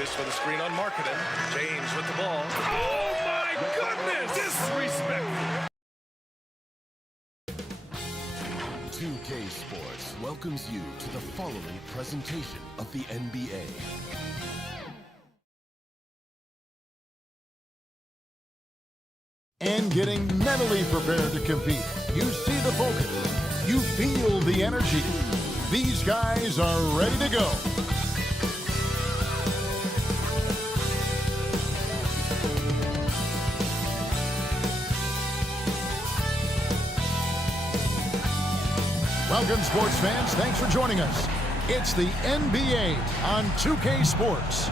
Davis for the screen on Marketing. James with the ball. Oh, my goodness! Disrespectful. 2K Sports welcomes you to the following presentation of the NBA. And getting mentally prepared to compete. You see the focus. You feel the energy. These guys are ready to go. Welcome, sports fans. Thanks for joining us. It's the NBA on 2K Sports.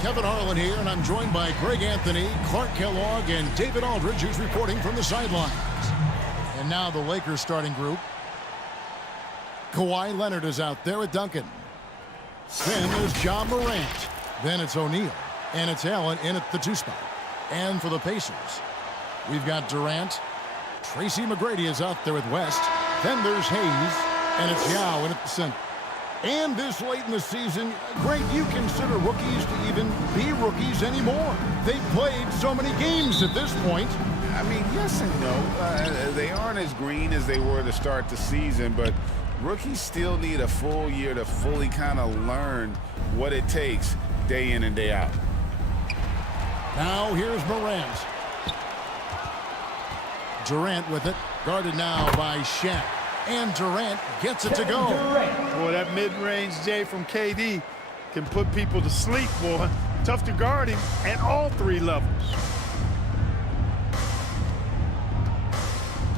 Kevin Harlan here, and I'm joined by Greg Anthony, Clark Kellogg, and David Aldridge, who's reporting from the sidelines. And now the Lakers starting group. Kawhi Leonard is out there with Duncan. Then there's Ja Morant. Then it's O'Neal. And it's Allen in at the 2 spot. And for the Pacers, we've got Durant. Tracy McGrady is out there with West. Then there's Hayes. And it's Yao in at the center. And this late in the season, Greg, you consider rookies to even be rookies anymore. They've played so many games at this point. I mean, yes and no. They aren't as green as they were to start the season, but rookies still need a full year to fully kind of learn what it takes day in and day out. Now here's Morant. Durant with it, guarded now by Shaq. And Durant gets it to go. Boy, that mid-range J from KD can put people to sleep, boy. Tough to guard him at all 3 levels.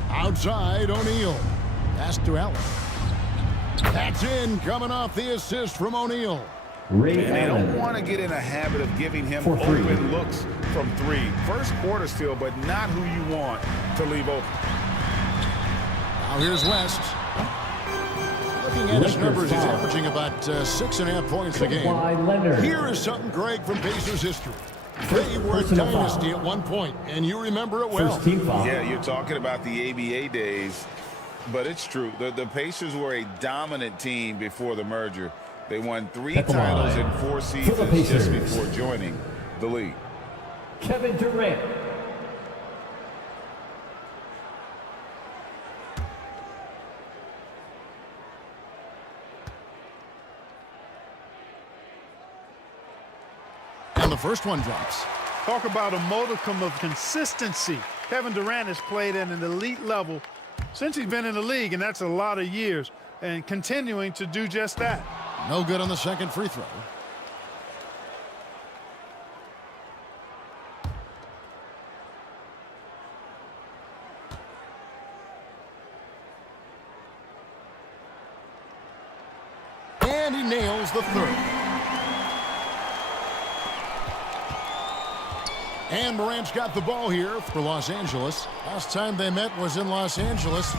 Outside, O'Neal. Pass to Allen. That's in, coming off the assist from O'Neal. And they don't want to get in a habit of giving him open looks from 3. First quarter still, but not who you want to leave open. Now here's West. Looking at his numbers, he's averaging about 6.5 points a game. Here is something, Greg, from Pacers history. They were a dynasty at one point, and you remember it well. Yeah, you're talking about the ABA days, but it's true. The Pacers were a dominant team before the merger. They won 3 titles in 4 seasons just before joining the league. Kevin Durant. And the first one drops. Talk about a modicum of consistency. Kevin Durant has played at an elite level since he's been in the league, and that's a lot of years, and continuing to do just that. No good on the second free throw. And he nails the third. And Morant's got the ball here for Los Angeles. Last time they met was in Los Angeles.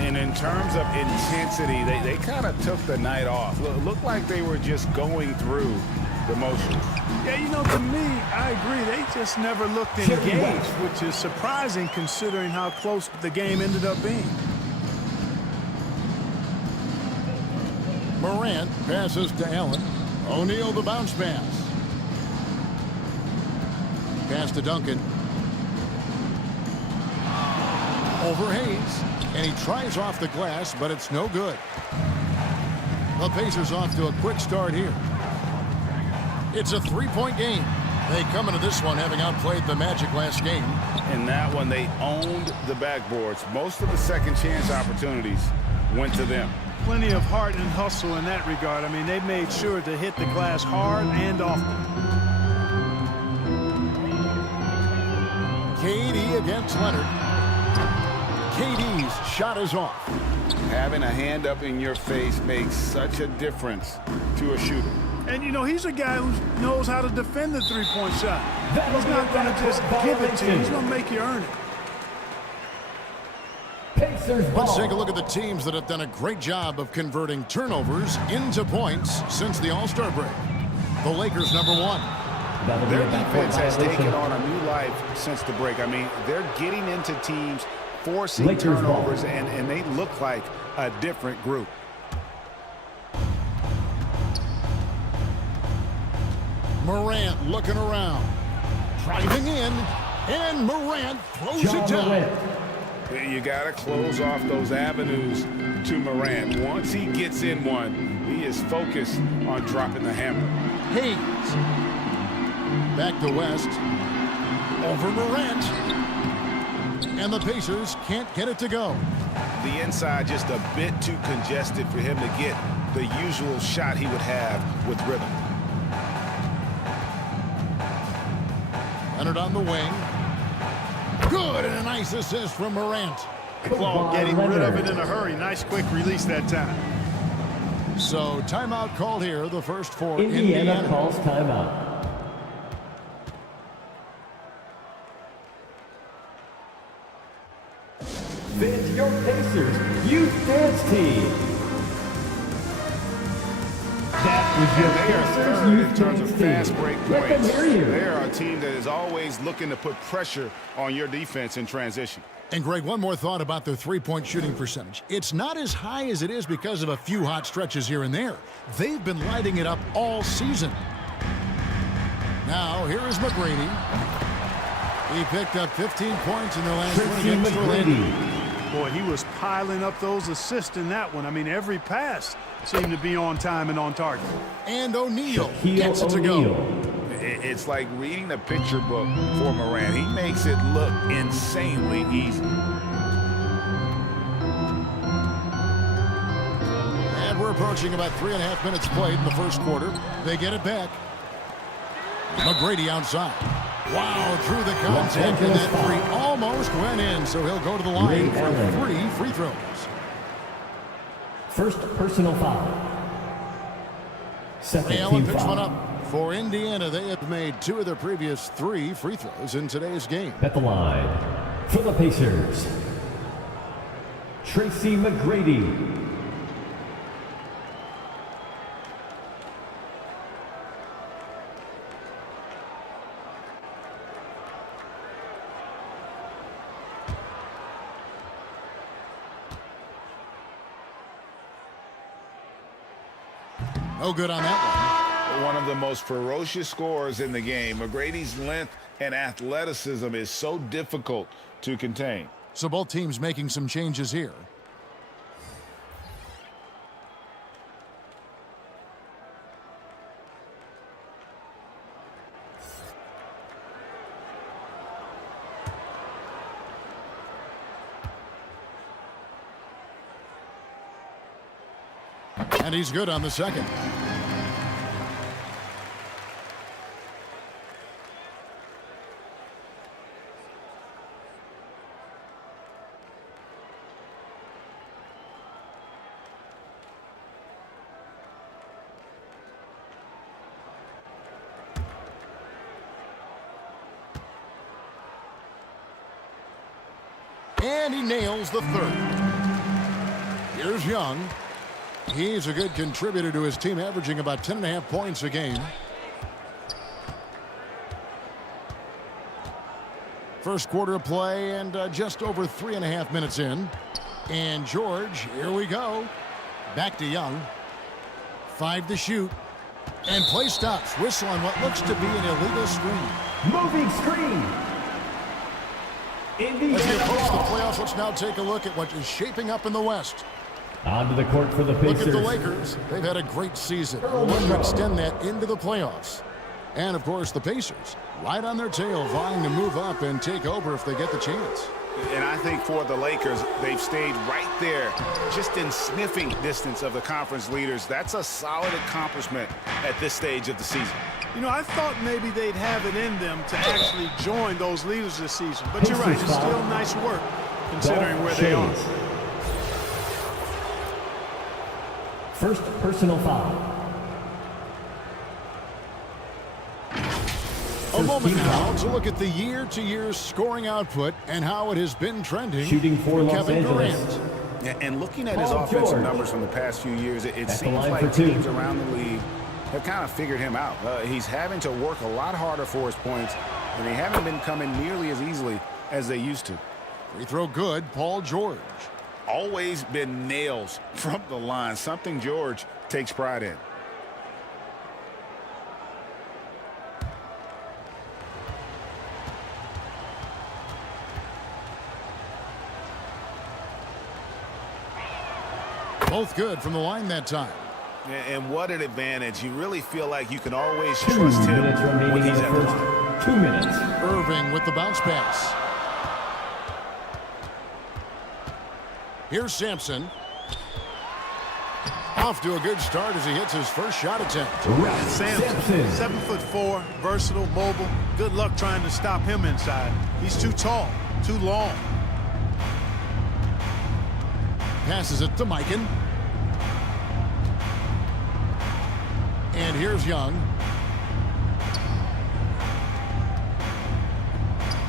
And in terms of intensity, they kind of took the night off. Looked like they were just going through the motions. Yeah, you know, to me, I agree. They just never looked engaged, which is surprising considering how close the game ended up being. Morant passes to Allen. O'Neal the bounce pass. Pass to Duncan. Over Hayes. And he tries off the glass, but it's no good. The Pacers off to a quick start here. It's a 3-point game. They come into this one having outplayed the Magic last game. In that one, they owned the backboards. Most of the second chance opportunities went to them. Plenty of heart and hustle in that regard. I mean, they made sure to hit the glass hard and often. KD against Leonard. KD's shot is off. Having a hand up in your face makes such a difference to a shooter. And, you know, he's a guy who knows how to defend the three-point shot. He's not going to just give it to you. He's going to make you earn it. Let's take a look at the teams that have done a great job of converting turnovers into points since the All-Star break. The Lakers, number 1. Their defense has taken on a new life since the break. I mean, they're getting into teams, forcing turnovers, and they look like a different group. Morant looking around. Driving in. And Morant throws Ja it down. Morant. You got to close off those avenues to Morant. Once he gets in one, he is focused on dropping the hammer. Hayes. Back to West. Over Morant. And the Pacers can't get it to go. The inside just a bit too congested for him to get the usual shot he would have with rhythm. Leonard on the wing. Good, and a nice assist from Morant. Ball getting rid of it in a hurry. Nice quick release that time. So timeout called here, the first for Indiana calls timeout. Vince, your Pacers youth dance team. That was your They are Pacers third in youth terms of dance fast team. break Let them points. hear you. They are a team that is always looking to put pressure on your defense in transition. And Greg, one more thought about their three-point shooting percentage. It's not as high as it is because of a few hot stretches here and there. They've been lighting it up all season. Now, here is McGrady. He picked up 15 points in the last one Tracy against Orlando. McGrady. Boy, he was piling up those assists in that one. I mean, every pass seemed to be on time and on target. And O'Neal Shaquille gets it to go. O'Neal. It's like reading a picture book for Morant. He makes it look insanely easy. And we're approaching about 3.5 minutes played in the first quarter. They get it back. McGrady outside. Wow, through the contact, and that three almost went in, so he'll go to the line for 3 free throws. First personal foul. Second Ray Allen team picks one foul. up. For Indiana, they have made 2 of their previous 3 free throws in today's game. At the line for the Pacers, Tracy McGrady. No good on that One of the most ferocious scorers in the game. McGrady's length and athleticism is so difficult to contain. one. So both teams making some changes here. And he's good on the second. And he nails the third. Here's Young. He's a good contributor to his team, averaging about 10.5 points a game. First quarter of play and just over 3.5 minutes in. And George, here we go. Back to Young. 5 to shoot. And play stops. Whistle on what looks to be an illegal screen. Moving screen. As we approach the playoffs, let's now take a look at what is shaping up in the West. Onto the court for the Look Pacers. at the Lakers. They've had a great season. Want to extend that into the playoffs. And, of course, the Pacers, right on their tail, vying to move up and take over if they get the chance. And I think for the Lakers, they've stayed right there, just in sniffing distance of the conference leaders. That's a solid accomplishment at this stage of the season. You know, I thought maybe they'd have it in them to actually join those leaders this season. But you're right, it's still nice work considering where they are. First personal foul. A moment now to look at the year-to-year scoring output and how it has been trending Shooting for Los Kevin Angeles. Durant. And looking at his Paul offensive George. numbers from the past few years, it At the seems line like for 2. teams around the league have kind of figured him out. He's having to work a lot harder for his points, and they haven't been coming nearly as easily as they used to. Free throw good, Paul George. Always been nails from the line, something George takes pride in. Both good from the line that time. And what an advantage. You really feel like you can always 2 trust him minutes when remaining he's in the at the first. line. 2 minutes. Irving with the bounce pass. Here's Sampson. Off to a good start as he hits his first shot attempt. Ralph Sampson, 7'4", versatile, mobile. Good luck trying to stop him inside. He's too tall, too long. Passes it to Mikan. And here's Young.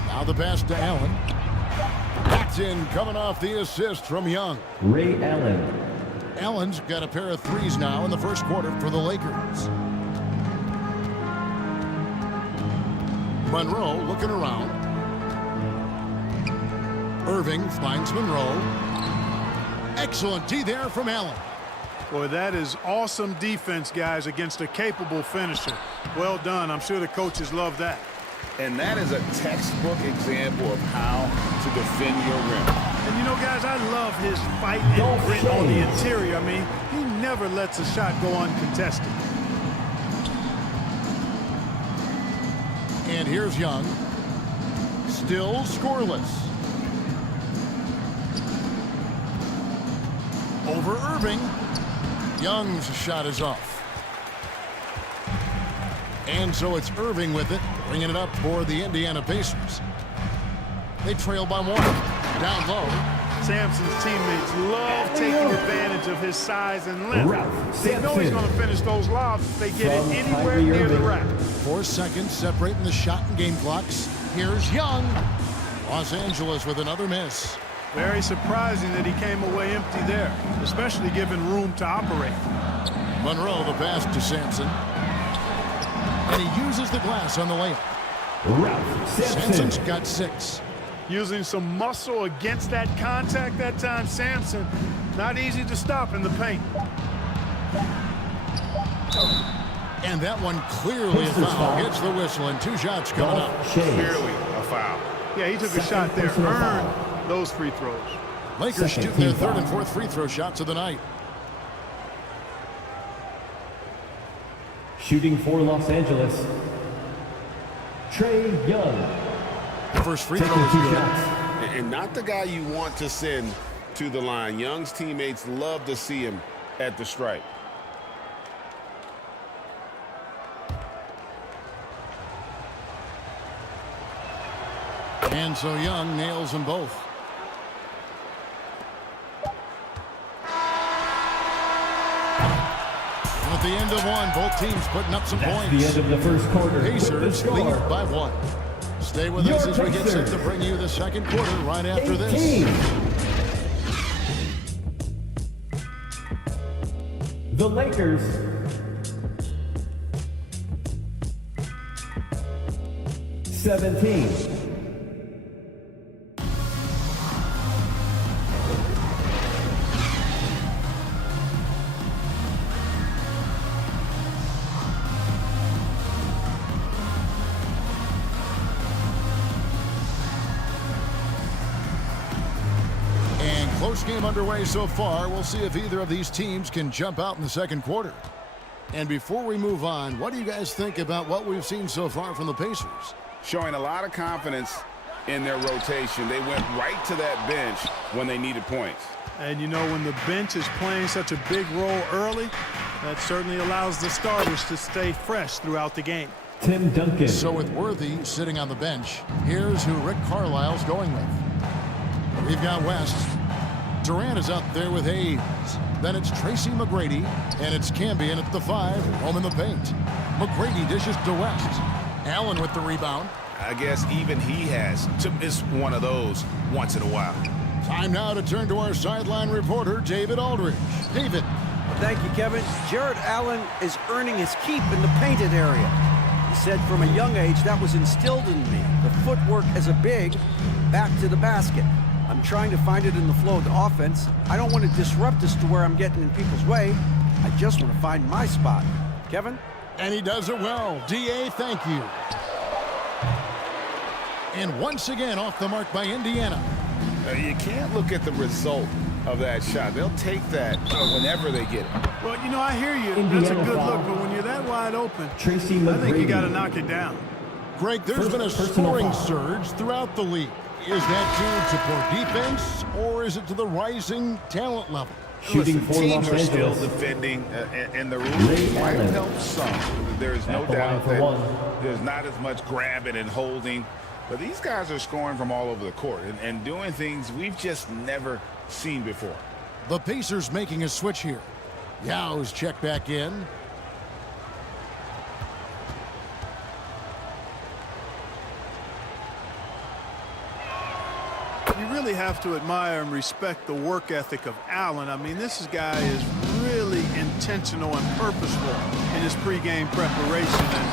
Now the pass to Allen. That's in, coming off the assist from Young. Ray Allen. Allen's got a pair of threes now in the first quarter for the Lakers. Monroe looking around. Irving finds Monroe. Excellent D there from Allen. Boy, that is awesome defense, guys, against a capable finisher. Well done. I'm sure the coaches love that. And that is a textbook example of how to defend your rim. And you know, guys, I love his fight and grit on the interior. I mean, he never lets a shot go uncontested. And here's Young. Still scoreless. Over Irving. Young's shot is off. And so it's Irving with it, bringing it up for the Indiana Pacers. They trail by 1. Down low. Sampson's teammates love taking advantage of his size and length. They know he's going to finish those lobs if they get it anywhere near the rack. 4 seconds separating the shot and game clocks. Here's Young. Los Angeles with another miss. Very surprising that he came away empty there, especially given room to operate. Monroe the pass to Sampson. And he uses the glass on the layup. Ralph Sampson. Sampson's got 6. Using some muscle against that contact that time, Sampson. Not easy to stop in the paint. And that one clearly a foul. Gets the whistle and 2 shots coming up. Clearly a foul. Yeah, he took a shot there, earned those free throws. Lakers shooting their 3rd and 4th free throw shots of the night. Shooting for Los Angeles. Trey Young. First free throw is good. And not the guy you want to send to the line. Young's teammates love to see him at the stripe. And so Young nails them both. And at the end of one, both teams putting up some points. The end of the first quarter. Pacers lead by 1. Stay with us as we get set to bring you the second quarter right after this. The Lakers. (17). Close game underway so far. We'll see if either of these teams can jump out in the second quarter. And before we move on, what do you guys think about what we've seen so far from the Pacers? Showing a lot of confidence in their rotation. They went right to that bench when they needed points. And you know, when the bench is playing such a big role early, that certainly allows the starters to stay fresh throughout the game. Tim Duncan. So with Worthy sitting on the bench, here's who Rick Carlisle's going with. We've got West. Durant is out there with Hayes. Then it's Tracy McGrady, and it's Cambion at the 5, roaming the paint. McGrady dishes to West. Allen with the rebound. I guess even he has to miss one of those once in a while. Time now to turn to our sideline reporter, David Aldridge. David. Thank you, Kevin. Jared Allen is earning his keep in the painted area. He said from a young age that was instilled in me. The footwork as a big, back to the basket. I'm trying to find it in the flow of the offense. I don't want to disrupt as to where I'm getting in people's way. I just want to find my spot. Kevin? And he does it well. D.A., thank you. And once again off the mark by Indiana. You can't look at the result of that shot. They'll take that whenever they get it. Well, you know, I hear you. That's a good look, but when you're that wide open, I think you got to knock it down. Greg, there's been a scoring surge throughout the league. Is that due to poor defense, or is it to the rising talent level? Shooting for teams are still defending, and the rules might help some. There's no doubt that there's not as much grabbing and holding, but these guys are scoring from all over the court and doing things we've just never seen before. The Pacers making a switch here. Yao's checked back in. You really have to admire and respect the work ethic of Allen. I mean, this guy is really intentional and purposeful in his pregame preparation, and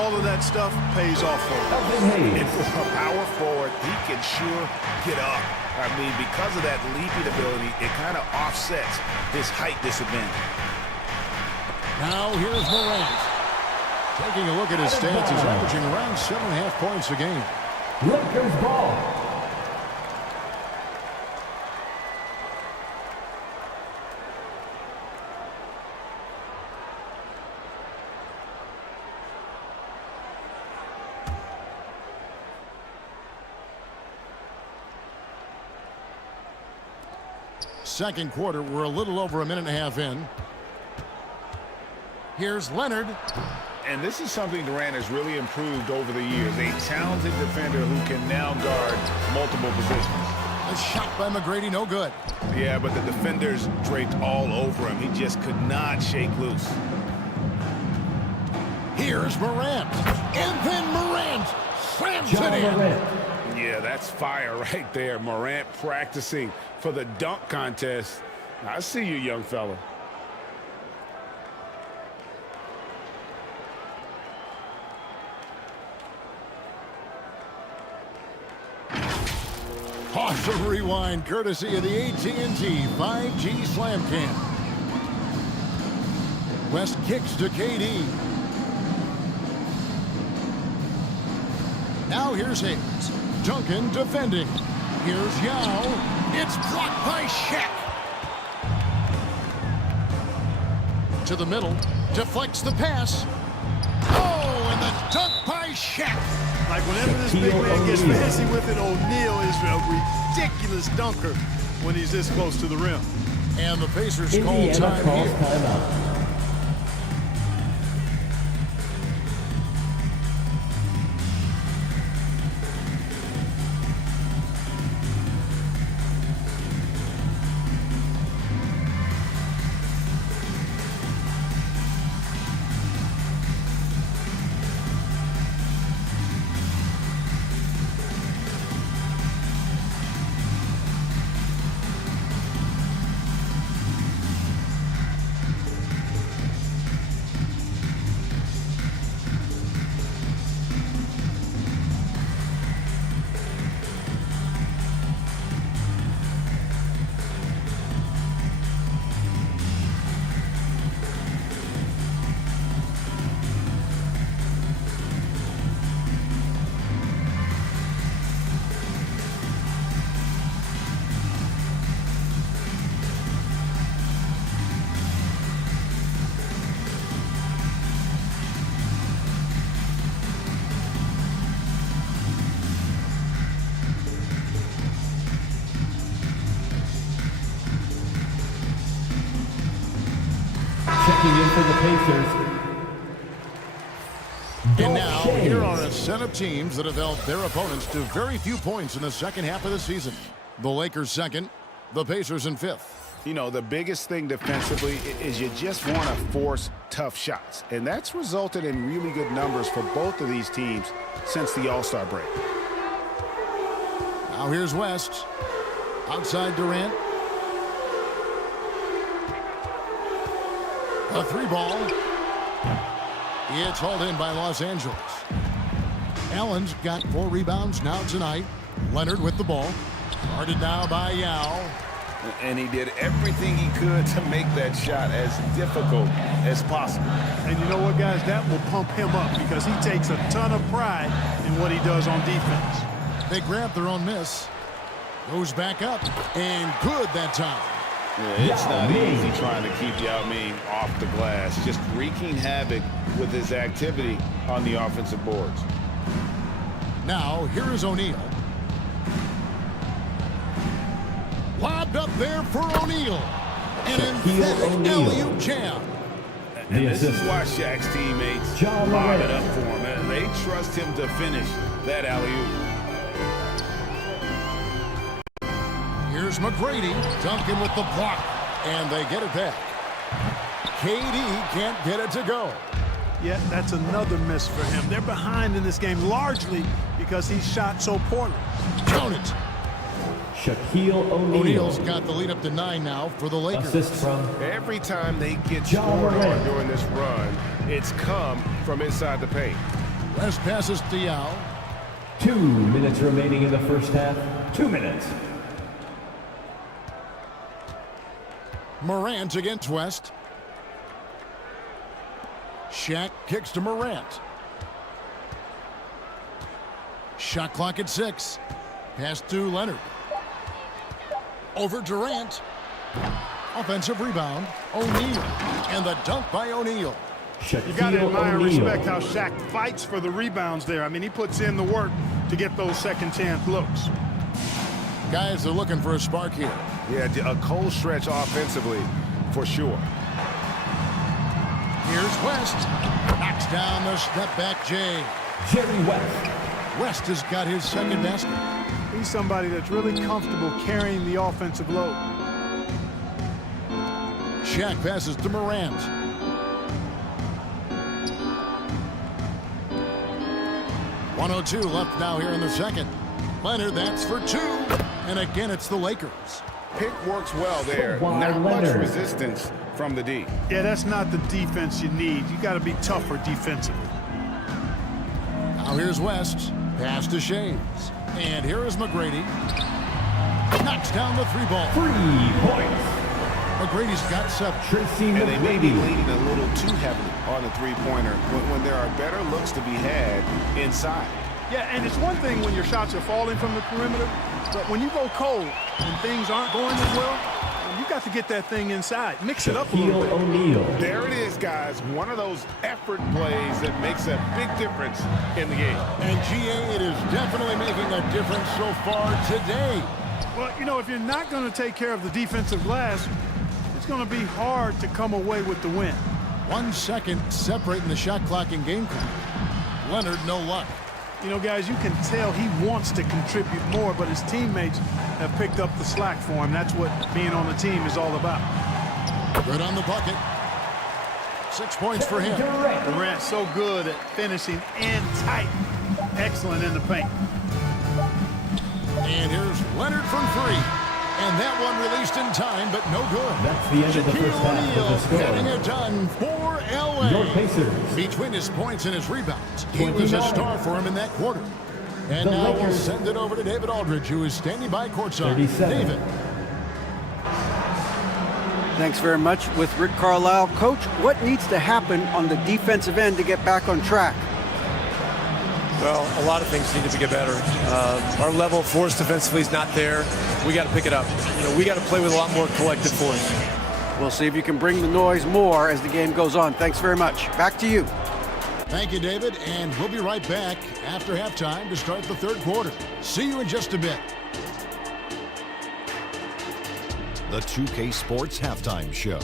all of that stuff pays off for him. And for a power forward, he can sure get up. I mean, because of that leaping ability, it kind of offsets his height disadvantage. Now here's Morant. Taking a look at his stats, he's averaging around 7.5 points a game. Lakers ball. Second quarter, we're a little over a minute and a half in. Here's Leonard. And this is something Durant has really improved over the years. A talented defender who can now guard multiple positions. A shot by McGrady, no good. Yeah, but the defenders draped all over him. He just could not shake loose. Here's Morant. And then Morant slams it in. Yeah, that's fire right there. Morant practicing for the dunk contest. I see you, young fella. Awesome rewind courtesy of the AT&T 5G Slam Cam. West kicks to KD. Now here's Hayes. Duncan defending. Here's Yao. It's blocked by Shaq. To the middle. Deflects the pass. Oh, and the dunk by Shaq. Like whenever this big man gets fancy with it, O'Neal is a ridiculous dunker when he's this close to the rim. And the Pacers call time here. Timeout. Checking in for the Pacers. And now, here are a set of teams that have held their opponents to very few points in the second half of the season. The Lakers second, the Pacers in fifth. You know, the biggest thing defensively is you just want to force tough shots. And that's resulted in really good numbers for both of these teams since the All-Star break. Now here's West. Outside Durant. A three ball. It's hauled in by Los Angeles. Allen's got 4 rebounds now tonight. Leonard with the ball. Guarded now by Yao. And he did everything he could to make that shot as difficult as possible. And you know what, guys? That will pump him up because he takes a ton of pride in what he does on defense. They grab their own miss. Goes back up, and good that time. Yeah, it's not easy trying to keep Yao Ming off the glass. Just wreaking havoc with his activity on the offensive boards. Now, here is O'Neal. Lobbed up there for O'Neal. An emphatic alley-oop jam. And this is why Shaq's teammates lob it up for him, and they trust him to finish that alley-oop. Here's McGrady, Duncan with the block, and they get it back. KD can't get it to go. Yeah, that's another miss for him. They're behind in this game largely because he shot so poorly. Count it. Shaquille O'Neal. O'Neal's got the lead up to 9 now for the Lakers. Assist from Every time they get scored on during this run, it's come from inside the paint. West passes to Yao. 2 minutes remaining in the first half. 2 minutes. Morant against West. Shaq kicks to Morant. Shot clock at 6. Pass to Leonard. Over Durant. Offensive rebound. O'Neal. And the dunk by O'Neal. You got to admire and respect how Shaq fights for the rebounds there. I mean, he puts in the work to get those second chance looks. Guys are looking for a spark here. Yeah, a cold stretch offensively, for sure. Here's West. Knocks down the step back Jay. Jerry West. West has got his second basket. He's somebody that's really comfortable carrying the offensive load. Shaq passes to Morant. .102 left now here in the second. Leonard, that's for 2. And again, it's the Lakers. Pick works well there. Kawhi Not much Leonard. resistance from the D. Yeah, that's not the defense you need. You got to be tougher defensively. Now here's West. Pass to Shaves. And here is McGrady. Knocks down the 3-ball. 3 points. McGrady's got 7. Tracy And they may be McGrady. leaning a little too heavily on the three-pointer when there are better looks to be had inside. Yeah, and it's one thing when your shots are falling from the perimeter, but when you go cold and things aren't going as well, you got to get that thing inside. Mix it up a little Shaquille bit. O'Neal. There it is, guys. One of those effort plays that makes a big difference in the game. And GA, it is definitely making a difference so far today. Well, you know, if you're not going to take care of the defensive glass, it's going to be hard to come away with the win. 1 second separating the shot clock and game clock. Leonard, no luck. You know, guys, you can tell he wants to contribute more, but his teammates have picked up the slack for him. That's what being on the team is all about. Good on the bucket. 6 points for him. Durant so good at finishing and tight. Excellent in the paint. And here's Leonard from 3. And that one released in time, but no good. That's the end of the first half of the score. Getting it done for LA. Your Pacers. Between his points and his rebounds, he was a star for him in that quarter. And The now we'll Lakers. send it over to David Aldridge, who is standing by courtside. 37. David. Thanks very much. With Rick Carlisle. Coach, what needs to happen on the defensive end to get back on track? Well, a lot of things need to get better. Our level of force defensively is not there. We got to pick it up. You know, we got to play with a lot more collective force. We'll see if you can bring the noise more as the game goes on. Thanks very much. Back to you. Thank you, David. And we'll be right back after halftime to start the third quarter. See you in just a bit. The 2K Sports Halftime Show.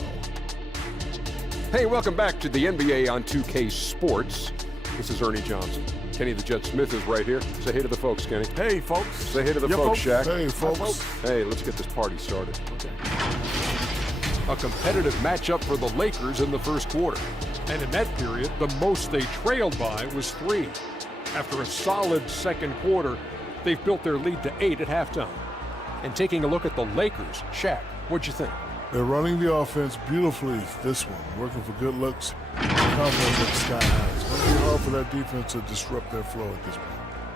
Hey, welcome back to the NBA on 2K Sports. This is Ernie Johnson. Kenny the Jet Smith is right here. Say hey to the folks, Kenny. Hey, folks. Say hey to the folks, Shaq. Hey, folks. Hey, let's get this party started. Okay. A competitive matchup for the Lakers in the first quarter. And in that period, the most they trailed by was 3. After a solid second quarter, they've built their lead to 8 at halftime. And taking a look at the Lakers, Shaq, what'd you think? They're running the offense beautifully this one, working for good looks. Confidence at sky high. It's going to be hard for that defense to disrupt their flow at this point.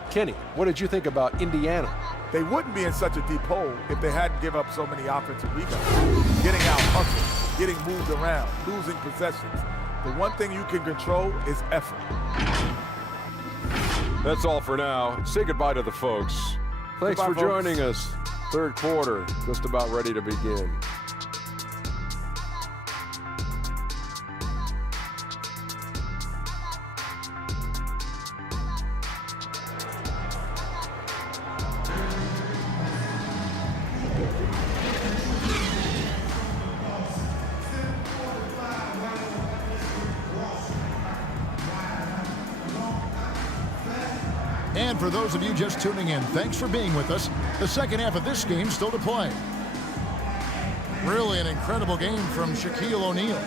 Kenny, what did you think about Indiana? They wouldn't be in such a deep hole if they hadn't given up so many offensive rebounds. Getting out hustled, getting moved around, losing possessions. The one thing you can control is effort. That's all for now. Say goodbye to the folks. Thanks Goodbye, for folks. joining us. Third quarter, just about ready to begin. And for those of you just tuning in, thanks for being with us. The second half of this game still to play. Really an incredible game from Shaquille O'Neal.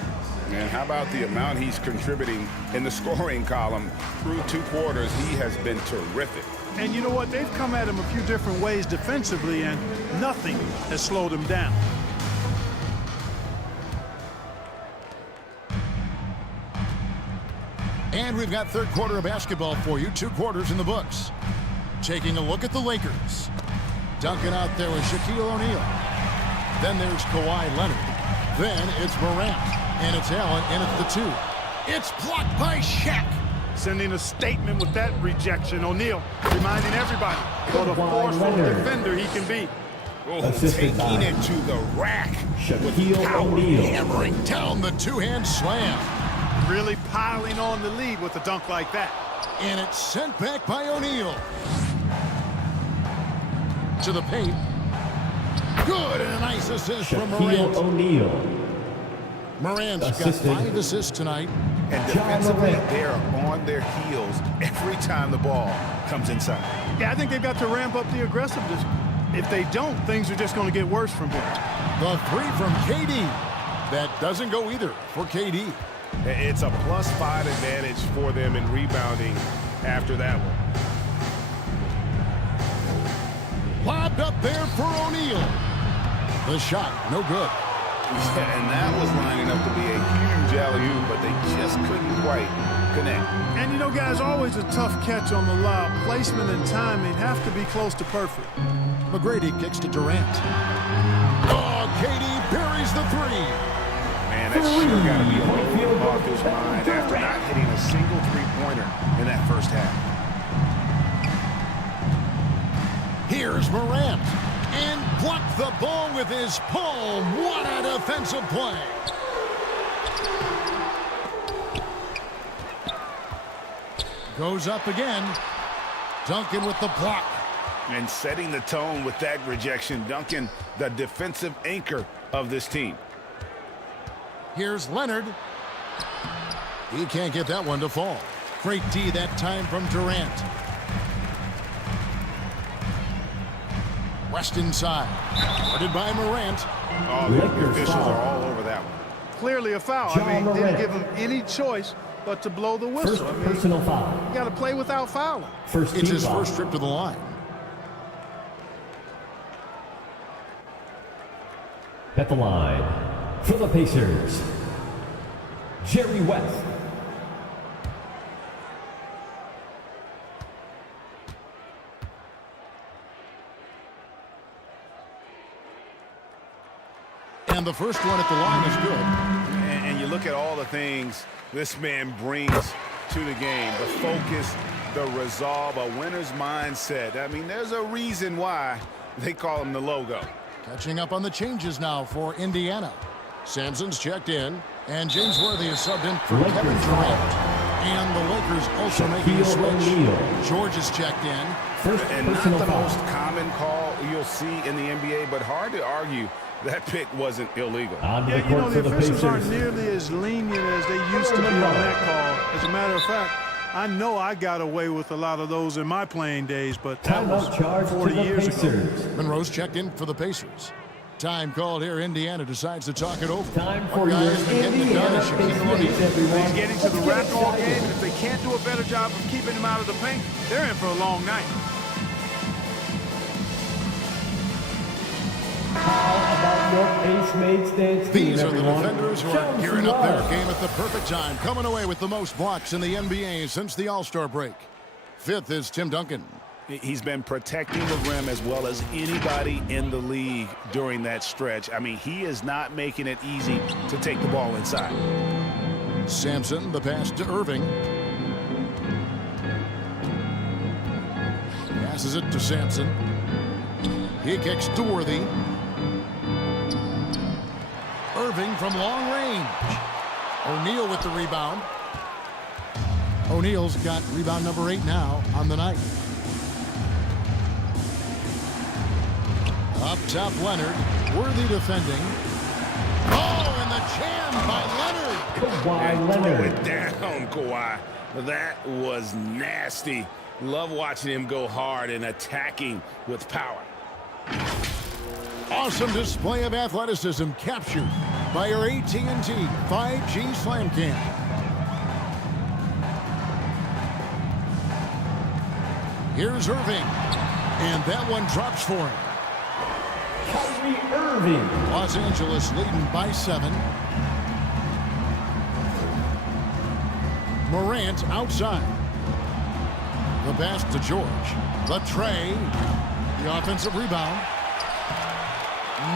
And how about the amount he's contributing in the scoring column through 2 quarters? He has been terrific. And you know what? They've come at him a few different ways defensively, and nothing has slowed him down. And we've got third quarter of basketball for you. 2 quarters in the books. Taking a look at the Lakers. Duncan out there with Shaquille O'Neal. Then there's Kawhi Leonard. Then it's Morant. And it's Allen in at the 2. It's blocked by Shaq. Sending a statement with that rejection. O'Neal reminding everybody what a forceful defender he can be. Oh, taking it to the rack. Shaquille O'Neal. Hammering down the 2-hand slam. Really piling on the lead with a dunk like that. And it's sent back by O'Neal. To the paint. Good, and a nice assist from Morant. O'Neal. Morant's got 5 assists tonight. And defensively, they're on their heels every time the ball comes inside. Yeah, I think they've got to ramp up the aggressiveness. If they don't, things are just going to get worse from here. The 3 from KD. That doesn't go either for KD. It's a +5 advantage for them in rebounding after that one. Lobbed up there for O'Neal. The shot, no good. Yeah, and that was lining up to be a huge alley-oop, but they just couldn't quite connect. And you know, guys, always a tough catch on the lob. Placement and timing have to be close to perfect. McGrady kicks to Durant. Oh, KD buries the 3. Man, that's sure got to be a little off his mind after not hitting a single three-pointer in that first half. Here's Morant. And blocked the ball with his palm. What a defensive play. Goes up again. Duncan with the block. And setting the tone with that rejection. Duncan, the defensive anchor of this team. Here's Leonard. He can't get that one to fall. Great D that time from Durant. West inside. Guarded by Morant. Oh, the officials are all over that one. Clearly a foul. I mean, didn't give him any choice but to blow the whistle. First personal foul. You got to play without fouling. It's his first trip to the line. At the line for the Pacers, Jerry West. And the first one at the line is good. And you look at all the things this man brings to the game. The focus, the resolve, a winner's mindset. I mean, there's a reason why they call him the logo. Catching up on the changes now for Indiana. Sampson's checked in, and James Worthy is subbed in for Kevin Durant. And the Lakers also making a switch. George is checked in. And not the most common call you'll see in the NBA, but hard to argue that pick wasn't illegal. Yeah, you know, the officials aren't nearly as lenient as they used to be on that call. As a matter of fact, I know I got away with a lot of those in my playing days, but that was 40 years ago. Monroe's checked in for the Pacers. Time called here. Indiana decides to talk it over. Time for your Indiana Pacers, everyone. He's getting to the rack all game, and if they can't do a better job of keeping him out of the paint, they're in for a long night. How about your ace made stance team, These are the everyone? defenders who Show are them gearing some up their love. game at the perfect time, coming away with the most blocks in the NBA since the All-Star break. 5th is Tim Duncan. He's been protecting the rim as well as anybody in the league during that stretch. I mean, he is not making it easy to take the ball inside. Sampson, the pass to Irving. Passes it to Sampson. He kicks to Worthy. Irving from long range. O'Neal with the rebound. O'Neal's got rebound number 8 now on the night. Up top, Leonard. Worthy defending. Oh, and the jam by Leonard. Kawhi Leonard. Throw it down, Kawhi. That was nasty. Love watching him go hard and attacking with power. Awesome display of athleticism captured by our AT&T 5G Slam Cam. Here's Irving. And that one drops for him. Kyrie Irving. Los Angeles leading by 7. Morant outside. The pass to George. The tray. The offensive rebound.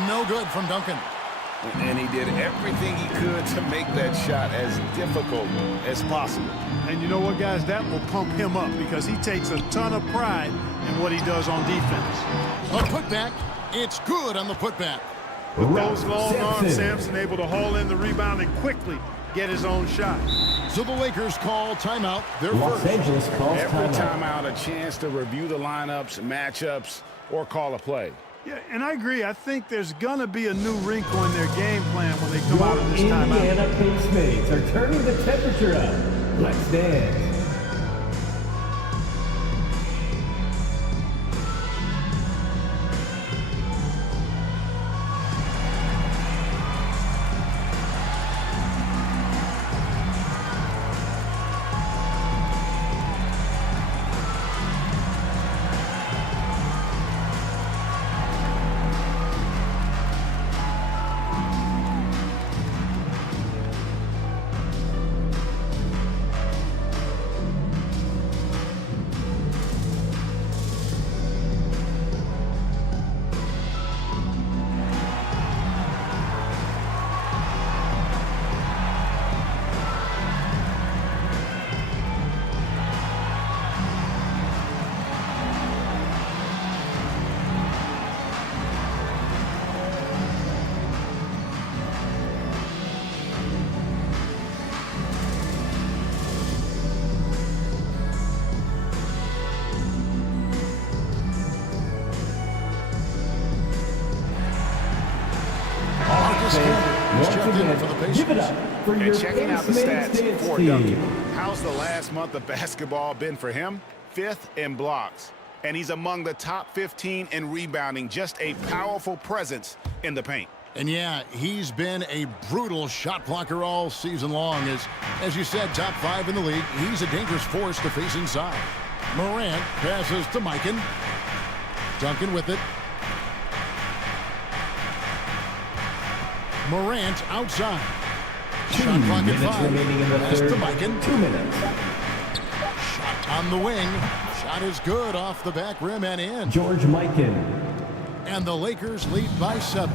No good from Duncan. And he did everything he could to make that shot as difficult as possible. And you know what, guys? That will pump him up because he takes a ton of pride in what he does on defense. A putback. It's good on the putback. With those long arms, Sampson able to haul in the rebound and quickly get his own shot. So the Lakers call timeout. Their Los first. Angeles calls Every timeout. timeout, a chance to review the lineups, matchups, or call a play. Yeah, and I agree. I think there's going to be a new wrinkle in their game plan when they come Your out of this timeout. Indiana Pacemates are turning the temperature up. Let's dance. Give it up for your checking out the stats for team. Duncan. How's the last month of basketball been for him? 5th in blocks. And he's among the top 15 in rebounding. Just a powerful presence in the paint. And yeah, he's been a brutal shot blocker all season long. As you said, top 5 in the league. He's a dangerous force to face inside. Morant passes to Mikan. Duncan with it. Morant outside. Shot clock at 5. Remaining in the Pass third. to Mikan. 2 minutes. Shot on the wing. Shot is good off the back rim and in. George Mikan. And the Lakers lead by 7.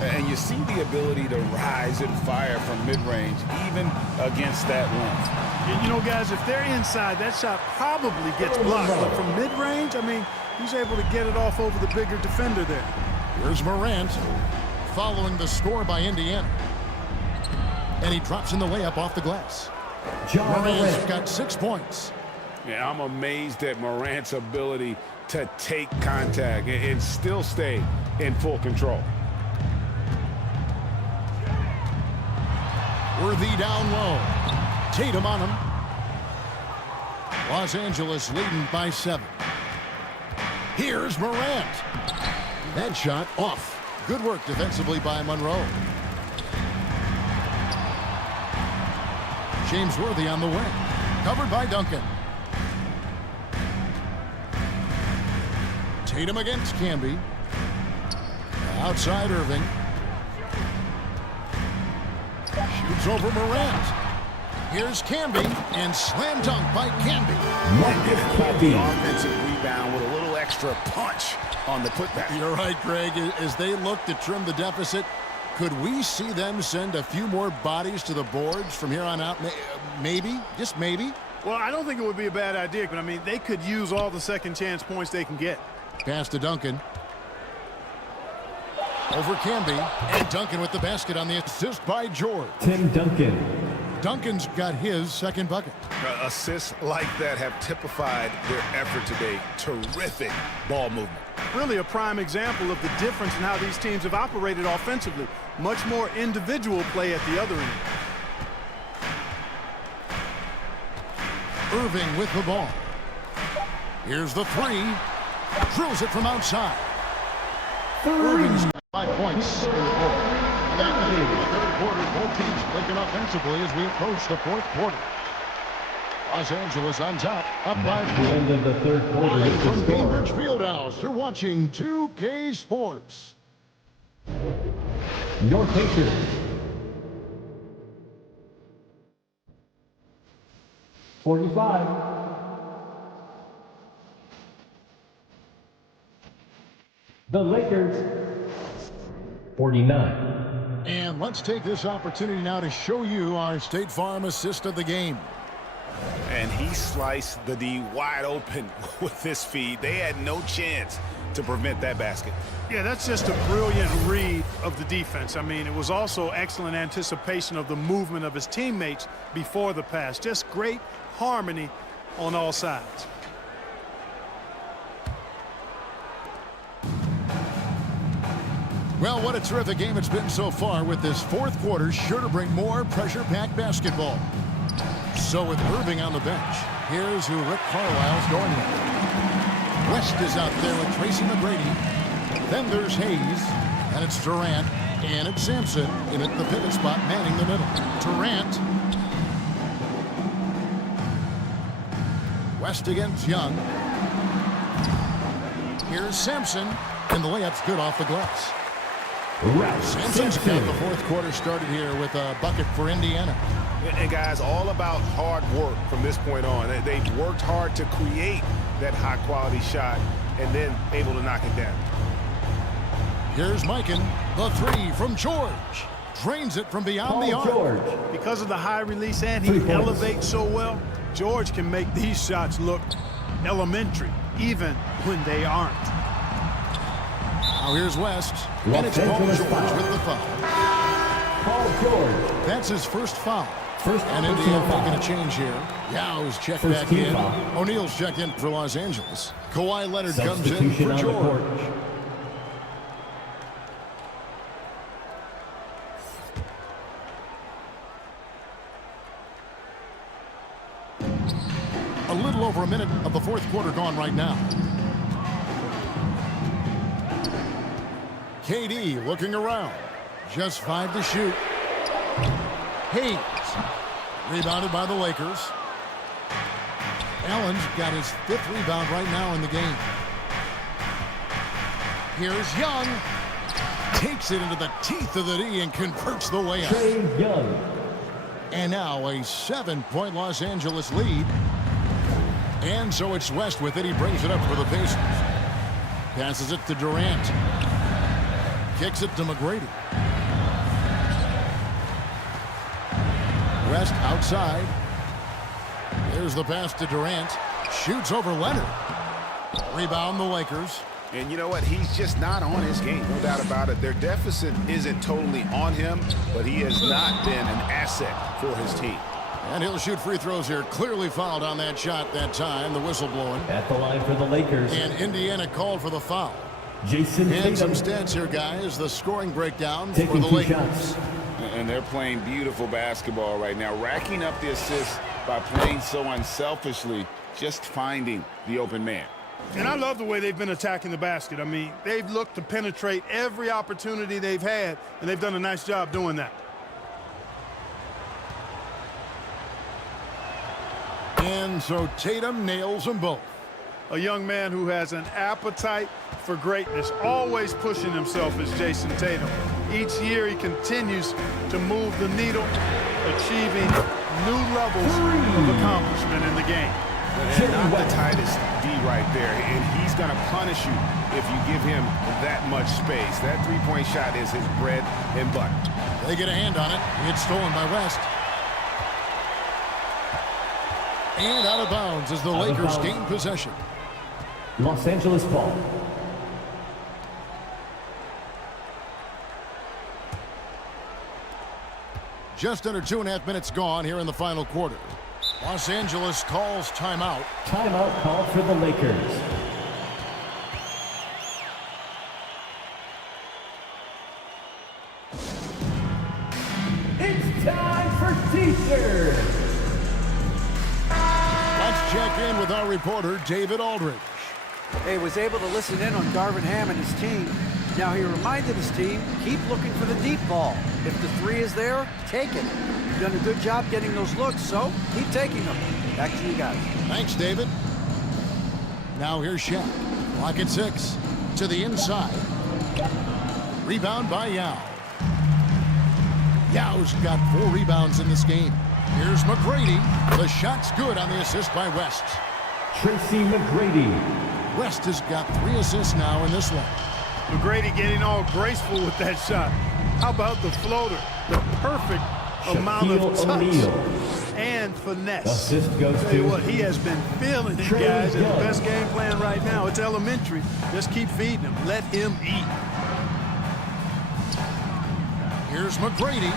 And you see the ability to rise and fire from mid-range, even against that length. You know, guys, if they're inside, that shot probably gets blocked. But from mid-range, I mean, he's able to get it off over the bigger defender there. Here's Morant following the score by Indiana. And he drops in the layup off the glass. Morant's got 6 points. Yeah, I'm amazed at Morant's ability to take contact and still stay in full control. Worthy down low. Tatum on him. Los Angeles leading by 7. Here's Morant. That shot off. Good work defensively by Monroe. James Worthy on the wing. Covered by Duncan. Tatum against Camby. Outside Irving. Shoots over Morant. Here's Camby, and slam dunk by Camby. The offensive rebound with a little extra punch on the putback. You're right, Greg. As they look to trim the deficit, could we see them send a few more bodies to the boards from here on out? Maybe, just maybe. Well, I don't think it would be a bad idea, but I mean, they could use all the second chance points they can get. Pass to Duncan. Over Camby. And Duncan with the basket on the assist by George. Tim Duncan. Duncan's got his second bucket. Assists like that have typified their effort today. Terrific ball movement. Really a prime example of the difference in how these teams have operated offensively. Much more individual play at the other end. Irving with the ball. Here's the three. Drills it from outside. Irving's got 5 points in the quarter. And that is the third quarter. Both teams clicking offensively as we approach the fourth quarter. Los Angeles on top, up by 4. End of the third quarter. From Cambridge Fieldhouse, you're watching 2K Sports. Your Pacers. .45. The Lakers. 49. And let's take this opportunity now to show you our State Farm assist of the game. And he sliced the D wide open with this feed. They had no chance to prevent that basket. Yeah, that's just a brilliant read of the defense. I mean, it was also excellent anticipation of the movement of his teammates before the pass. Just great harmony on all sides. Well, what a terrific game it's been so far, with this fourth quarter sure to bring more pressure-packed basketball. So with Irving on the bench, here's who Rick Carlisle's going with. West is out there with Tracy McGrady. Then there's Hayes, and it's Durant, and it's Sampson in at the pivot spot, manning the middle. Durant. West against Young. Here's Sampson, and the layup's good off the glass. Sampson's got the fourth quarter started here with a bucket for Indiana. And guys, all about hard work from this point on. They've worked hard to create that high-quality shot and then able to knock it down. Here's Mikan, the three from George. Drains it from beyond the arc. George. Because of the high release and he elevates so well, George can make these shots look elementary, even when they aren't. Now here's West, and it's Paul George with the foul. Paul George. That's his first foul. First and Indiana making a change here. Yow's checked back in. Foul. O'Neal's checked in for Los Angeles. Kawhi Leonard comes in for George. A little over a minute of the fourth quarter gone right now. KD looking around. Just 5 to shoot. Hayes. Rebounded by the Lakers. Allen's got his 5th rebound right now in the game. Here's Young. Takes it into the teeth of the D and converts the layup. Trae Young. And now a 7-point Los Angeles lead. And so it's West with it. He brings it up for the Pacers. Passes it to Durant. Kicks it to McGrady. West outside. There's the pass to Durant. Shoots over Leonard. Rebound the Lakers. And you know what? He's just not on his game. No doubt about it. Their deficit isn't totally on him, but he has not been an asset for his team. And he'll shoot free throws here. Clearly fouled on that shot that time. The whistle blowing. At the line for the Lakers. And Indiana called for the foul. Jason And some Tatum. stats here, guys. The scoring breakdown Taking for the 2 Lakers. shots. And they're playing beautiful basketball right now, racking up the assists by playing so unselfishly, just finding the open man. And I love the way they've been attacking the basket. I mean, they've looked to penetrate every opportunity they've had, and they've done a nice job doing that. And so Tatum nails them both. A young man who has an appetite for greatness, always pushing himself, is Jason Tatum. Each year he continues to move the needle, achieving new levels of accomplishment in the game. And not the tightest D right there, and he's going to punish you if you give him that much space. That three-point shot is his bread and butter. They get a hand on it. It's stolen by West. And out of bounds as the Lakers gain possession. Los Angeles ball. Just under 2.5 minutes gone here in the final quarter. Los Angeles calls timeout. Timeout called for the Lakers. It's time for teacher. Let's check in with our reporter, David Aldridge. He was able to listen in on Darvin Ham and his team. Now he reminded his team, keep looking for the deep ball. If the three is there, take it. You've done a good job getting those looks, so keep taking them. Back to you guys. Thanks, David. Now here's Shaq. Clock at 6. To the inside. Rebound by Yao. Yao's got 4 rebounds in this game. Here's McGrady. The shot's good on the assist by West. Tracy McGrady. West has got 3 assists now in this one. McGrady getting all graceful with that shot. How about the floater? The perfect amount of touch and finesse. Assist goes Tell you to what, he has been feeling it, guys. And the best game plan right now, it's elementary. Just keep feeding him. Let him eat. Here's McGrady.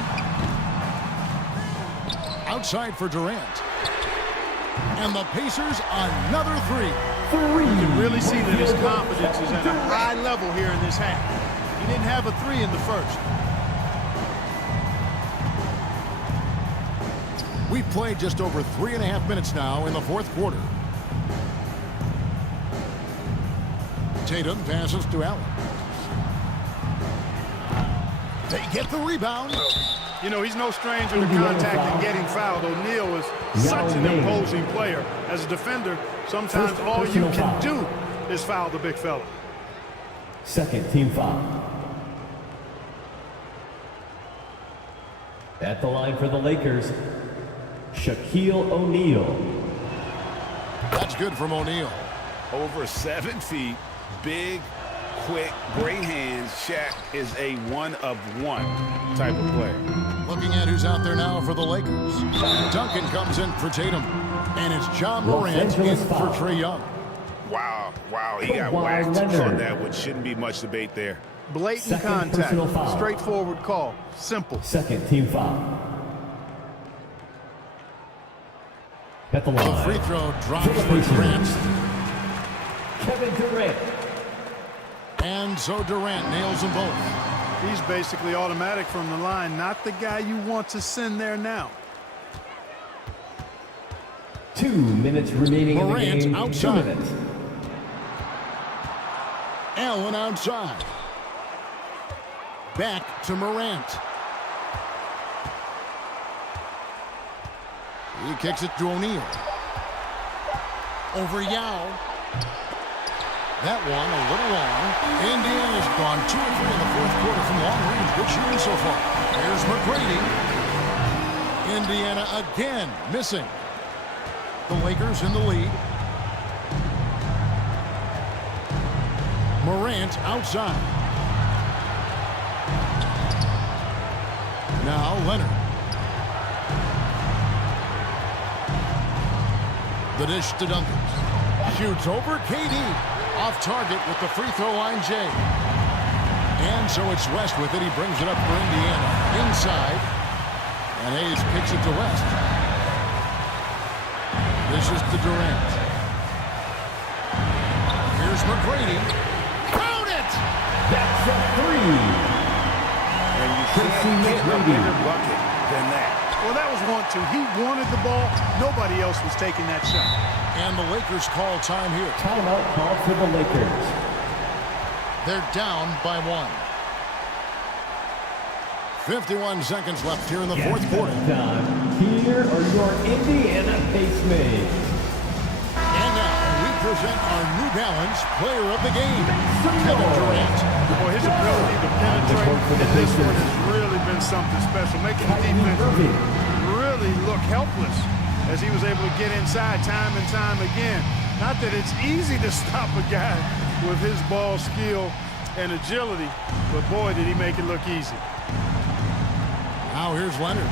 Outside for Durant. And the Pacers, another 3. You can really see that his confidence is at a high level here in this half. He didn't have a 3 in the first. We've played just over 3.5 minutes now in the fourth quarter. Tatum passes to Allen. They get the rebound. You know, he's no stranger to contact and getting fouled. O'Neal is such an imposing player. As a defender, sometimes all you can do is foul the big fella. Second team foul. At the line for the Lakers, Shaquille O'Neal. That's good from O'Neal. Over 7 feet, big, quick, great hands. Shaq is a one-of-one type of player. Looking at who's out there now for the Lakers. Duncan comes in for Tatum. And it's John Morant in for Trae Young. Wow, he got whacked on that, which shouldn't be much debate there. Blatant contact, straightforward call, simple. Second team foul. At the line. The free throw drops for Durant. Kevin Durant. And so Durant nails them both. He's basically automatic from the line, not the guy you want to send there now. 2 minutes remaining Morant in the game. outside. 2 minutes. Allen outside. Back to Morant. He kicks it to O'Neal. Over Yao. That one a little long. Indiana's gone 2 or 3 in the fourth quarter from long range. Good shooting so far. Here's McGrady. Indiana again missing. The Lakers in the lead. Morant outside. Now Leonard. The dish to Duncan. Shoots over KD. Off target with the free throw line, Jay. And so it's West with it. He brings it up for Indiana. Inside. And Hayes kicks it to West. This is to Durant. Here's McGrady. Count it! That's a 3. And you can't get a bigger bucket than that. Well, that was 1-2. He wanted the ball. Nobody else was taking that shot. And the Lakers call time here. Timeout called for the Lakers. They're down by 1. 51 seconds left here in the fourth quarter. Time. Here are your Indiana Pacemates. And now we present our New Balance player of the game, Kevin Durant. Boy, his ability to penetrate in this one has really been something special, making the defense really look helpless as he was able to get inside time and time again. Not that it's easy to stop a guy with his ball skill and agility, but boy, did he make it look easy. Now here's Leonard.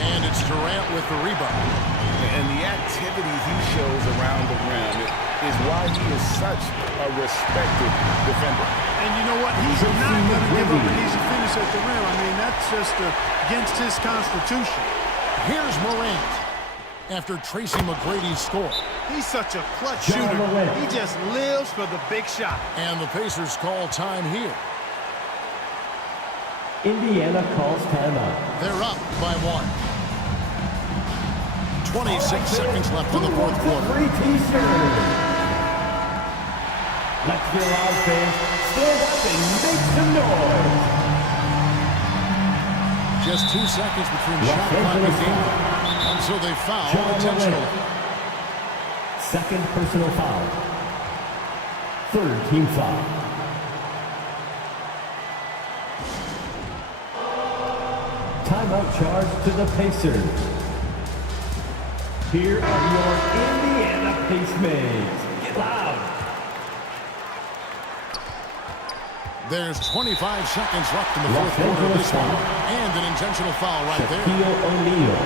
And it's Durant with the rebound. And the activity he shows around the rim is why he is such a respected defender. And you know what? He's not going to give up an easy finish at the rim. I mean, that's just against his constitution. Here's Morant after Tracy McGrady's score. He's such a clutch shooter. He just lives for the big shot. And the Pacers call time here. Indiana calls timeout. They're up by 1. 26 seconds left in the fourth quarter. Let's hear our fans stand up and make some noise. Just 2 seconds between shot clock and game. And so they foul intentionally. Second personal foul. Third team foul. Timeout charge to the Pacers. Here are your Indiana Pacemates. Get loud. There's 25 seconds left in the fourth quarter of this one. And an intentional foul right there. Shaquille O'Neal.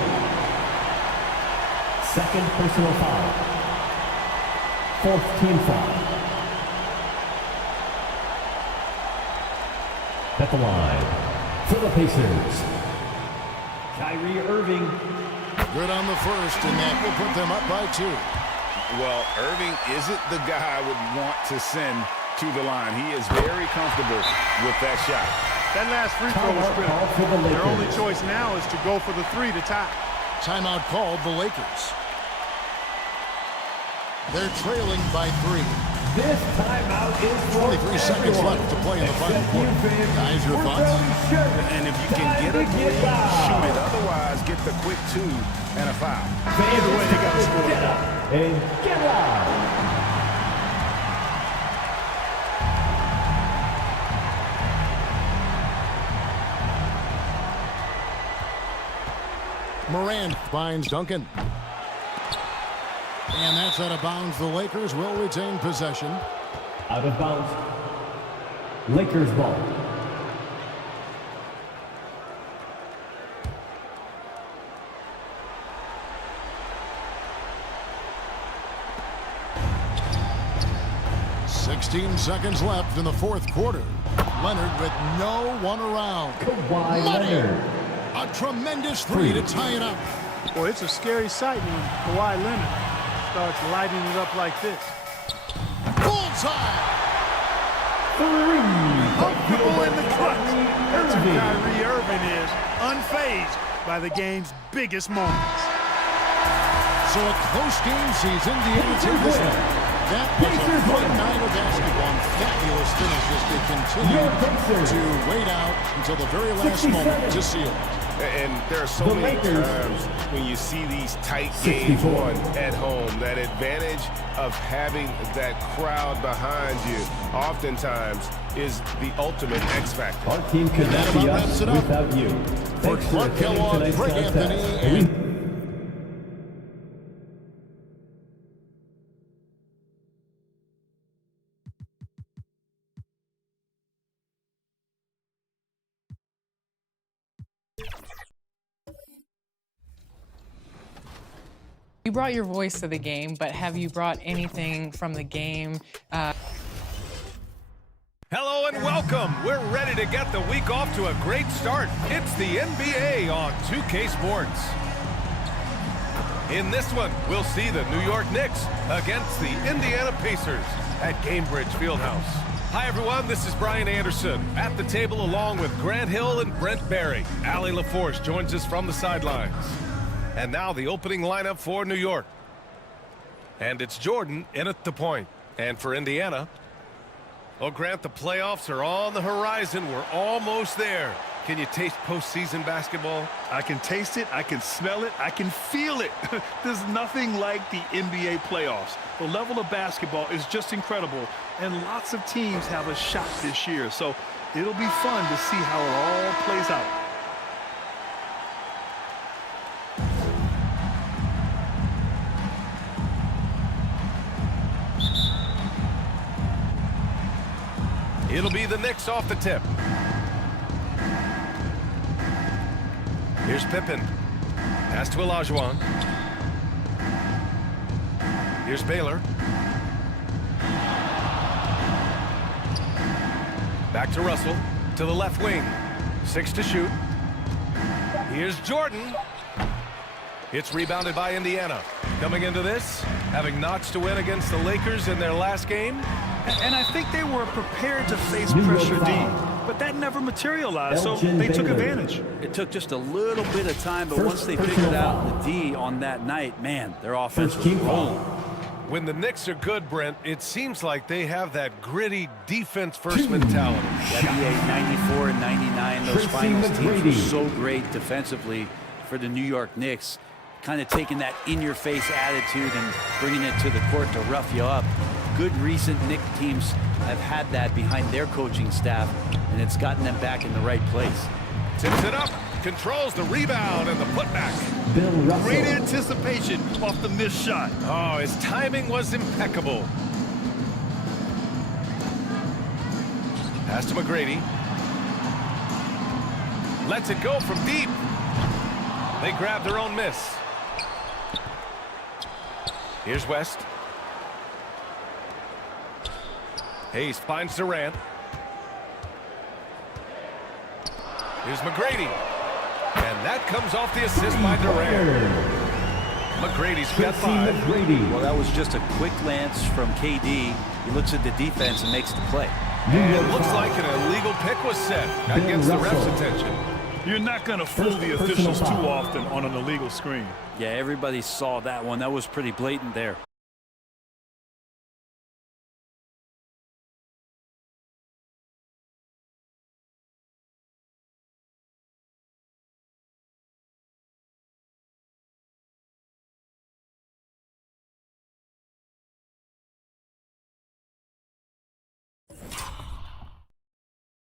Second personal foul. Fourth team foul. At the line for the Pacers. Kyrie Irving. Good on the first, and that will put them up by 2. Well, Irving isn't the guy I would want to send to the line. He is very comfortable with that shot. That last free throw was critical. Their only choice now is to go for the 3 to tie. Timeout called the Lakers. They're trailing by 3. This timeout is 23 seconds left to play in the final quarter. Guys, your thoughts? And if you can get a three, shoot it. Otherwise, get the quick 2 and a foul. Either way, they got to score. Get up and get out. Morant finds Duncan. And that's out of bounds. The Lakers will retain possession. Out of bounds. Lakers ball. "16 seconds left in the fourth quarter. Leonard with no one around. Kawhi Leonard. A tremendous 3 to tie it up. Boy, it's a scary sight when Kawhi Leonard starts lighting it up like this. Bullseye! 3. Comfortable in the clutch. That's who Kyrie Irving is, unfazed by the game's biggest moments. So a close game sees Indiana take this one. That was a fun night of basketball. Fabulous finishes. They continue to wait out until the very last moment to seal it. And there are so many times when you see these tight games won at home, that advantage of having that crowd behind you oftentimes is the ultimate X factor. Our team could not be us without you. For Clark Kellogg, Greg Anthony, and you brought your voice to the game, but have you brought anything from the game? Hello and welcome. We're ready to get the week off to a great start. It's the NBA on 2K Sports. In this one, we'll see the New York Knicks against the Indiana Pacers at Gainbridge Fieldhouse. Hi, everyone. This is Brian Anderson at the table along with Grant Hill and Brent Barry. Allie LaForce joins us from the sidelines. And now the opening lineup for New York. And it's Jordan in at the point. And for Indiana, well, Grant, the playoffs are on the horizon. We're almost there. Can you taste postseason basketball? I can taste it, I can smell it, I can feel it. There's nothing like the NBA playoffs. The level of basketball is just incredible, and lots of teams have a shot this year. So it'll be fun to see how it all plays out. It'll be the Knicks off the tip. Here's Pippen. Pass to Olajuwon. Here's Baylor. Back to Russell, to the left wing. 6 to shoot. Here's Jordan. It's rebounded by Indiana. Coming into this, having notched to win against the Lakers in their last game. And I think they were prepared to face pressure D, but that never materialized, so they took advantage. It took just a little bit of time, but once they figured out the D on that night, man, their offense was rolling. When the Knicks are good, Brent, it seems like they have that gritty defense-first mentality. NBA 94 and 99, those finals teams were so great defensively for the New York Knicks. Kind of taking that in-your-face attitude and bringing it to the court to rough you up. Good recent Knicks teams have had that behind their coaching staff, and it's gotten them back in the right place. Tips it up, controls the rebound and the putback. Great anticipation off the missed shot. Oh, his timing was impeccable. Pass to McGrady. Lets it go from deep. They grab their own miss. Here's West. Hayes finds Durant. Here's McGrady. And that comes off the assist by Durant. McGrady's got 5. Well, that was just a quick glance from KD. He looks at the defense and makes the play. And it looks like an illegal pick was set. That gets the ref's attention. You're not going to fool the officials too often on an illegal screen. Yeah, everybody saw that one. That was pretty blatant there.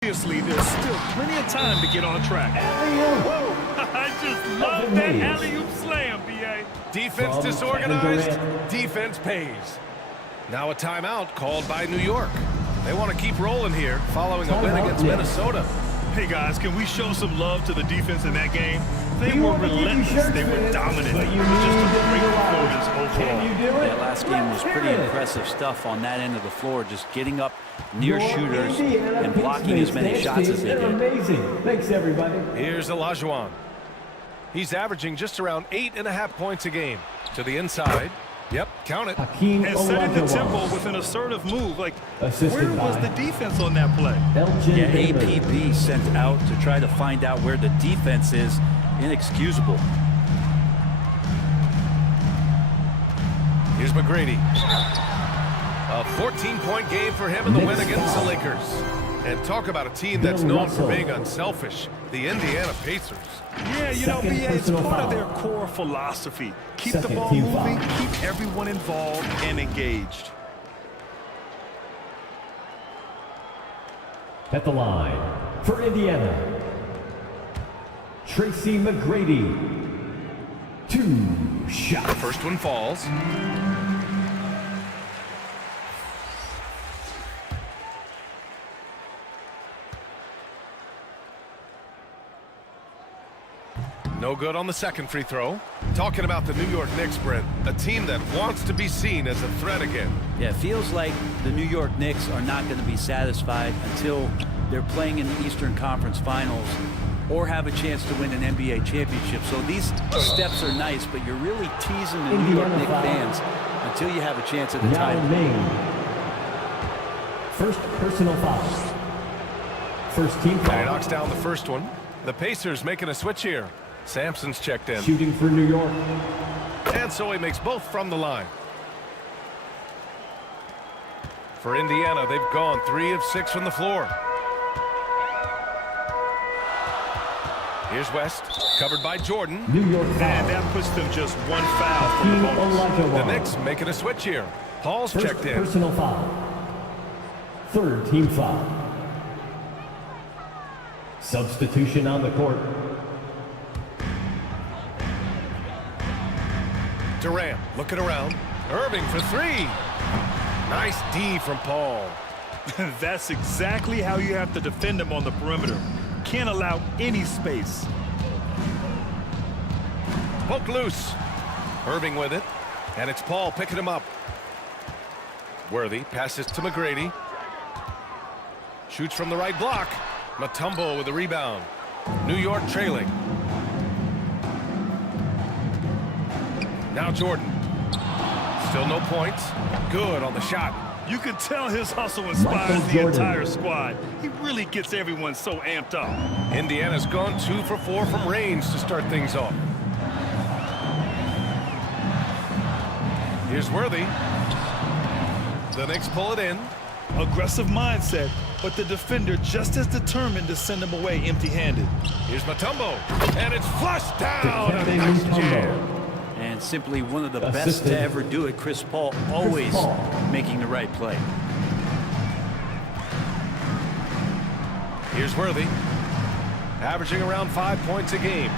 Obviously, there's still plenty of time to get on track. I just love that alley-oop slam, B.A. Defense disorganized, defense pays. Now a timeout called by New York. They want to keep rolling here following a win against Minnesota. Hey, guys, can we show some love to the defense in that game? They were relentless. They were dominant. Just a great performance overall. That last game was pretty impressive stuff on that end of the floor, just getting up near shooters and blocking as many shots as they did. Amazing. Thanks, everybody. Here's Olajuwon. He's averaging just around 8.5 points a game. To the inside. Yep, count it. And setting the tempo with an assertive move. Like, where was the defense on that play? Yeah, APB sent out to try to find out where the defense is. Inexcusable. Here's McGrady. A 14-point game for him in the win against the Lakers. And talk about a team that's known for being unselfish. The Indiana Pacers. Yeah, you know, BA, it's part of their core philosophy. Keep the ball moving, keep everyone involved and engaged. At the line for Indiana, Tracy McGrady. 2 shots. The first one falls. No good on the second free throw. Talking about the New York Knicks, Brent, a team that wants to be seen as a threat again. Yeah, it feels like the New York Knicks are not going to be satisfied until they're playing in the Eastern Conference Finals or have a chance to win an NBA championship. So these steps are nice, but you're really teasing the New York Knicks fans until you have a chance at the title. First personal foul. First team foul. And he knocks down the first one. The Pacers making a switch here. Sampson's checked in. Shooting for New York. And so he makes both from the line. For Indiana, they've gone 3 of 6 from the floor. Here's West, covered by Jordan. New York foul. And that puts them just 1 foul from the bonus. The Knicks making a switch here. Paul's First checked in. Personal foul. Third team foul. Substitution on the court. Durant looking around. Irving for 3. Nice D from Paul. That's exactly how you have to defend him on the perimeter. Can't allow any space. Poke loose. Irving with it. And it's Paul picking him up. Worthy passes to McGrady. Shoots from the right block. Mutombo with the rebound. New York trailing. Now Jordan. Still no points. Good on the shot. You can tell his hustle inspires the entire squad. He really gets everyone so amped up. Indiana's gone 2 for 4 from range to start things off. Here's Worthy. The Knicks pull it in. Aggressive mindset, but the defender just as determined to send him away empty-handed. Here's Mutombo, and it's flushed down. A nice jam. And simply one of the best to ever do it. Chris Paul always making the right play. Here's Worthy, averaging around 5 points a game.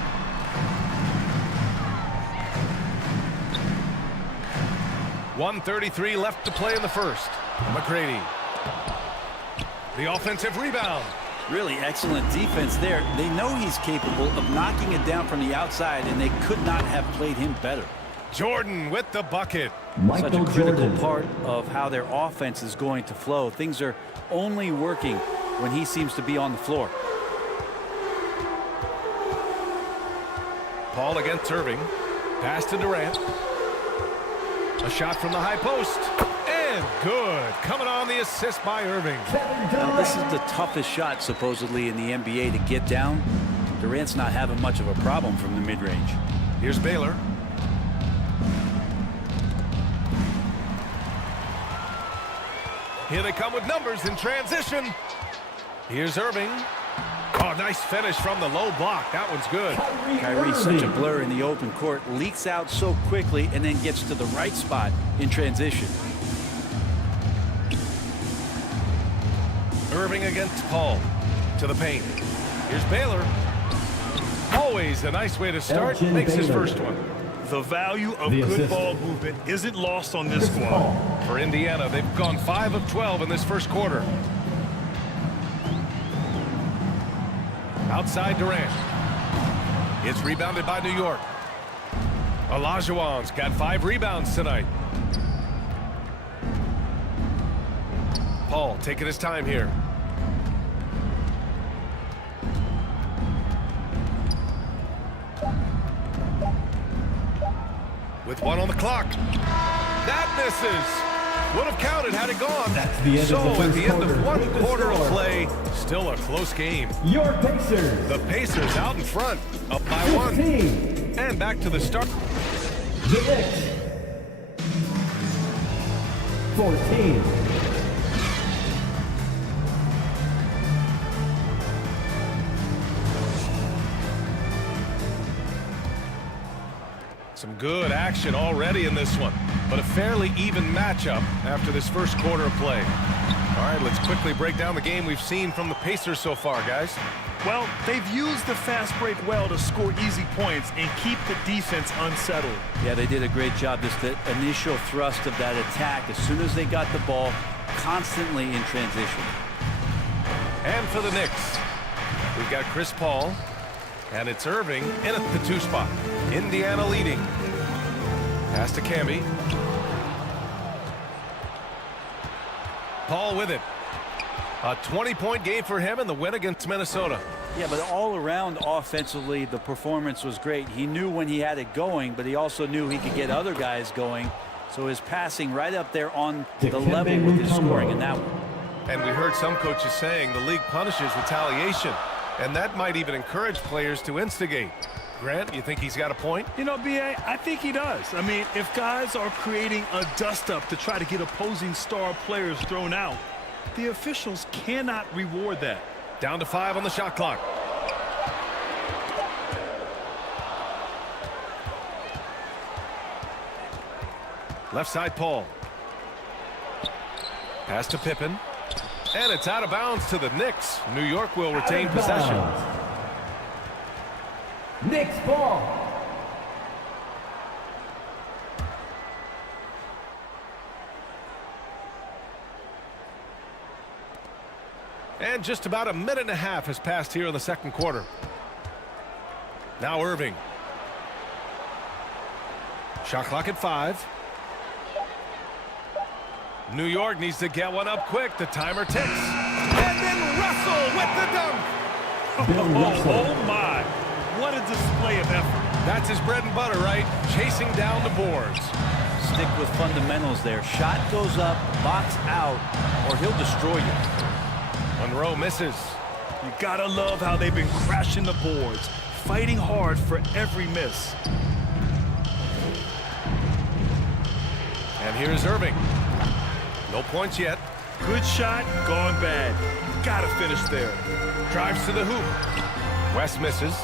.133 left to play in the first. McGrady. The offensive rebound. Really excellent defense there. They know he's capable of knocking it down from the outside, and they could not have played him better. Jordan with the bucket. Such a critical part of how their offense is going to flow. Things are only working when he seems to be on the floor. Paul against Irving. Pass to Durant. A shot from the high post. And good. Coming on the assist by Irving. Now, this is the toughest shot, supposedly, in the NBA to get down. Durant's not having much of a problem from the mid-range. Here's Baylor. Here they come with numbers in transition. Here's Irving. Oh, nice finish from the low block. That one's good. Kyrie's such a blur in the open court. Leaks out so quickly and then gets to the right spot in transition. Irving against Paul. To the paint. Here's Baylor. Always a nice way to start. Makes his first one. The value of good ball movement isn't lost on this squad. For Indiana, they've gone 5 of 12 in this first quarter. Outside Durant. It's rebounded by New York. Olajuwon's got 5 rebounds tonight. Paul taking his time here. With 1 on the clock. That misses. Would have counted had it gone. So at the end of 1 quarter of play, still a close game. Your Pacers. The Pacers out in front, up by 1. And back to the start. The Knicks. 14. Some good action already in this one, but a fairly even matchup after this first quarter of play. All right, let's quickly break down the game we've seen from the Pacers so far, guys. Well, they've used the fast break well to score easy points and keep the defense unsettled. Yeah, they did a great job. Just the initial thrust of that attack, as soon as they got the ball, constantly in transition. And for the Knicks, we've got Chris Paul, and it's Irving in at the 2 spot. Indiana leading. Pass to Camby. Paul with it. A 20-point game for him in the win against Minnesota. Yeah, but all around offensively, the performance was great. He knew when he had it going, but he also knew he could get other guys going. So his passing right up there on the level with his scoring in that one. And we heard some coaches saying the league punishes retaliation, and that might even encourage players to instigate. Grant, you think he's got a point? You know, B.A., I think he does. I mean, if guys are creating a dust-up to try to get opposing star players thrown out, the officials cannot reward that. Down to 5 on the shot clock. Left side, Paul. Pass to Pippen. And it's out of bounds to the Knicks. New York will retain possession. Knicks ball. And just about a minute and a half has passed here in the second quarter. Now Irving. Shot clock at 5. New York needs to get one up quick. The timer ticks. And then Russell with the dunk. Oh, my. What a display of effort. That's his bread and butter, right? Chasing down the boards. Stick with fundamentals there. Shot goes up, box out, or he'll destroy you. Monroe misses. You gotta love how they've been crashing the boards, fighting hard for every miss. And here's Irving. No points yet. Good shot, gone bad. Gotta finish there. Drives to the hoop. West misses.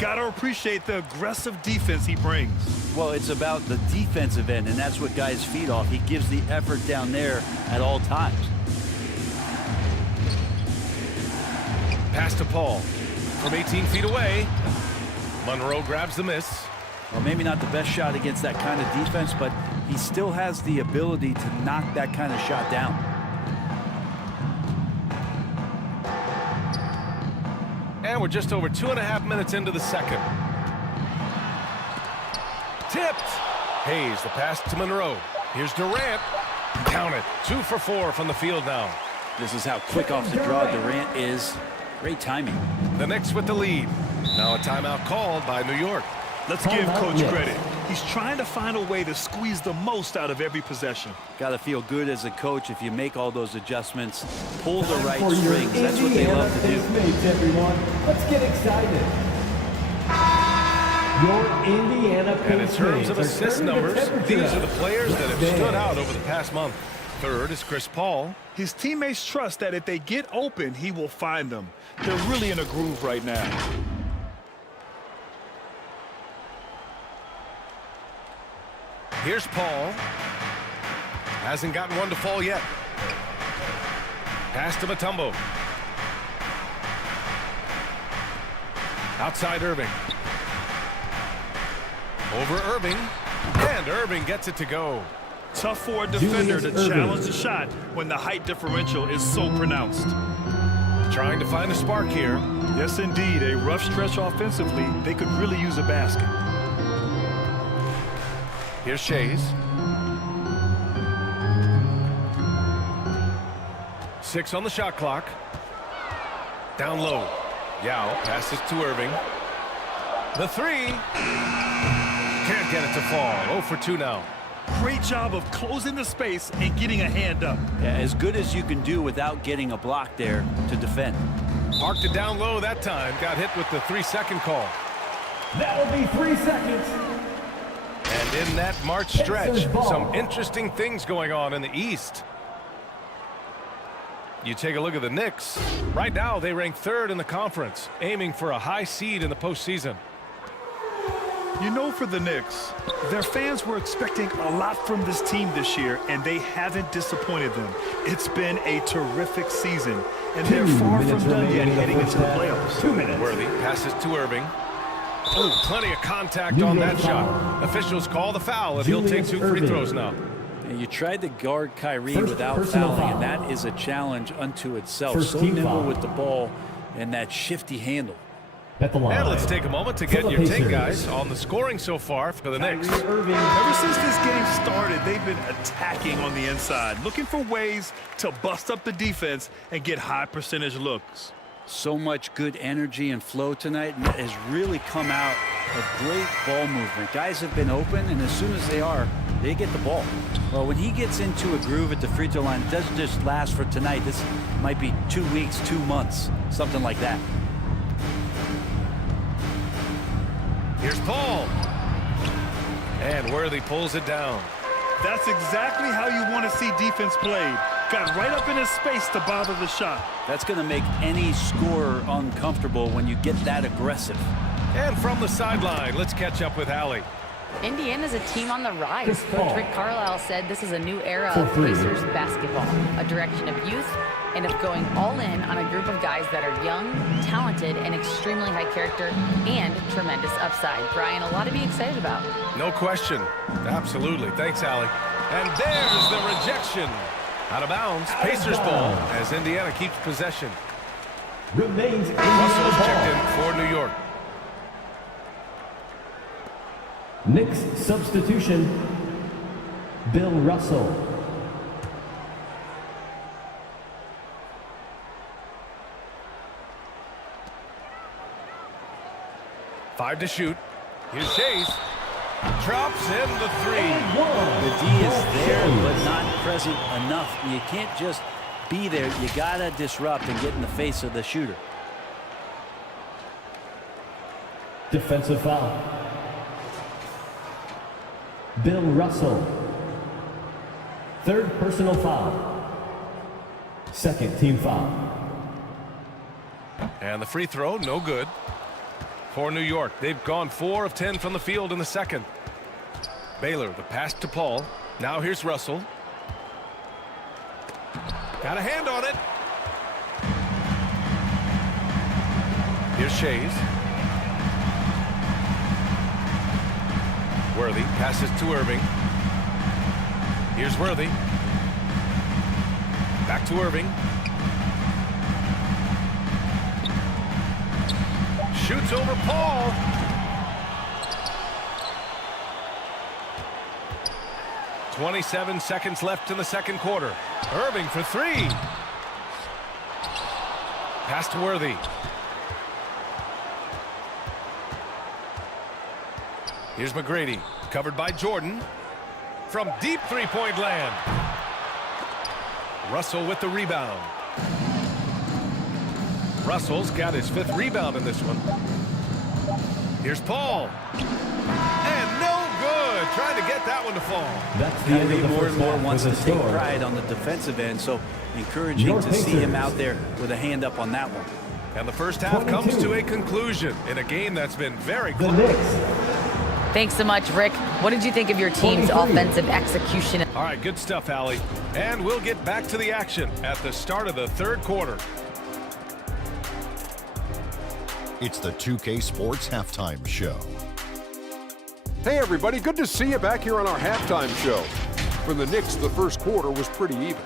Gotta appreciate the aggressive defense he brings. Well, it's about the defensive end, and that's what guys feed off. He gives the effort down there at all times. Pass to Paul. From 18 feet away. Monroe grabs the miss. Well, maybe not the best shot against that kind of defense, but he still has the ability to knock that kind of shot down. And we're just over 2.5 minutes into the second. Tipped. Hayes, the pass to Monroe. Here's Durant. Count it. 2 for 4 from the field now. This is how quick off the draw Durant is. Great timing. The Knicks with the lead. Now a timeout called by New York. Let's give Coach credit. He's trying to find a way to squeeze the most out of every possession. Got to feel good as a coach if you make all those adjustments, pull the right strings. That's what they love to do. Everyone, let's get excited. Your Indiana And in terms of assist numbers, these are the players that have stood out over the past month. Third is Chris Paul. His teammates trust that if they get open, he will find them. They're really in a groove right now. Here's Paul. Hasn't gotten one to fall yet. Pass to Mutombo. Outside Irving. Over Irving. And Irving gets it to go. Tough for a defender to challenge the shot when the height differential is so pronounced. Trying to find a spark here. Yes, indeed. A rough stretch offensively. They could really use a basket. Here's Shays. 6 on the shot clock. Down low. Yao passes to Irving. The 3. Can't get it to fall. 0 for 2 now. Great job of closing the space and getting a hand up. Yeah, as good as you can do without getting a block there to defend. Parked it down low that time. Got hit with the 3-second call. That'll be 3 seconds. And in that March stretch, some interesting things going on in the East. You take a look at the Knicks. Right now, they rank 3rd in the conference, aiming for a high seed in the postseason. You know, for the Knicks, their fans were expecting a lot from this team this year, and they haven't disappointed them. It's been a terrific season, and they're far from done yet heading into the playoffs. 2 minutes. Worthy passes to Irving. Oh, plenty of contact on that shot. Officials call the foul, and he'll take 2 free throws now. And you tried to guard Kyrie without fouling, and that is a challenge unto itself. So nimble with the ball and that shifty handle. At the line. And let's take a moment to get your take, guys, on the scoring so far for the Knicks. Ever since this game started, they've been attacking on the inside, looking for ways to bust up the defense and get high percentage looks. So much good energy and flow tonight, and it has really come out of great ball movement. Guys have been open, and as soon as they are, they get the ball. Well, when he gets into a groove at the free throw line, it doesn't just last for tonight. This might be 2 weeks, 2 months, something like that. Here's Paul. And Worthy pulls it down. That's exactly how you want to see defense played. Got right up in his space to bother the shot. That's going to make any scorer uncomfortable when you get that aggressive. And from the sideline, let's catch up with Allie. Indiana's a team on the rise. Coach Rick Carlisle said this is a new era of Pacers basketball, a direction of youth and of going all in on a group of guys that are young, talented, and extremely high character and tremendous upside. Brian, a lot to be excited about. No question. Absolutely. Thanks, Allie. And there's the rejection. Out of bounds. Pacers ball as Indiana keeps possession. Remains Russell's checked in for New York. Knicks substitution, Bill Russell. 5 to shoot. Here's Chase. Drops in the 3. The D is there, but not present enough. You can't just be there. You got to disrupt and get in the face of the shooter. Defensive foul. Bill Russell. Third personal foul. Second team foul. And the free throw, no good. For New York, they've gone 4 of 10 from the field in the second. Baylor, the pass to Paul. Now here's Russell. Got a hand on it. Here's Shays. Worthy passes to Irving. Here's Worthy. Back to Irving. Shoots over Paul. "27 seconds left in the second quarter. Irving for 3. Pass to Worthy. Here's McGrady, covered by Jordan. From deep three-point land. Russell with the rebound. Russell's got his 5th rebound in this one. Here's Paul. And no good. Trying to get that one to fall. That's the end of the more first and more half wants with to a take score. pride on the defensive end, so encouraging to see him out there with a hand up on that one. And the first half comes to a conclusion in a game that's been very close. Thanks so much, Rick. What did you think of your team's offensive execution? All right, good stuff, Allie. And we'll get back to the action at the start of the third quarter. It's the 2K Sports Halftime Show. Hey everybody, good to see you back here on our halftime show. For the Knicks, the first quarter was pretty even.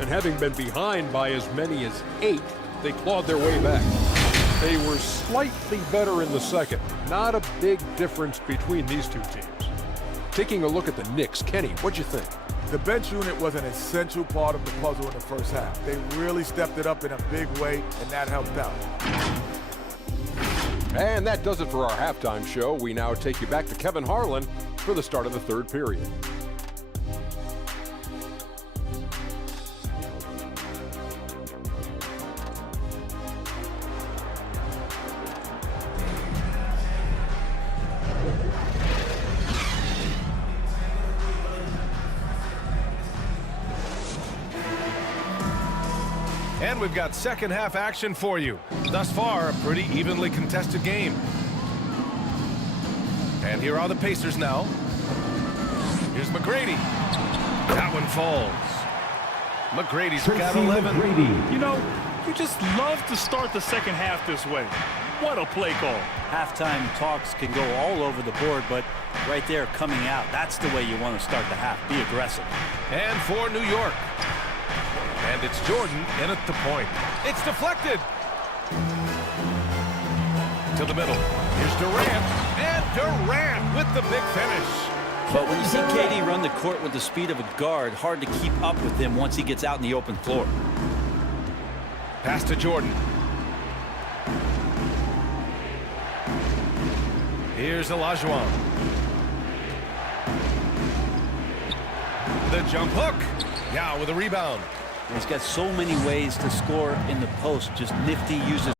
And having been behind by as many as 8, they clawed their way back. They were slightly better in the second. Not a big difference between these two teams. Taking a look at the Knicks, Kenny, what'd you think? The bench unit was an essential part of the puzzle in the first half. They really stepped it up in a big way, and that helped out. And that does it for our halftime show. We now take you back to Kevin Harlan for the start of the third period. And we've got second half action for you. Thus far, a pretty evenly contested game. And here are the Pacers now. Here's McGrady. That one falls. McGrady's got 11. You know, you just love to start the second half this way. What a play call. Halftime talks can go all over the board, but right there coming out, that's the way you want to start the half. Be aggressive. And for New York. And it's Jordan in at the point. It's deflected. To the middle. Here's Durant. And Durant with the big finish. But when you see KD run the court with the speed of a guard, hard to keep up with him once he gets out in the open floor. Pass to Jordan. Here's Olajuwon. The jump hook. Yeah, with a rebound. He's got so many ways to score in the post. Just nifty uses.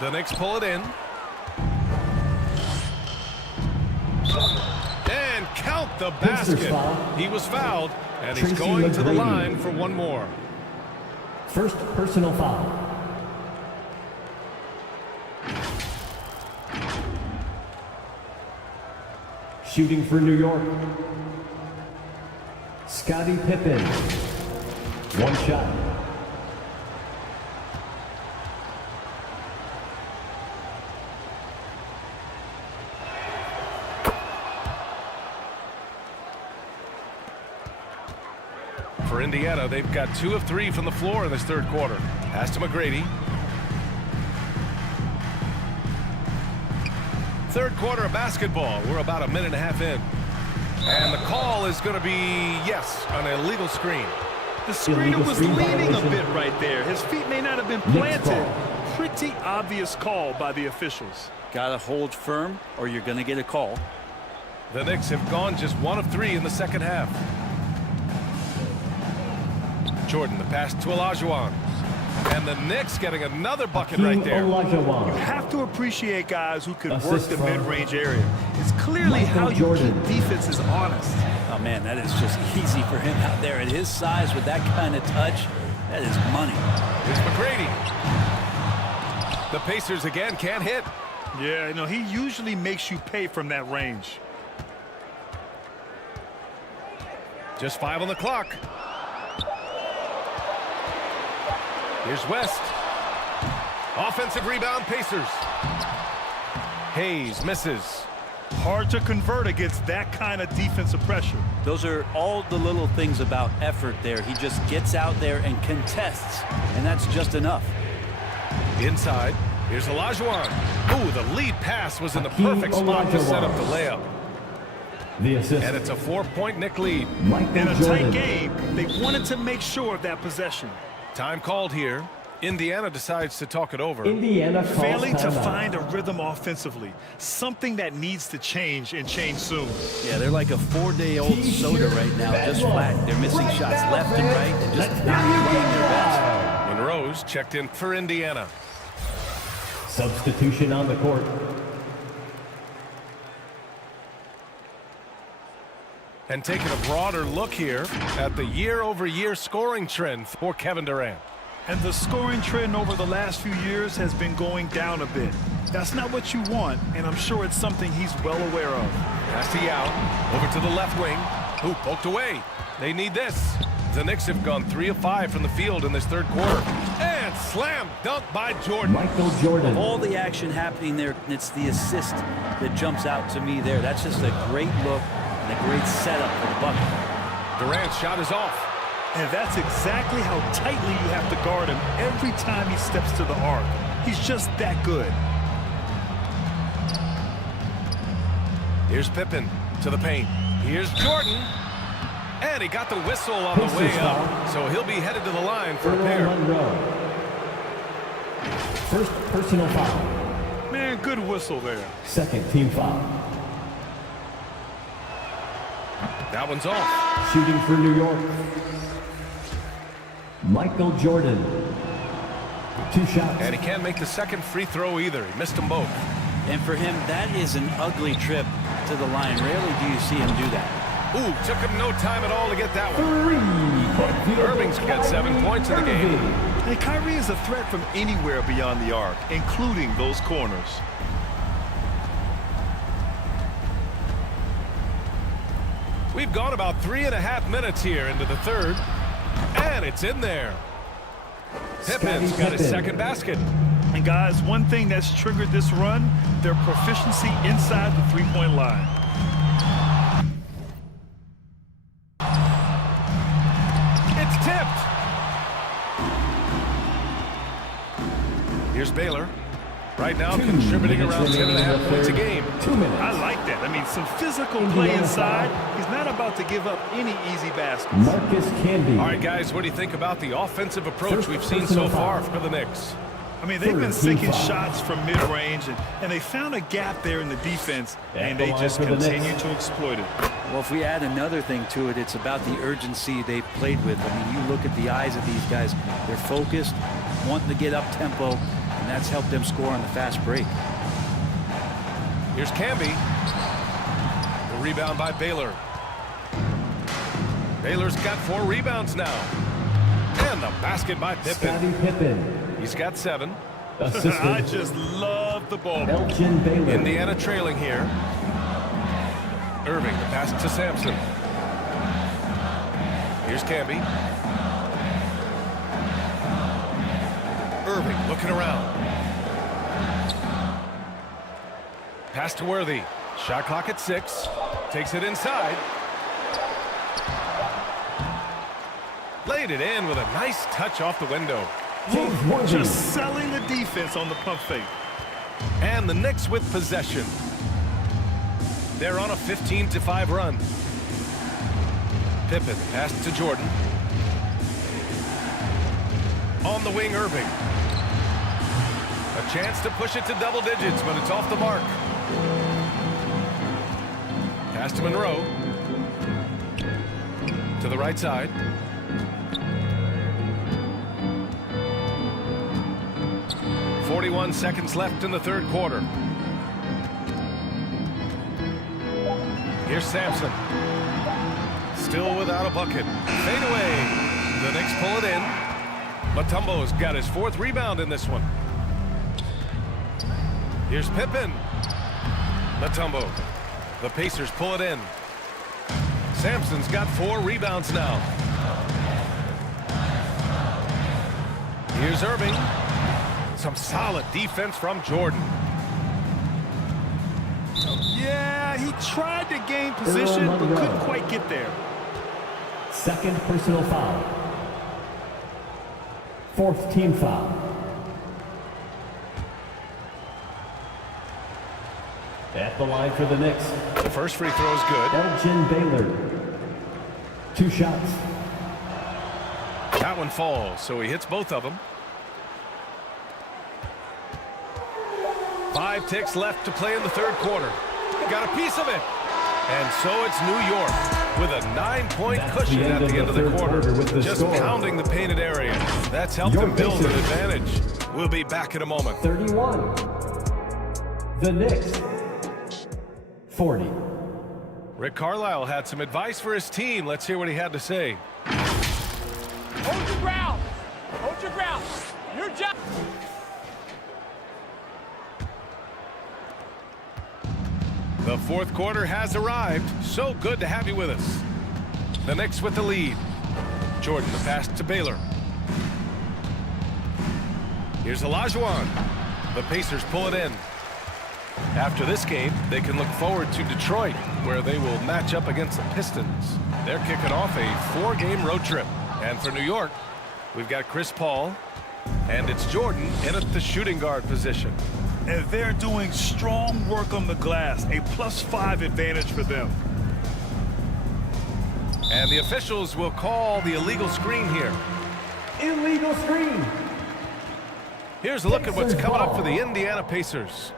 The Knicks pull it in. And count the basket. He was fouled, and he's going to the line for one more. First personal foul. Shooting for New York. Scottie Pippen. One shot. For Indiana, they've got 2 of 3 from the floor in this third quarter. Pass to McGrady. Third quarter of basketball. We're about a minute and a half in. And the call is going to be, yes, an illegal screen. The screener was leaning a bit right there. His feet may not have been planted. Pretty obvious call by the officials. Got to hold firm or you're going to get a call. The Knicks have gone just 1 of 3 in the second half. Jordan, the pass to Olajuwon. And the Knicks getting another bucket right there. You have to appreciate guys who can work the mid-range area. It's clearly how you keep defenses honest. Oh, man, that is just easy for him out there. At his size with that kind of touch, that is money. Here's McGrady. The Pacers again can't hit. Yeah, you know, he usually makes you pay from that range. Just 5 on the clock. Here's West. Offensive rebound, Pacers. Hayes misses. Hard to convert against that kind of defensive pressure. Those are all the little things about effort there. He just gets out there and contests, and that's just enough. Inside, here's Olajuwon. Ooh, the lead pass was in the perfect spot to set up the layup. The assist. And it's a 4-point Knick lead. In a tight game, they wanted to make sure of that possession. Time called here. Indiana decides to talk it over. Indiana failing to find a rhythm offensively. Something that needs to change and change soon. Yeah, they're like a 4-day-old soda right now, just flat. They're missing shots left and right and just not playing their best. Monroe's checked in for Indiana. Substitution on the court. And taking a broader look here at the year-over-year scoring trend for Kevin Durant. And the scoring trend over the last few years has been going down a bit. That's not what you want, and I'm sure it's something he's well aware of. Pass to Yao, over to the left wing, who poked away. They need this. The Knicks have gone 3 of 5 from the field in this third quarter. And slam dunk by Jordan. Michael Jordan. Of all the action happening there, it's the assist that jumps out to me there. That's just a great look and a great setup for the bucket. Durant's shot is off. And that's exactly how tightly you have to guard him every time he steps to the arc. He's just that good. Here's Pippen to the paint. Here's Jordan. And he got the whistle on the way up. So he'll be headed to the line for a pair. First personal foul. Man, good whistle there. Second team foul. That one's off. Shooting for New York. Michael Jordan. 2 shots. And he can't make the second free throw either. He missed them both. And for him, that is an ugly trip to the line. Rarely do you see him do that. Ooh, took him no time at all to get that one. Irving's got 7 points in the game. And Kyrie is a threat from anywhere beyond the arc, including those corners. We've gone about 3.5 minutes here into the third. And it's in there. Pippen's got his second basket. And guys, one thing that's triggered this run, their proficiency inside the three-point line. It's tipped. Here's Baylor. Right now contributing around 10.5 points a game. 2 minutes. I like that. I mean, some physical play inside. He's not about to give up any easy baskets. Marcus Camby. All right, guys, what do you think about the offensive approach we've seen so far for the Knicks? I mean, they've been sinking shots from mid-range, and they found a gap there in the defense, and they just continue to exploit it. Well, if we add another thing to it, it's about the urgency they've played with. I mean, you look at the eyes of these guys. They're focused, wanting to get up tempo, and that's helped them score on the fast break. Here's Camby. The rebound by Baylor. Baylor's got 4 rebounds now. And the basket by Pippen. He's got 7. I just love the ball. Elgin Baylor. Indiana trailing here. Irving, the pass to Sampson. Here's Camby. Irving looking around. Pass to Worthy. Shot clock at 6. Takes it inside. Laid it in with a nice touch off the window. Just selling the defense on the pump fake. And the Knicks with possession. They're on a 15-5 run. Pippen pass to Jordan. On the wing, Irving. A chance to push it to double digits, but it's off the mark. Pass to Monroe. To the right side. .41 seconds left in the third quarter. Here's Sampson. Still without a bucket. Fade away. The Knicks pull it in. Mutombo's got his 4th rebound in this one. Here's Pippen. Mutombo. The Pacers pull it in. Sampson's got 4 rebounds now. Here's Irving. Some solid defense from Jordan. Yeah, he tried to gain position, but couldn't quite get there. Second personal foul. 4th team foul. At the line for the Knicks. The first free throw is good. Elgin Baylor. 2 shots. That one falls, so he hits both of them. 5 ticks left to play in the third quarter. Got a piece of it. And so it's New York with a 9-point cushion at the end of the quarter. Just pounding the painted area. That's helped them build an advantage. We'll be back in a moment. 31. The Knicks. 40. Rick Carlisle had some advice for his team. Let's hear what he had to say. Hold your ground. Hold your ground. Your job. The fourth quarter has arrived. So good to have you with us. The Knicks with the lead. Jordan, the pass to Baylor. Here's Olajuwon. The Pacers pull it in. After this game, they can look forward to Detroit, where they will match up against the Pistons. They're kicking off a 4-game road trip. And for New York, we've got Chris Paul, and it's Jordan in at the shooting guard position. And they're doing strong work on the glass, a +5 advantage for them. And the officials will call the illegal screen here. Illegal screen. Here's a look at what's coming up for the Indiana Pacers.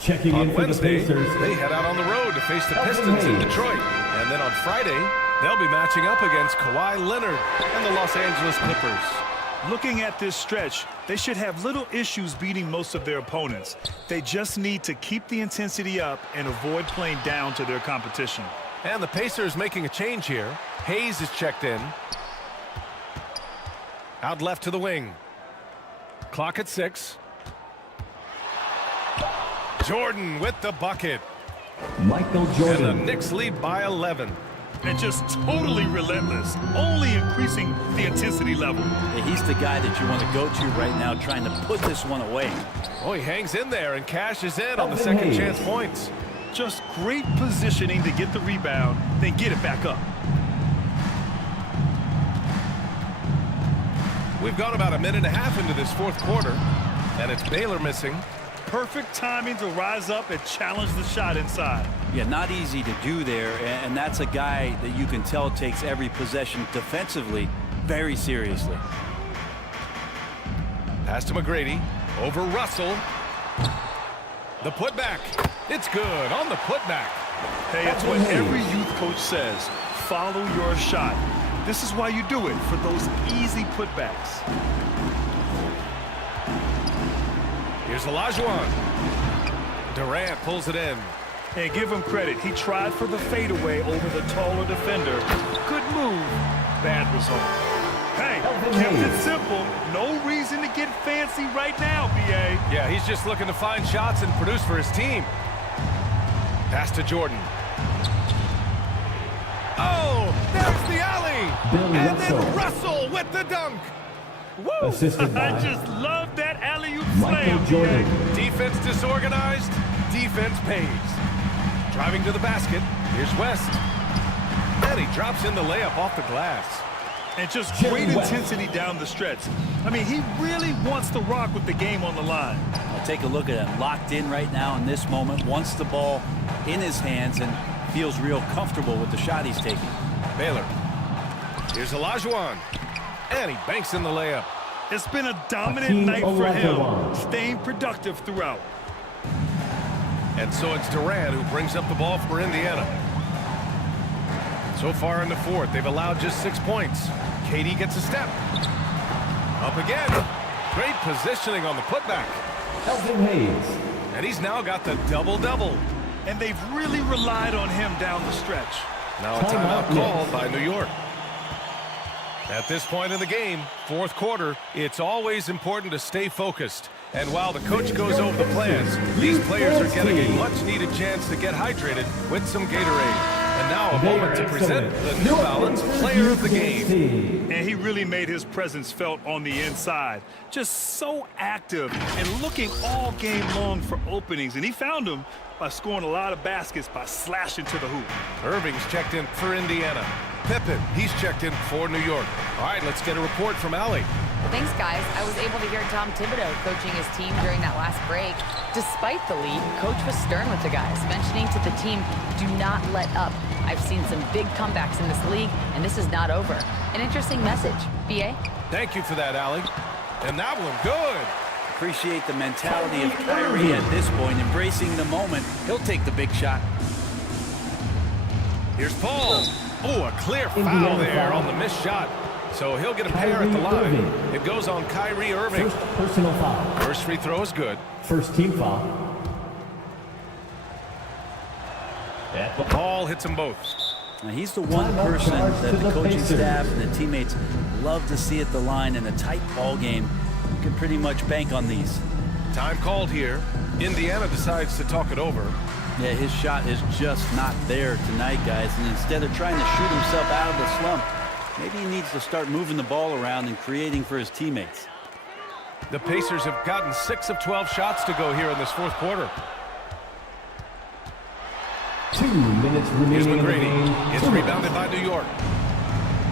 Checking in for the Pacers. They head out on the road to face the Pistons in Detroit. And then on Friday, they'll be matching up against Kawhi Leonard and the Los Angeles Clippers. Looking at this stretch, they should have little issues beating most of their opponents. They just need to keep the intensity up and avoid playing down to their competition. And the Pacers making a change here. Hayes is checked in. Out left to the wing. Clock at 6. Jordan with the bucket. Michael Jordan. And the Knicks lead by 11. And just totally relentless, only increasing the intensity level. Yeah, he's the guy that you want to go to right now, trying to put this one away. Oh, he hangs in there and cashes in on the second chance points. Just great positioning to get the rebound, then get it back up. We've gone about a minute and a half into this fourth quarter, and it's Baylor missing. Perfect timing to rise up and challenge the shot inside. Yeah, not easy to do there, and that's a guy that you can tell takes every possession defensively very seriously. Pass to McGrady, over Russell. The putback, it's good on the putback. Hey, it's what every youth coach says, follow your shot. This is why you do it, for those easy putbacks. Here's Olajuwon. Durant pulls it in. Hey, give him credit. He tried for the fadeaway over the taller defender. Good move. Bad result. Hey, kept it simple. No reason to get fancy right now, B.A. Yeah, he's just looking to find shots and produce for his team. Pass to Jordan. Oh, there's the alley. And then Russell with the dunk. Woo! Assisted by I just love that alley-oop Michael slam. Jordan. Defense disorganized, defense pays. Driving to the basket, here's West. And he drops in the layup off the glass. And just great intensity down the stretch. I mean, he really wants to rock with the game on the line. Well, take a look at him. Locked in right now in this moment. Wants the ball in his hands and feels real comfortable with the shot he's taking. Baylor. Here's Olajuwon. And he banks in the layup. It's been a dominant night for him, staying productive throughout. And so it's Durant who brings up the ball for Indiana. So far in the fourth, they've allowed just 6 points. KD gets a step. Up again. Great positioning on the putback. Elvin Hayes. And he's now got the double-double. And they've really relied on him down the stretch. Now a timeout called by New York. At this point in the game, fourth quarter, it's always important to stay focused. And while the coach goes over the plans, these players are getting a much-needed chance to get hydrated with some Gatorade. And now a moment to present the New Balance Player of the Game. And he really made his presence felt on the inside. Just so active and looking all game long for openings. And he found them by scoring a lot of baskets by slashing to the hoop. Irving's checked in for Indiana. Pippen, he's checked in for New York. All right, let's get a report from Allie. Thanks, guys. I was able to hear Tom Thibodeau coaching his team during that last break. Despite the lead, Coach was stern with the guys, mentioning to the team, do not let up. I've seen some big comebacks in this league, and this is not over. An interesting message. B.A.? Thank you for that, Allie. And that one, good. Appreciate the mentality of Kyrie at this point, embracing the moment. He'll take the big shot. Here's Paul. Oh, a clear foul there on the missed shot. So he'll get a pair at the line. It goes on Kyrie Irving. First personal foul. First free throw is good. First team foul. Paul hits them both. Now he's the one person that the coaching staff and the teammates love to see at the line in a tight ball game. You can pretty much bank on these. Time called here. Indiana decides to talk it over. Yeah, his shot is just not there tonight, guys. And instead of trying to shoot himself out of the slump, maybe he needs to start moving the ball around and creating for his teammates. The Pacers have gotten 6 of 12 shots to go here in this fourth quarter. 2 minutes remaining in the game. It's rebounded by New York.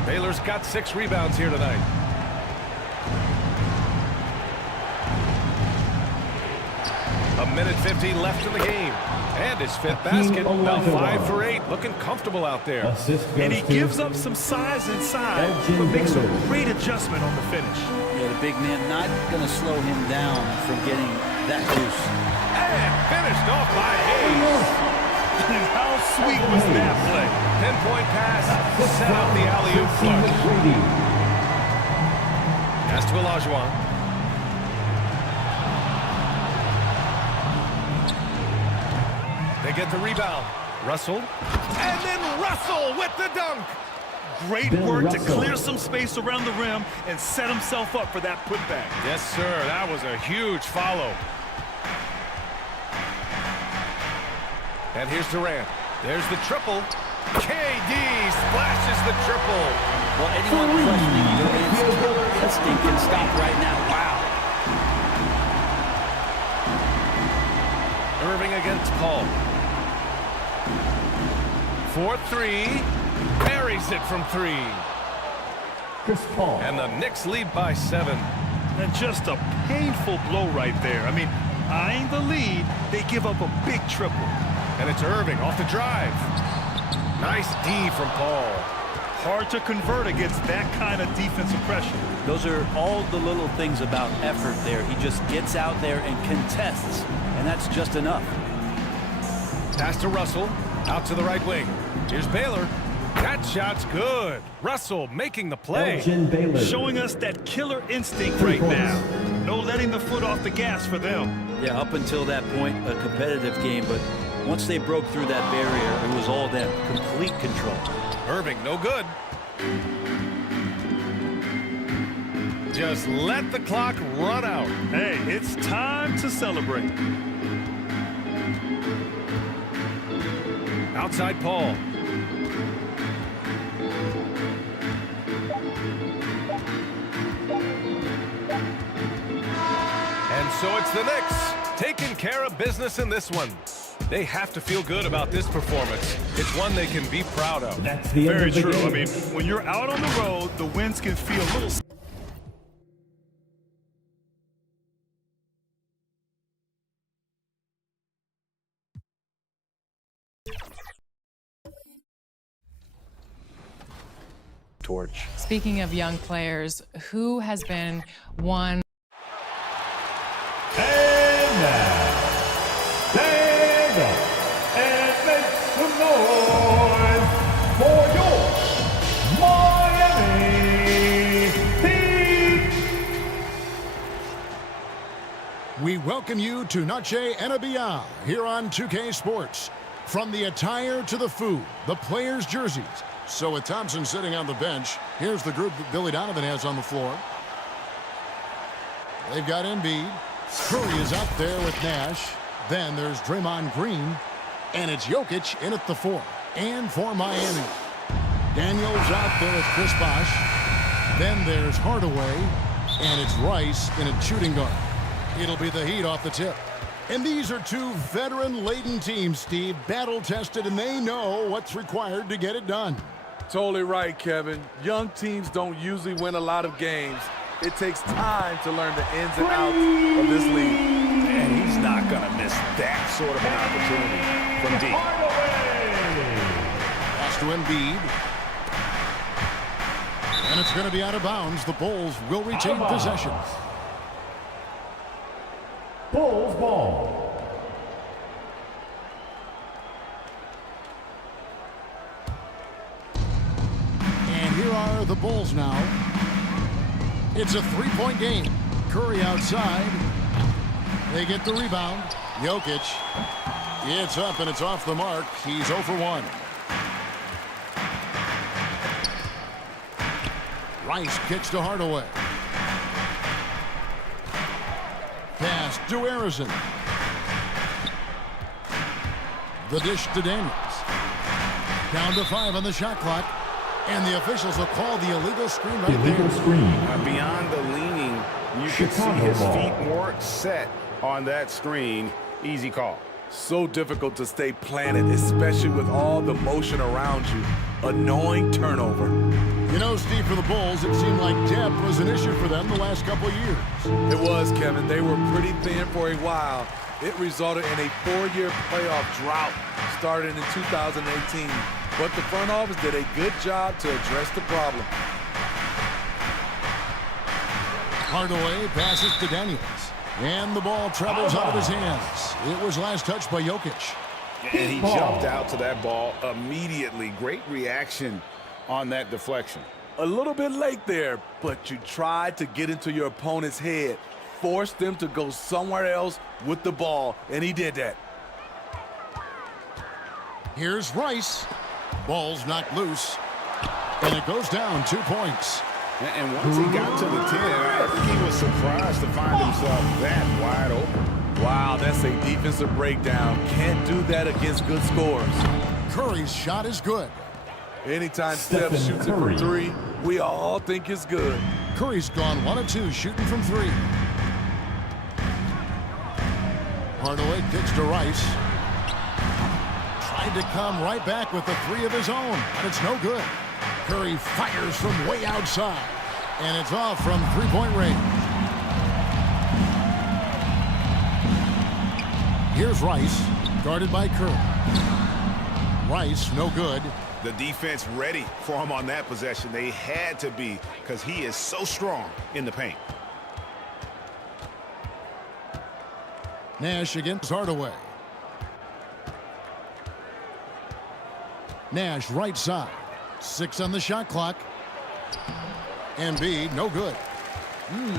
Baylor's got 6 rebounds here tonight. A minute 15 left in the game. And his 5th basket, now 5 for 8, looking comfortable out there. And he gives up some size inside, but makes a great adjustment on the finish. Yeah, the big man not going to slow him down from getting that loose. And finished off by Hayes. And how sweet was that play? Pinpoint pass, set up the alley-oop flush. Pass to Olajuwon. They get the rebound. Russell. And then Russell with the dunk. Great work to clear some space around the rim and set himself up for that putback. Yes, sir. That was a huge follow. And here's Durant. There's the triple. KD splashes the triple. Well, anyone questioning Durant's instinct can stop right now. Wow. Irving against Paul. 4-3. Buries it from 3. Chris Paul. And the Knicks lead by 7. And just a painful blow right there. I mean, eyeing the lead, they give up a big triple. And it's Irving off the drive. Nice D from Paul. Hard to convert against that kind of defensive pressure. Those are all the little things about effort there. He just gets out there and contests, and that's just enough. Pass to Russell, out to the right wing. Here's Baylor. That shot's good. Russell making the play. Showing us that killer instinct right now. No letting the foot off the gas for them. Yeah, up until that point, a competitive game, but once they broke through that barrier, it was all them. Complete control. Irving, no good. Just let the clock run out. Hey, it's time to celebrate. Outside Paul. And so it's the Knicks taking care of business in this one. They have to feel good about this performance. It's one they can be proud of. That's the Very end of the true. game. I mean, when you're out on the road, the winds can feel a little... Torch. Speaking of young players, who has been one? And now, stand up and make some noise for your Miami Heat. We welcome you to Noche NBA here on 2K Sports. From the attire to the food, the players' jerseys. So with Thompson sitting on the bench, here's the group that Billy Donovan has on the floor. They've got Embiid. Curry is out there with Nash. Then there's Draymond Green. And it's Jokic in at the 4. And for Miami, Daniels out there with Chris Bosh. Then there's Hardaway. And it's Rice in a shooting guard. It'll be the Heat off the tip. And these are two veteran-laden teams, Steve, battle-tested, and they know what's required to get it done. Totally right, Kevin. Young teams don't usually win a lot of games. It takes time to learn the ins and outs of this league. And he's not going to miss that sort of an opportunity from deep. Pass to Embiid. And it's going to be out of bounds. The Bulls will retain possession. Bulls ball. And here are the Bulls now. It's a three-point game. Curry outside. They get the rebound. Jokic. It's up and it's off the mark. He's 0 for 1. Rice kicks to Hardaway. Pass to Harrison. The dish to Daniels. Down to 5 on the shot clock. And the officials will call the illegal screen right Illegal there. screen. Beyond the leaning, you can see his feet more set on that screen. Easy call. So difficult to stay planted, especially with all the motion around you. Annoying turnover. You know, Steve, for the Bulls, it seemed like depth was an issue for them the last couple of years. It was, Kevin. They were pretty thin for a while. It resulted in a 4-year playoff drought starting in 2018. But the front office did a good job to address the problem. Hardaway passes to Daniels. And the ball travels out of his hands. It was last touched by Jokic. And he jumped out to that ball immediately. Great reaction on that deflection. A little bit late there, but you tried to get into your opponent's head. Forced them to go somewhere else with the ball, and he did that. Here's Rice. Ball's knocked loose. And it goes down 2 points. And once he got to the 10, I think he was surprised to find himself that wide open. Wow, that's a defensive breakdown. Can't do that against good scores. Curry's shot is good. Anytime Steph shoots it from 3, we all think it's good. Curry's gone 1 of 2 shooting from 3. Hardaway kicks to Rice. Tried to come right back with the 3 of his own, but it's no good. Curry fires from way outside, and it's off from three-point range. Here's Rice, guarded by Curry. Rice, no good. The defense ready for him on that possession. They had to be, because he is so strong in the paint. Nash against Hardaway. Nash right side. 6 on the shot clock. Embiid, no good.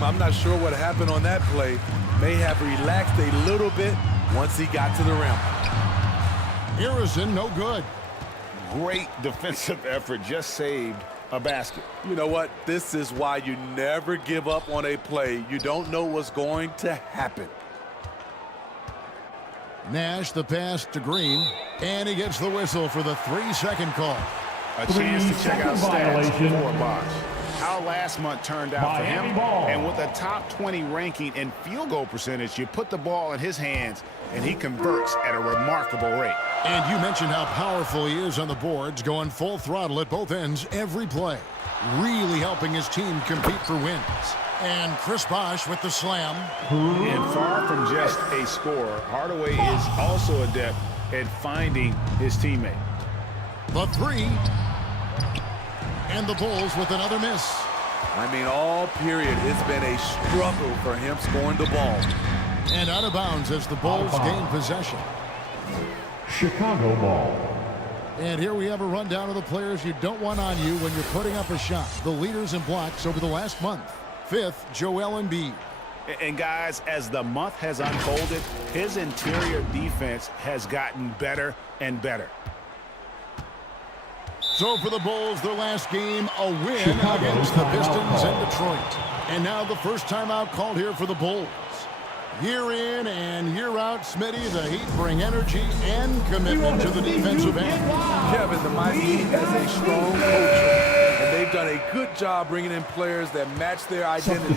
I'm not sure what happened on that play. May have relaxed a little bit once he got to the rim. Harrison, no good. Great defensive effort, just saved a basket. You know what? This is why you never give up on a play. You don't know what's going to happen. Nash, the pass to Green, and he gets the whistle for the 3-second call. A chance to check out stats violation. for Bosh. How last month turned out for him. Ball. And with a top 20 ranking and field goal percentage, you put the ball in his hands, and he converts at a remarkable rate. And you mentioned how powerful he is on the boards, going full throttle at both ends every play. Really helping his team compete for wins. And Chris Bosh with the slam. And far from just a scorer, Hardaway is also adept at finding his teammate. The three. And the Bulls with another miss. I mean, all period, it's been a struggle for him scoring the ball. And out of bounds as the Bulls gain possession. Chicago ball. And here we have a rundown of the players you don't want on you when you're putting up a shot. The leaders in blocks over the last month. 5th, Joel Embiid. And guys, as the month has unfolded, his interior defense has gotten better and better. So for the Bulls, their last game, a win against the Pistons in Detroit. And now the first timeout called here for the Bulls. Year in and year out, Smitty, the Heat bring energy and commitment to the defensive end. Kevin, the Miami Heat has a strong culture, and they've done a good job bringing in players that match their identity.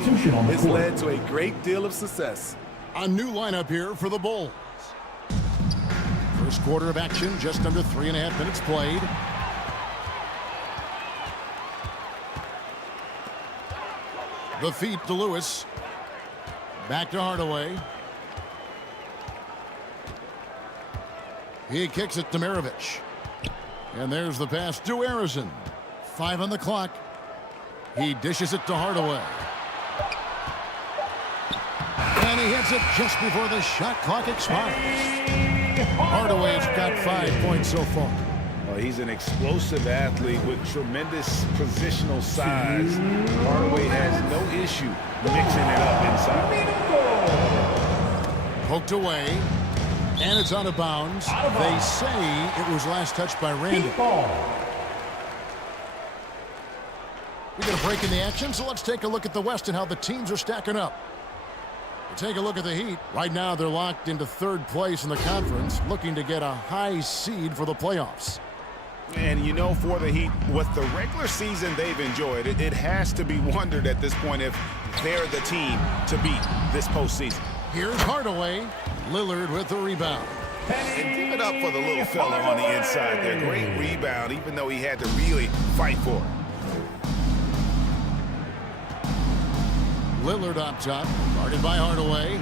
It's led to a great deal of success. A new lineup here for the Bulls. First quarter of action, just under 3.5 minutes played. The feet to Lewis. Back to Hardaway. He kicks it to Maravich. And there's the pass to Harrison. 5 on the clock. He dishes it to Hardaway. And he hits it just before the shot clock expires. Hardaway's got 5 points so far. Well, he's an explosive athlete with tremendous positional size. Hardaway has no issue mixing it up inside. Poked away, and it's out of bounds. They say it was last touched by Randall. We get a break in the action, so let's take a look at the West and how the teams are stacking up. We'll take a look at the Heat. Right now, they're locked into 3rd place in the conference, looking to get a high seed for the playoffs. And you know, for the Heat, with the regular season they've enjoyed, it has to be wondered at this point if they're the team to beat this postseason. Here's Hardaway. Lillard with the rebound. And give it up for the little fella on the inside there. Great rebound, even though he had to really fight for it. Lillard up top, guarded by Hardaway.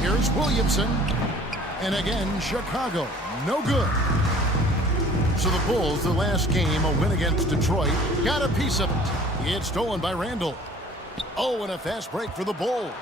Here's Williamson. And again, Chicago, no good. So the Bulls, their last game, a win against Detroit, got a piece of it. It's stolen by Randall. Oh, and a fast break for the Bulls.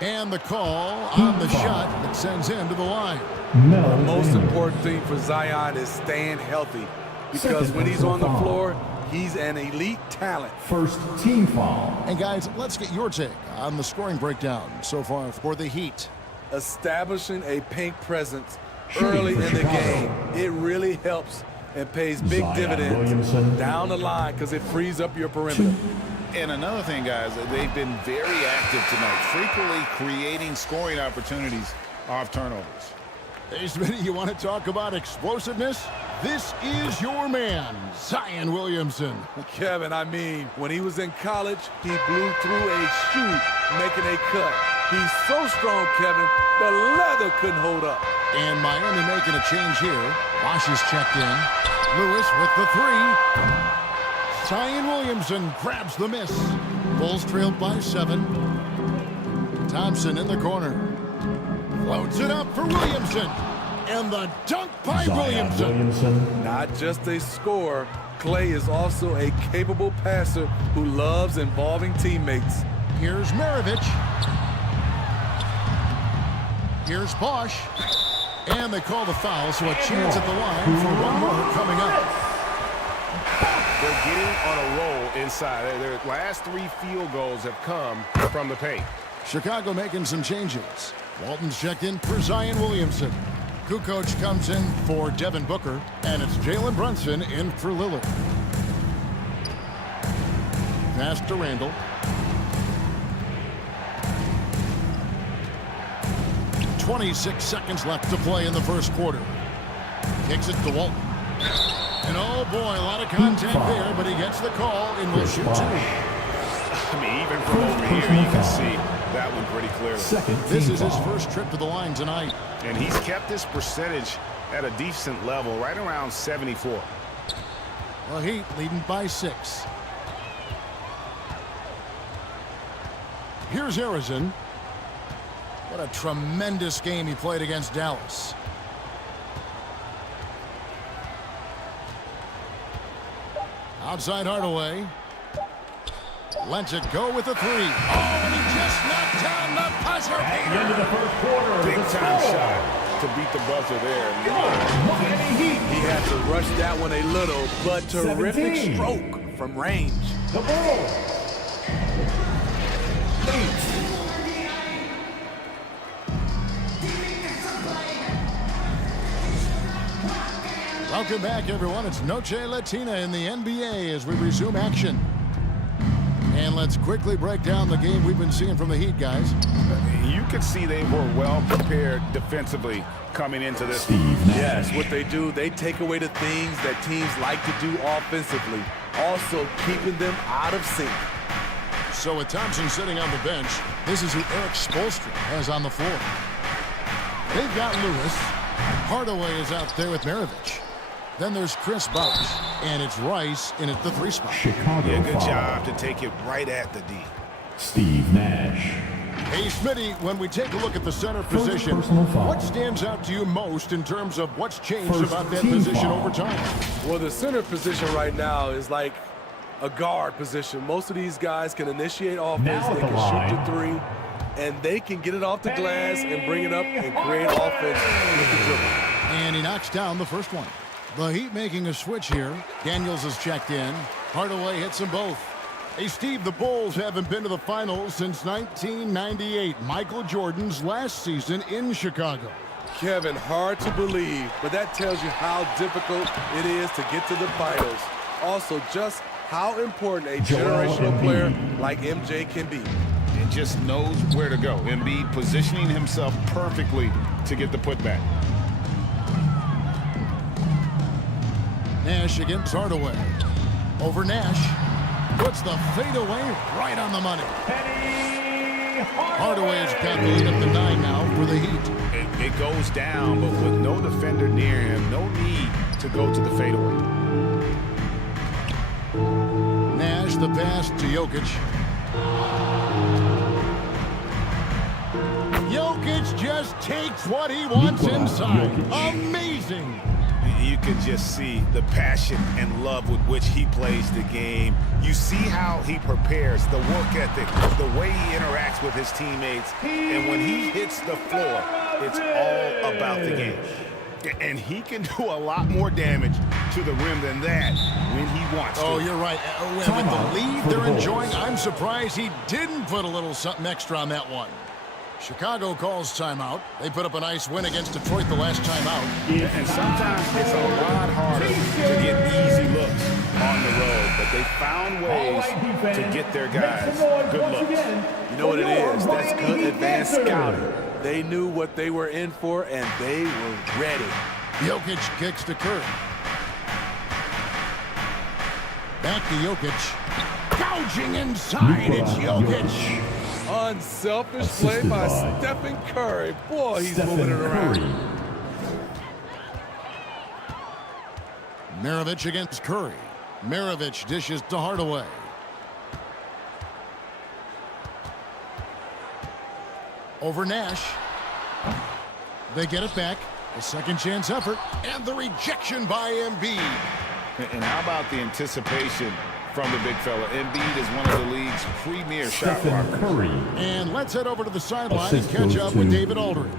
And the call on the shot that sends him to the line. The most important thing for Zion is staying healthy, because when he's on the floor, he's an elite talent. First team foul. And guys, let's get your take on the scoring breakdown so far for the Heat. Establishing a paint presence early in the game, it really helps and pays big dividends down the line because it frees up your perimeter. And another thing, guys, they've been very active tonight, frequently creating scoring opportunities off turnovers. Hey, Smitty, you want to talk about explosiveness? This is your man, Zion Williamson. Kevin, I mean, when he was in college, he blew through a shoe making a cut. He's so strong, Kevin, the leather couldn't hold up. And Miami making a change here. Bosh is checked in. Lewis with the 3. Zion Williamson grabs the miss. Bulls trailed by 7. Thompson in the corner. Floats it up for Williamson. And the dunk by Williamson. Not just a scorer, Clay is also a capable passer who loves involving teammates. Here's Maravich. Here's Bosh. And they call the foul, so a chance at the line for one more coming up. They're getting on a roll inside. Their last 3 field goals have come from the paint. Chicago making some changes. Walton's checked in for Zion Williamson. Kukoc comes in for Devin Booker, and it's Jalen Brunson in for Lillard. Pass to Randall. .26 seconds left to play in the first quarter. Kicks it to Walton. And oh boy, a lot of contact there, but he gets the call and will shoot 2. I mean, even from over here, you can see that one pretty clearly. This is his first trip to the line tonight. And he's kept this percentage at a decent level, right around 74. The Heat leading by 6. Here's Harrison. What a tremendous game he played against Dallas. Outside Hardaway. Lets it go with a 3. Oh, and he just knocked down the buzzer. At the end of the first quarter, Big time shot to beat the buzzer there. He had to rush that one a little, but terrific 17. stroke from range. The Bulls. 8. Welcome back, everyone. It's Noche Latina in the NBA as we resume action. And let's quickly break down the game we've been seeing from the Heat, guys. You could see they were well prepared defensively coming into this. Yes, what they do, they take away the things that teams like to do offensively, also keeping them out of sync. So with Thompson sitting on the bench, this is who Eric Spoelstra has on the floor. They've got Lewis. Hardaway is out there with Maravich. Then there's Chris Bosh, and it's Rice in at the 3 spot. Chicago. Yeah, good job to take it right at the D. Steve Nash. Hey, Smitty, when we take a look at the center position, what stands out to you most in terms of what's changed about that position over time? Well, the center position right now is like a guard position. Most of these guys can initiate offense, they can shoot the 3, and they can get it off the glass and bring it up and create offense with the dribble. And he knocks down the first one. The Heat making a switch here. Daniels is checked in. Hardaway hits them both. Hey, Steve, the Bulls haven't been to the finals since 1998, Michael Jordan's last season in Chicago. Kevin, hard to believe, but that tells you how difficult it is to get to the finals. Also, just how important a generational player like MJ can be. And just knows where to go. Embiid positioning himself perfectly to get the putback. Nash against Hardaway. Over Nash. Puts the fadeaway right on the money. Hardaway has got the lead up to 9 now for the Heat. It goes down, but with no defender near him, no need to go to the fadeaway. Nash the pass to Jokic. Jokic just takes what he wants inside. Amazing. You can just see the passion and love with which he plays the game. You see how he prepares, the work ethic, the way he interacts with his teammates. And when he hits the floor, it's all about the game. And he can do a lot more damage to the rim than that when he wants to. Oh, you're right. With the lead they're enjoying, I'm surprised he didn't put a little something extra on that one. Chicago calls timeout. They put up a nice win against Detroit the last time out. And sometimes it's a lot harder to get easy looks on the road, but they found ways to get their guys good looks. You know what it is? That's good advanced scouting. They knew what they were in for, and they were ready. Jokic kicks to Curry. Back to Jokic. Gouging inside. It's Jokic. Unselfish play by Stephen Curry. Boy, he's moving it around. Maravich against Curry. Maravich dishes to Hardaway. Over Nash. They get it back. A second chance effort. And the rejection by Embiid. And how about the anticipation from the big fella? Embiid is one of the league's premier shot blockers. And let's head over to the sideline and catch up with David Aldridge.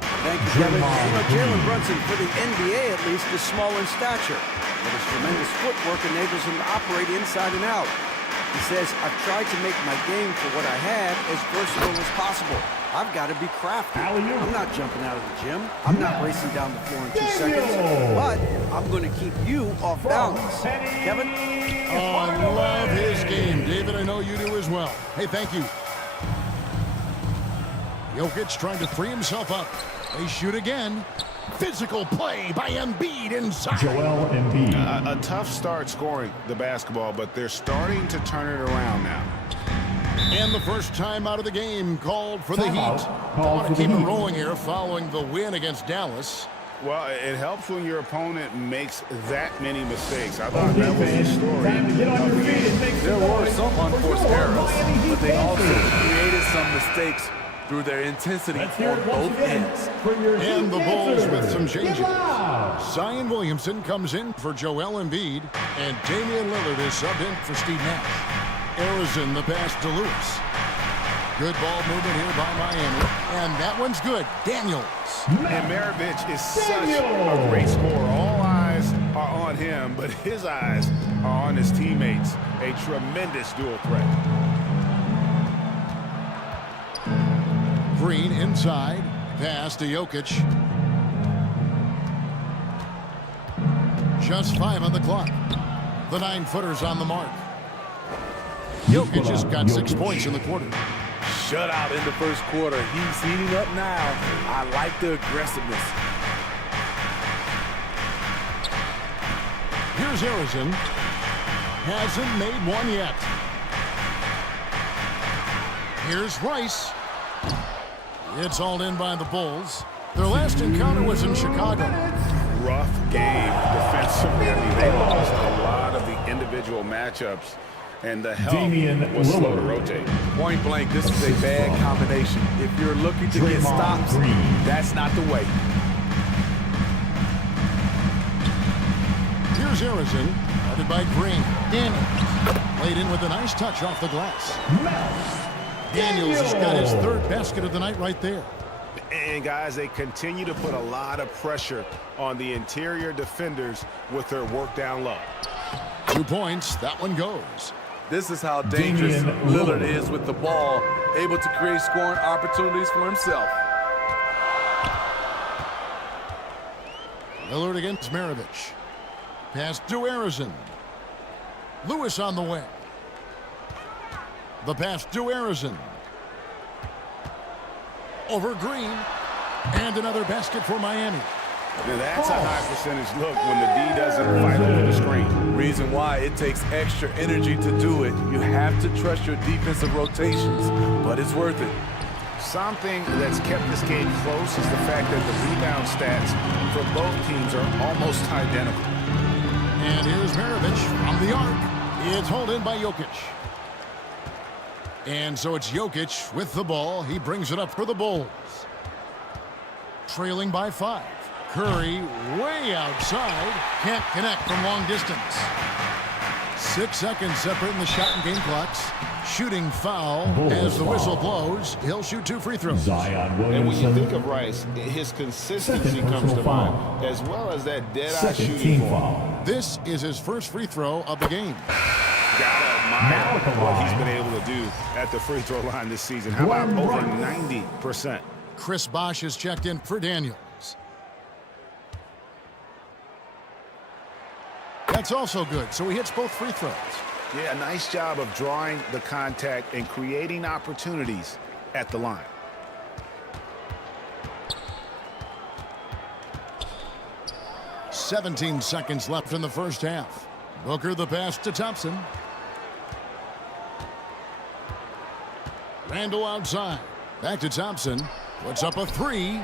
Thank you, Kevin. Jalen Brunson, for the NBA at least, is small in stature, but his tremendous footwork enables him to operate inside and out. He says, I've tried to make my game for what I have as versatile as possible. I've got to be crafty. I'm not jumping out of the gym. I'm not racing down the floor in 2 seconds. But I'm going to keep you off balance. Kevin? Oh, I love his game. David, I know you do as well. Hey, thank you. Jokic trying to free himself up. They shoot again. Physical play by Embiid inside. Joel Embiid. A tough start scoring the basketball, but they're starting to turn it around now. And the first time out of the game called for the Heat. I want to keep it rolling here following the win against Dallas. Well, it helps when your opponent makes that many mistakes. I thought that was the story of the game. There were some unforced errors, but they also created some mistakes through their intensity on both ends. And the Bulls with some changes. Zion Williamson comes in for Joel Embiid, and Damian Lillard is subbed in for Steve Nash. Arizona the pass to Lewis. Good ball movement here by Miami, and that one's good. Daniels. And Maravich is such a great scorer. All eyes are on him, but his eyes are on his teammates. A tremendous dual threat. Green inside. Pass to Jokic. Just 5 on the clock. The 9-footer's on the mark. Jokic has got 6 points in the quarter. Shutout in the first quarter. He's heating up now. I like the aggressiveness. Here's Arizona. Hasn't made one yet. Here's Rice. It's hauled in by the Bulls. Their last encounter was in Chicago. Rough game defensively. I mean, they lost a lot of the individual matchups, and the help was slow to rotate. Point blank, this is a bad combination. If you're looking to get stops, that's not the way. Here's Arizona, guarded by Green. Daniels laid in with a nice touch off the glass. Daniels has got his 3rd basket of the night right there. And, guys, they continue to put a lot of pressure on the interior defenders with their work down low. 2 points. That one goes. This is how dangerous Lillard is with the ball, able to create scoring opportunities for himself. Lillard against Maravich. Pass to Arizona. Lewis on the way. The pass to Arizona. Over Green. And another basket for Miami. Now that's a high percentage look when the D doesn't fight over the screen. Reason why it takes extra energy to do it. You have to trust your defensive rotations, but it's worth it. Something that's kept this game close is the fact that the rebound stats for both teams are almost identical. And here's Maravich from the arc. It's hauled in by Jokic. And so it's Jokic with the ball. He brings it up for the Bulls. Trailing by 5. Curry way outside. Can't connect from long distance. 6 seconds separating the shot and game clocks. Shooting foul as the whistle blows. He'll shoot 2 free throws. And when you think of Rice, his consistency comes to mind, as well as that dead-eye shooting form. This is his first free throw of the game. Gotta admire what he's been able to do at the free throw line this season. How about over 90%? Chris Bosh has checked in for Daniels. That's also good, so he hits both free throws. Yeah, nice job of drawing the contact and creating opportunities at the line. "17 seconds left in the first half. Booker the pass to Thompson. Randall outside. Back to Thompson. Puts up a 3.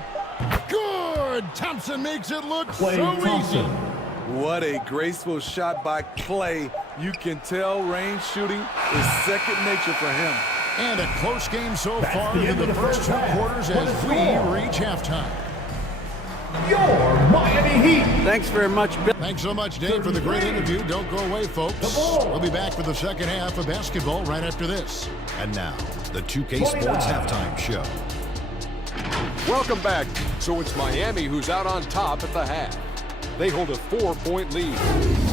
Good! Thompson makes it look so easy. What a graceful shot by Clay. You can tell range shooting is second nature for him. And a close game so far in the first 2 quarters as we reach halftime. Your Miami Heat. Thanks very much, Bill. Thanks so much, Dave, for the great interview. Don't go away, folks. We'll be back for the second half of basketball right after this. And now, the 2K Sports Halftime Show. Welcome back. So it's Miami who's out on top at the half. They hold a 4-point lead.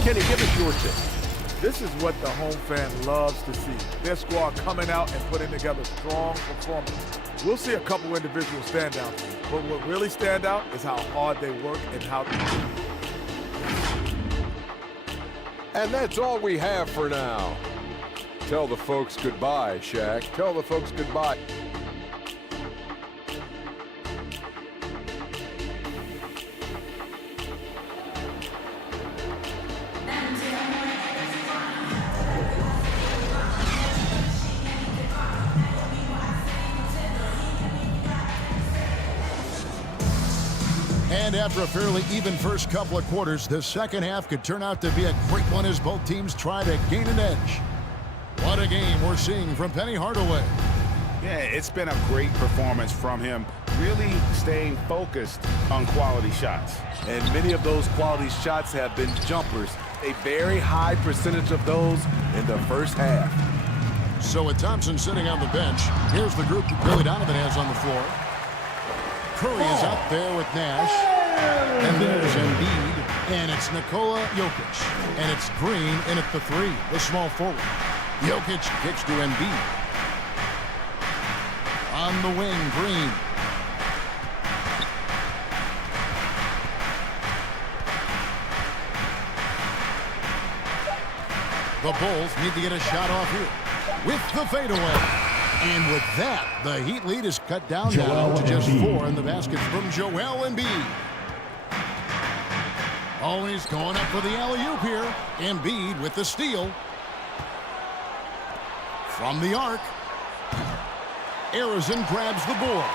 Kenny, give us your take. This is what the home fan loves to see. Their squad coming out and putting together strong performance. We'll see a couple individual standouts, but what really stand out is how hard they work and how. And that's all we have for now. Tell the folks goodbye, Shaq. Tell the folks goodbye. after a fairly even first couple of quarters, the second half could turn out to be a great one as both teams try to gain an edge. What a game we're seeing from Penny Hardaway. Yeah, it's been a great performance from him, really staying focused on quality shots. And many of those quality shots have been jumpers. A very high percentage of those in the first half. So with Thompson sitting on the bench, here's the group that Billy Donovan has on the floor. Curry is out there with Nash. And there's Embiid. And it's Nikola Jokic. And it's Green in at the 3, the small forward. Jokic kicks to Embiid. On the wing, Green. The Bulls need to get a shot off here with the fadeaway. And with that, the Heat lead is cut down now to just 4 in the baskets from Joel Embiid. Oh, he's going up for the alley-oop here. Embiid with the steal. From the arc. Arizona grabs the board.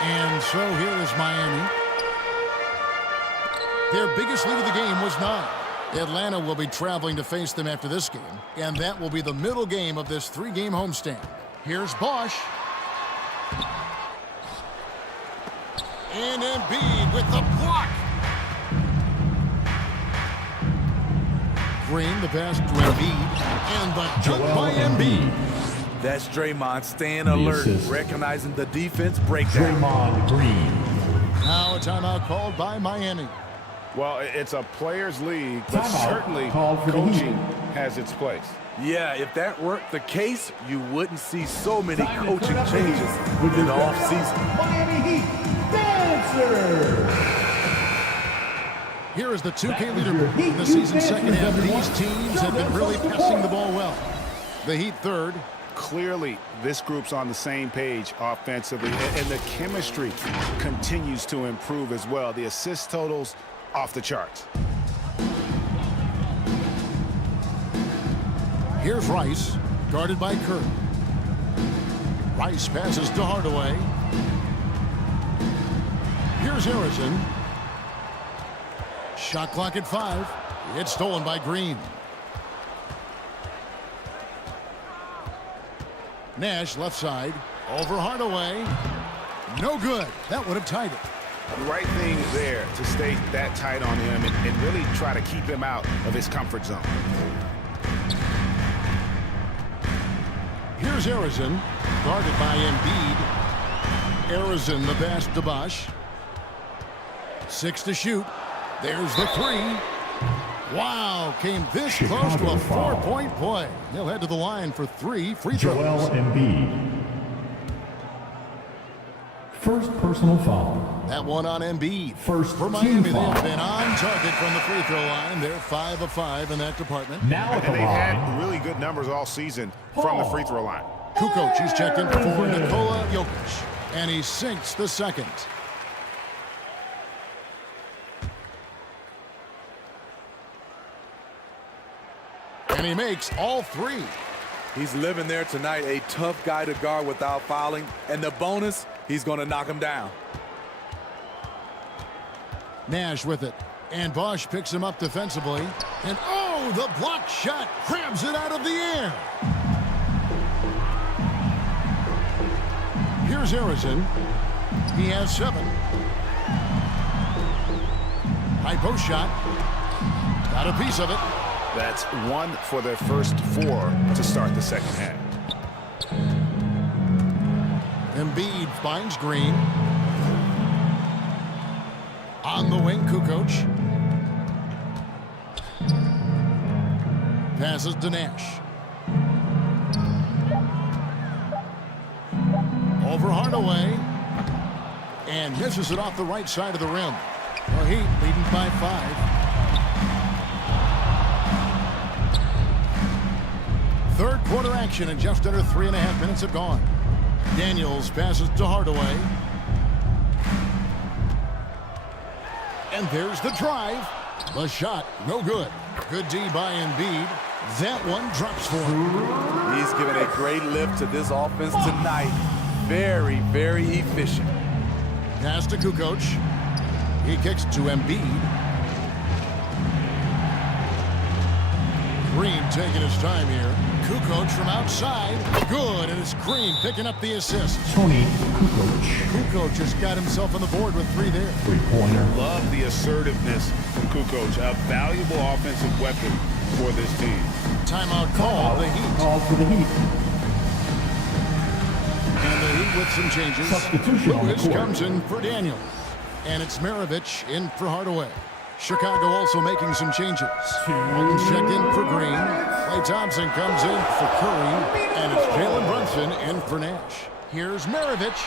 And so here is Miami. Their biggest lead of the game was 9. Atlanta will be traveling to face them after this game, and that will be the middle game of this 3-game homestand. Here's Bosch. And Embiid with the block. Green, the pass to Embiid, and the dunk by Embiid. That's Draymond staying alert, recognizing the defense breakdown. Draymond Green. Now a timeout called by Miami. Well, it's a players' league, but certainly coaching has its place. Yeah, if that weren't the case, you wouldn't see so many coaching changes in the offseason. Miami Heat Dancers. Here is the 2K leaderboard in the season's second half. These teams have been really passing the ball well. The Heat third. Clearly, this group's on the same page offensively, and the chemistry continues to improve as well. The assist totals off the charts. Here's Rice, guarded by Curry. Rice passes to Hardaway. Here's Harrison. Shot clock at 5. It's stolen by Green. Nash left side. Over Hardaway. No good. That would have tied it. The right thing there to stay that tight on him and really try to keep him out of his comfort zone. Here's Arizona, guarded by Embiid. Arizona the pass to Bosch. 6 to shoot. There's the 3. Wow, came this close to a 4-point play. He'll head to the line for 3 free throws. Joel Embiid. First personal foul. That one on Embiid. First for Miami, foul. they've been on target from the free throw line. They're 5 of 5 in that department. Now and they've had really good numbers all season from the free throw line. Kukoc, he's checked in for Nikola Jokic, and he sinks the second. And he makes all 3. He's living there tonight, a tough guy to guard without fouling. And the bonus, he's going to knock him down. Nash with it. And Bosch picks him up defensively. And oh, the block shot grabs it out of the air. Here's Arizona. He has 7. High post shot. Got a piece of it. That's 1 for their first 4 to start the second half. Embiid finds Green. On the wing, Kukoc. Passes to Nash. Over Hardaway. And misses it off the right side of the rim. The Heat leading by 5. Third quarter action, and just under 3.5 minutes have gone. Daniels passes to Hardaway. And there's the drive. The shot, no good. Good D by Embiid. That one drops for him. He's given a great lift to this offense tonight. Very, very efficient. Pass to Kukoc. He kicks to Embiid. Green taking his time here. Kukoc from outside. Good, and it's Green picking up the assist. Tony Kukoc. Kukoc just got himself on the board with 3 there. Three-pointer. Love the assertiveness from Kukoc. A valuable offensive weapon for this team. Timeout call. The Heat. Call for the Heat. And the Heat with some changes. Substitution on the Lewis court. comes in for Daniels. And it's Maravich in for Hardaway. Chicago also making some changes. Walton's checked in for Green. Klay Thompson comes in for Curry. And it's Jalen Brunson in for Nash. Here's Maravich.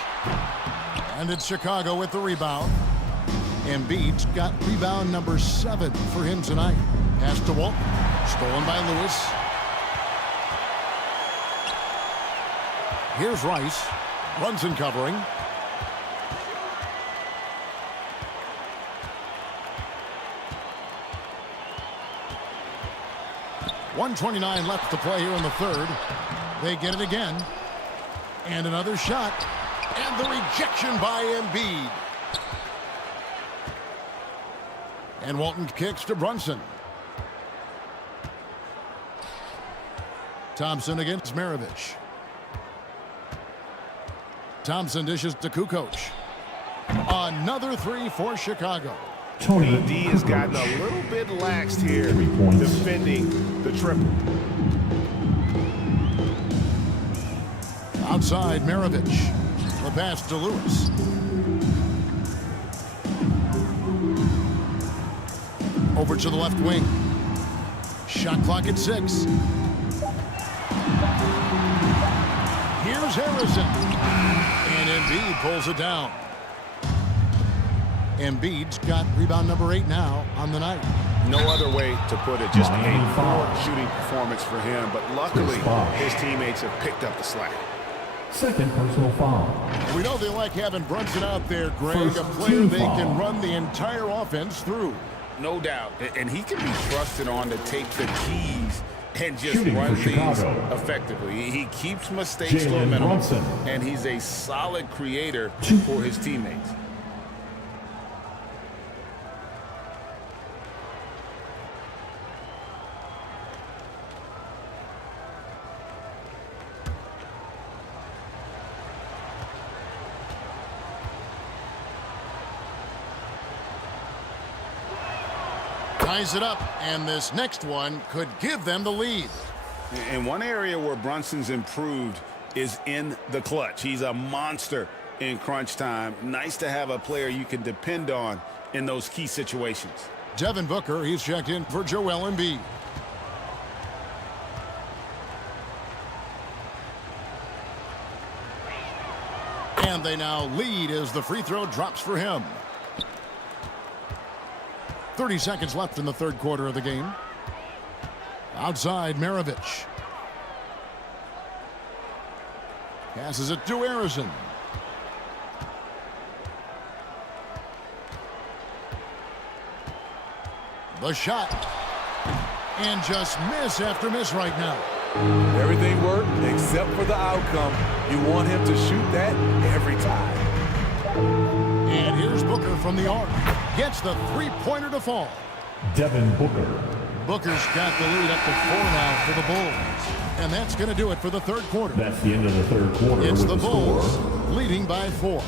And it's Chicago with the rebound. Embiid's got rebound number 7 for him tonight. Pass to Walton. Stolen by Lewis. Here's Rice. Brunson covering. .129 left to play here in the third. They get it again. And another shot. And the rejection by Embiid. And Walton kicks to Brunson. Thompson against Maravich. Thompson dishes to Kukoc. Another 3 for Chicago. Tony The D has gotten a little bit laxed here defending the triple. Outside Maravich. The pass to Lewis. Over to the left wing. Shot clock at 6. Here's Harrison. And Embiid pulls it down. Embiid's got rebound number 8 now on the night. No other way to put it. Just a poor shooting performance for him. But luckily, his teammates have picked up the slack. Second personal foul. We know they like having Brunson out there, Greg. First a player they foul. can run the entire offense through. No doubt. And he can be trusted on to take the keys and just Shooting run for things Chicago. effectively. He keeps mistakes to a Jalen minimum. Brunson. And he's a solid creator for his teammates. Ties it up, and this next one could give them the lead. And one area where Brunson's improved is in the clutch. He's a monster in crunch time. Nice to have a player you can depend on in those key situations. Devin Booker, he's checked in for Joel Embiid. And they now lead as the free throw drops for him. 30 seconds left in the third quarter of the game. Outside Maravich. Passes it to Harrison. The shot. And just miss after miss right now. Everything worked except for the outcome. You want him to shoot that every time. And here's Booker from the arc. Gets the three-pointer to fall. Devin Booker. Booker's got the lead up to 4 now for the Bulls. And that's going to do it for the third quarter. That's the end of the third quarter. It's with the Bulls score. leading by 4.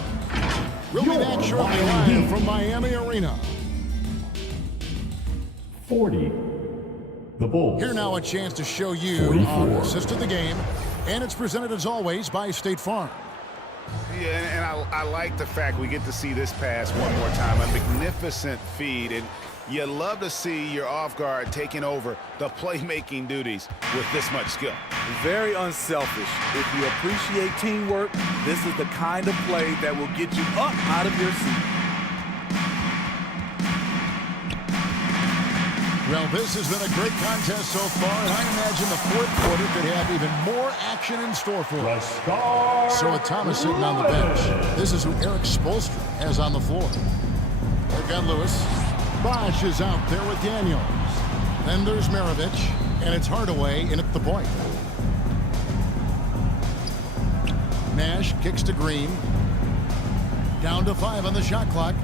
We'll be back shortly live from Miami Arena. 40. The Bulls. Here now a chance to show you 44. our assist of the game. And it's presented as always by State Farm. Yeah, and I like the fact we get to see this pass one more time. A magnificent feed. And you love to see your off guard taking over the playmaking duties with this much skill. Very unselfish. If you appreciate teamwork, this is the kind of play that will get you up out of your seat. Well, this has been a great contest so far, and I imagine the fourth quarter could have even more action in store for us. So with Thomas sitting on the bench, this is who Eric Spoelstra has on the floor. They've got Lewis. Bosch is out there with Daniels. Then there's Maravich, and it's Hardaway in at the point. Nash kicks to Green. Down to 5 on the shot clock.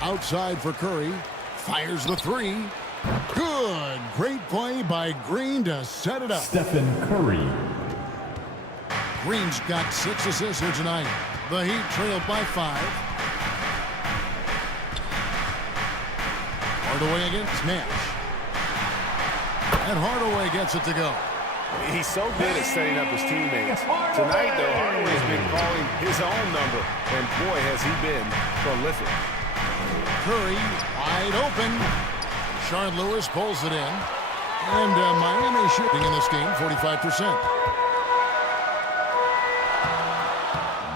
Outside for Curry. Fires the 3. Good. Great play by Green to set it up. Stephen Curry. Green's got 6 assists here tonight. The Heat trailed by 5. Hardaway against Nash. And Hardaway gets it to go. He's so good at setting up his teammates. Tonight, though, Hardaway's been calling his own number, and boy, has he been prolific. Curry wide open. Sean Lewis pulls it in. And Miami shooting in this game 45%.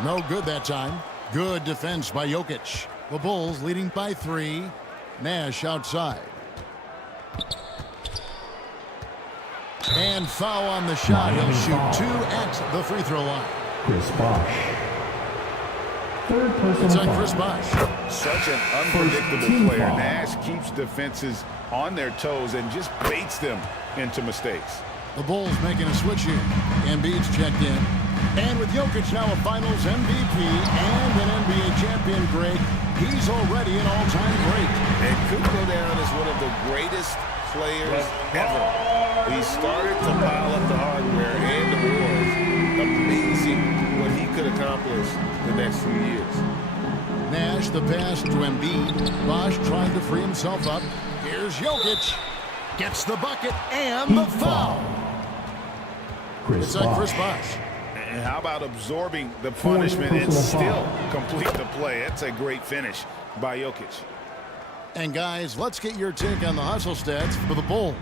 No good that time. Good defense by Jokic. The Bulls leading by 3. Nash outside. And foul on the shot. He'll shoot 2 at the free throw line. Chris Bosh. Third person It's on Chris Bosh. Such an unpredictable player. Nash keeps defenses on their toes and just baits them into mistakes. The Bulls making a switch here. Embiid's checked in. And with Jokic now a Finals MVP and an NBA champion, Greg, he's already an all-time great. And could go down as one of the greatest players ever. He started to pile up the hardware and the boards. Amazing what he could accomplish the next few years. Nash the pass to Embiid. Bosh trying to free himself up. Here's Jokic. Gets the bucket and the foul. It's on Chris Bosh. And how about absorbing the punishment and still complete the play? That's a great finish by Jokic. And guys, let's get your take on the hustle stats for the Bulls.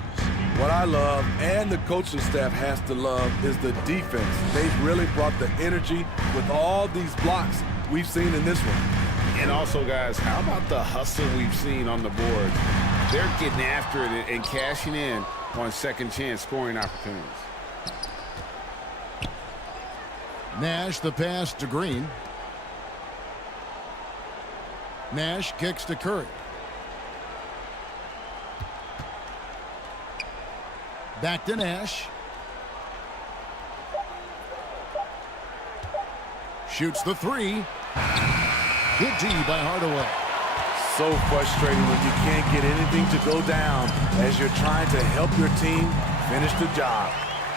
What I love, and the coaching staff has to love, is the defense. They've really brought the energy with all these blocks we've seen in this one. And also, guys, how about the hustle we've seen on the board? They're getting after it and cashing in on second chance scoring opportunities. Nash the pass to Green. Nash kicks to Curry. Back to Nash. Shoots the 3. Good D by Hardaway. So frustrating when you can't get anything to go down as you're trying to help your team finish the job.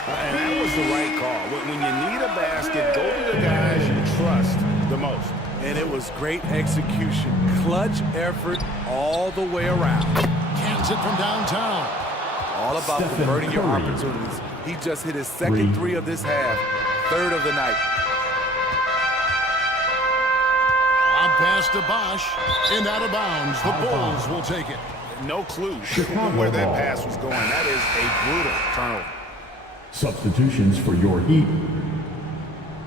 And that was the right call. When you need a basket, go to the guys you trust the most. And it was great execution. Clutch effort all the way around. Cans it from downtown. All about converting your opportunities. He just hit his second 3 of this half, 3rd of the night. A pass to Bosh, and out of bounds. The Bulls will take it. No clue where that pass was going. That is a brutal turnover. Substitutions for your Heat.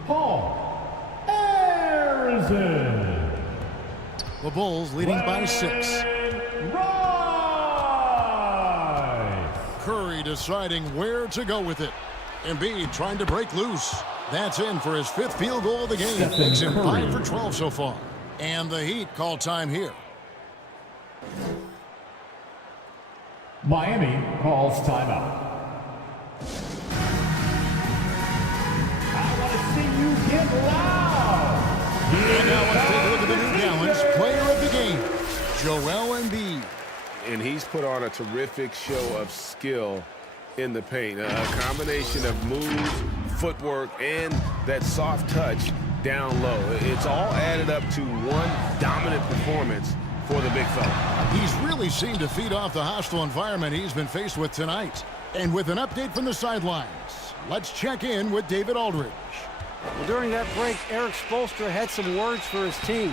Paul Arizin. The Bulls leading by 6. Curry deciding where to go with it. Embiid trying to break loose. That's in for his 5th field goal of the game. Makes him 5 for 12 so far. And the Heat call time here. Miami calls timeout. I want to see you get loud. And now let's take a look at the New Balance player of the game, Joel Embiid. And he's put on a terrific show of skill in the paint. A combination of moves, footwork, and that soft touch down low. It's all added up to one dominant performance for the big fella. He's really seemed to feed off the hostile environment he's been faced with tonight. And with an update from the sidelines, let's check in with David Aldridge. Well, during that break, Eric Spoelstra had some words for his team.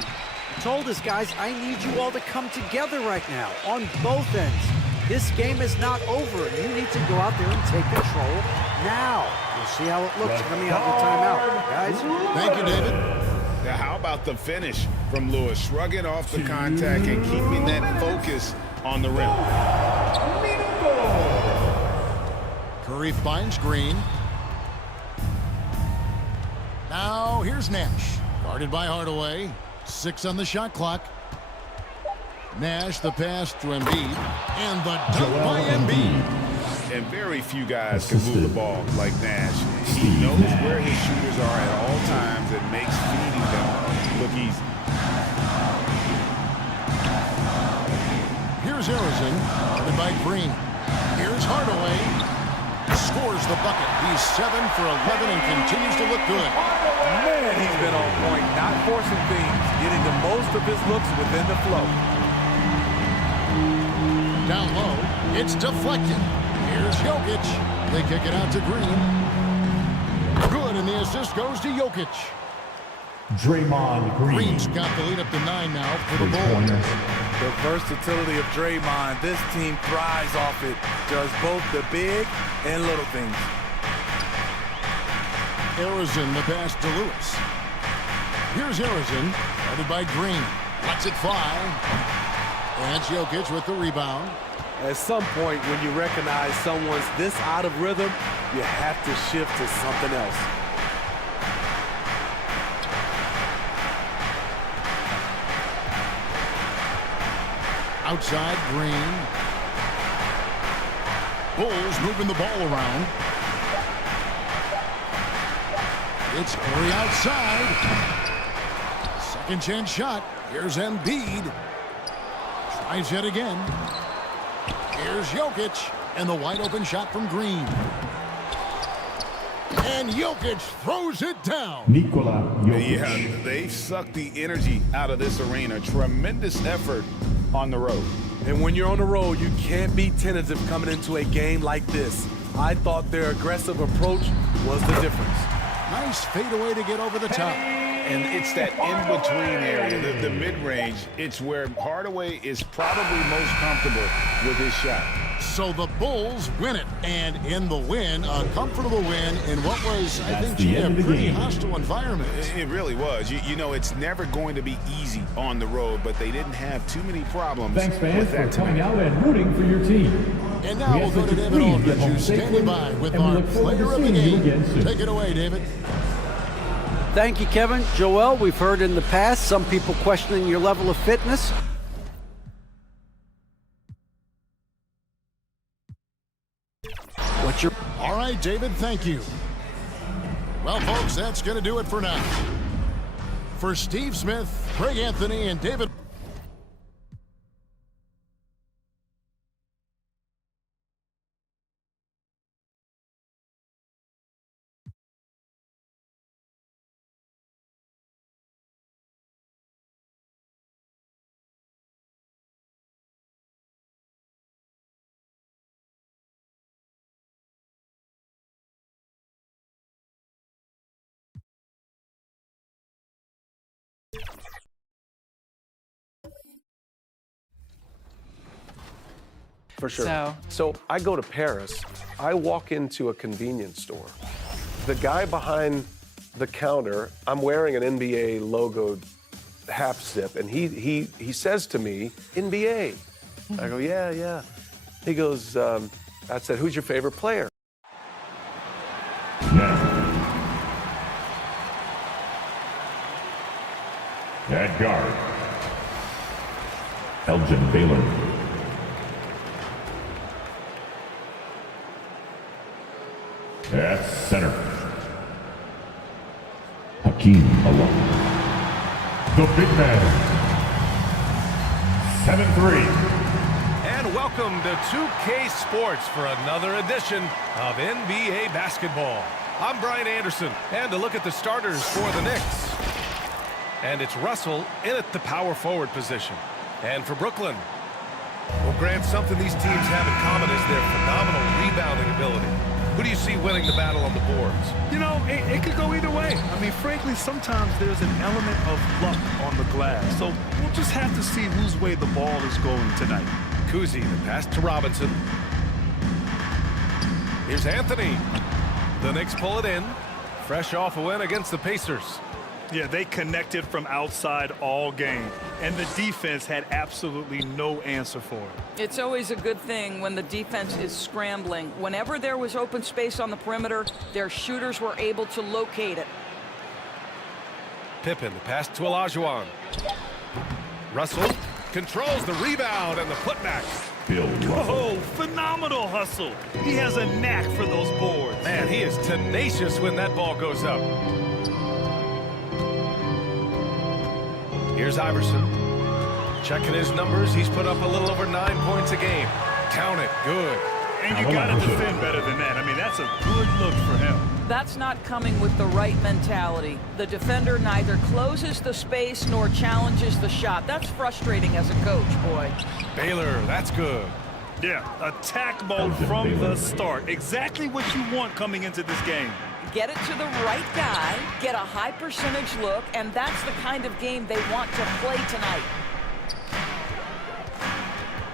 He told his guys, I need you all to come together right now on both ends. This game is not over. You need to go out there and take control now. We'll see how it looks coming out of the timeout, guys. Thank you, David. Now, how about the finish from Lewis? Shrugging off the contact and keeping that focus on the rim. Curry finds Green. Now, here's Nash. Guarded by Hardaway. 6 on the shot clock. Nash, the pass to Embiid. And the dunk by Embiid. And very few guys can move the ball like Nash. He He knows where his shooters are at all times and makes feeding them look easy. Here's Harrison, guarded by Green. Here's Hardaway. Scores the bucket. He's 7 for 11 and continues to look good. Man, he's been on point, not forcing things, getting the most of his looks within the flow. Down low, it's deflected. Here's Jokic. They kick it out to Green. Good, and the assist goes to Jokic. Draymond Green. Green's got the lead up to 9 now for the Bulls. The versatility of Draymond, this team thrives off it. Does both the big and little things. Harrison, the pass to Lewis. Here's Harrison, guarded by Green. Lets it fly. And Jokic with the rebound. At some point, when you recognize someone's this out of rhythm, you have to shift to something else. Outside, Green. Bulls moving the ball around. It's Curry outside. Second chance shot. Here's Embiid. Tries yet again. Here's Jokic. And the wide open shot from Green. And Jokic throws it down. Nikola Jokic. Yeah, they've sucked the energy out of this arena. Tremendous effort on the road. And when you're on the road, you can't be tentative coming into a game like this. I thought their aggressive approach was the difference. Nice fadeaway to get over the top. And it's that in-between area, the mid-range. It's where Hardaway is probably most comfortable with his shot. So the Bulls win it, and in the win, a comfortable win in what was, I think, a pretty hostile environment. It really was. You know, it's never going to be easy on the road, but they didn't have too many problems. Thanks, fans, with that for coming out and rooting for your team. And now we'll go to David Aldridge, who's standing by with our player of the game. Take it away, David. Thank you, Kevin. Joel, we've heard in the past some people questioning your level of fitness. What's your... All right, David, thank you. Well, folks, that's going to do it for now. For Steve Smith, Craig Anthony, and David... For sure. So I go to Paris. I walk into a convenience store. The guy behind the counter, I'm wearing an NBA logoed half zip, and he says to me, NBA. I go, yeah. He goes, I said, who's your favorite player? At guard, Elgin Baylor. At center, Hakeem Alon. The big man, 7'3". And welcome to 2K Sports for another edition of NBA basketball. I'm Brian Anderson, and to look at the starters for the Knicks. And it's Russell in at the power forward position. And for Brooklyn, well, Grant, something these teams have in common is their phenomenal rebounding ability. Who do you see winning the battle on the boards? You know, it could go either way. I mean, frankly, sometimes there's an element of luck on the glass. So we'll just have to see whose way the ball is going tonight. Kuzi, the pass to Robinson. Here's Anthony. The Knicks pull it in. Fresh off a win against the Pacers. Yeah, they connected from outside all game, and the defense had absolutely no answer for it. It's always a good thing when the defense is scrambling. Whenever there was open space on the perimeter, their shooters were able to locate it. Pippen, the pass to Olajuwon. Russell controls the rebound and the putback. Oh, phenomenal hustle. He has a knack for those boards. Man, he is tenacious when that ball goes up. Here's Iverson. Checking his numbers. He's put up a little over 9 points a game. Count it. Good. And you got to defend better than that. I mean, that's a good look for him. That's not coming with the right mentality. The defender neither closes the space nor challenges the shot. That's frustrating as a coach, boy. Baylor, that's good. Yeah, attack mode from the start. Exactly what you want coming into this game. Get it to the right guy, get a high percentage look, and that's the kind of game they want to play tonight.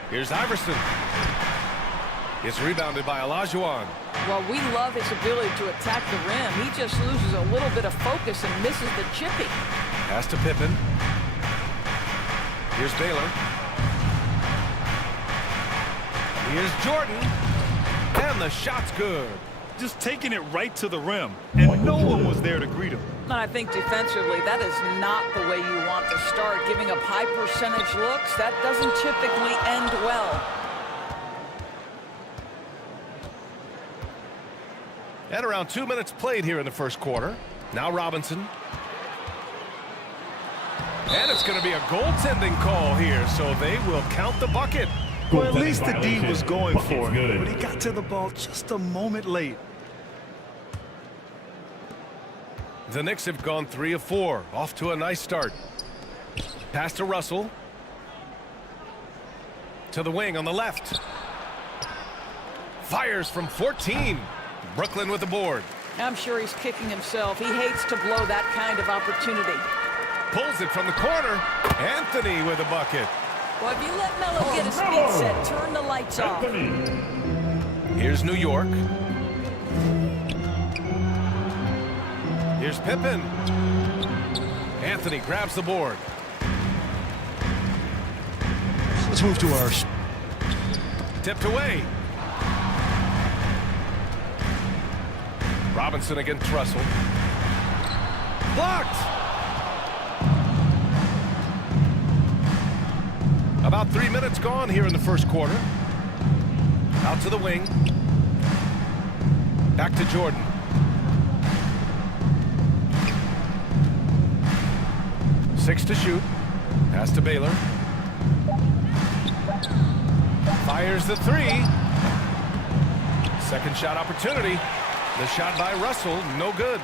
Here's Iverson. It's rebounded by Olajuwon. Well, we love his ability to attack the rim. He just loses a little bit of focus and misses the chippy. Pass to Pippen. Here's Baylor. Here's Jordan. And the shot's good. Just taking it right to the rim, and no one was there to greet him. And I think defensively, that is not the way you want to start. Giving up high percentage looks, that doesn't typically end well. And around 2 minutes played here in the first quarter. Now Robinson. And it's going to be a goaltending call here, so they will count the bucket. Well, at least the D was going for it, but he got to the ball just a moment late. The Knicks have gone 3 of 4, off to a nice start. Pass to Russell. To the wing on the left. Fires from 14. Brooklyn with the board. I'm sure he's kicking himself. He hates to blow that kind of opportunity. Pulls it from the corner. Anthony with a bucket. Well, if you let Melo get his feet set, turn the lights off. Here's New York. Here's Pippen. Anthony grabs the board. Let's move to ours. Tipped away. Robinson against Russell. Blocked. About 3 minutes gone here in the first quarter. Out to the wing. Back to Jordan. Six to shoot. Pass to Baylor. Fires the three. Second shot opportunity. The shot by Russell, no good.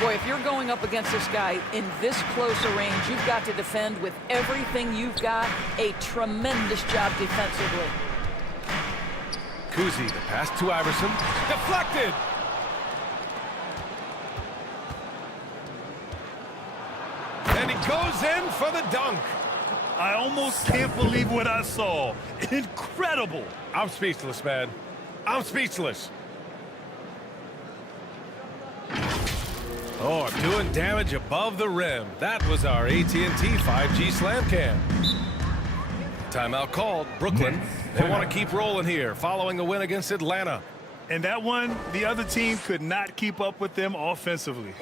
Boy, if you're going up against this guy in this close a range, you've got to defend with everything you've got. A tremendous job defensively. Kuzi, the pass to Iverson. Deflected! And he goes in for the dunk. I almost can't believe what I saw. Incredible. I'm speechless, man. I'm speechless. Oh, doing damage above the rim. That was our AT&T 5G slam cam. Timeout called. Brooklyn. They want to keep rolling here following a win against Atlanta. And that one, the other team could not keep up with them offensively.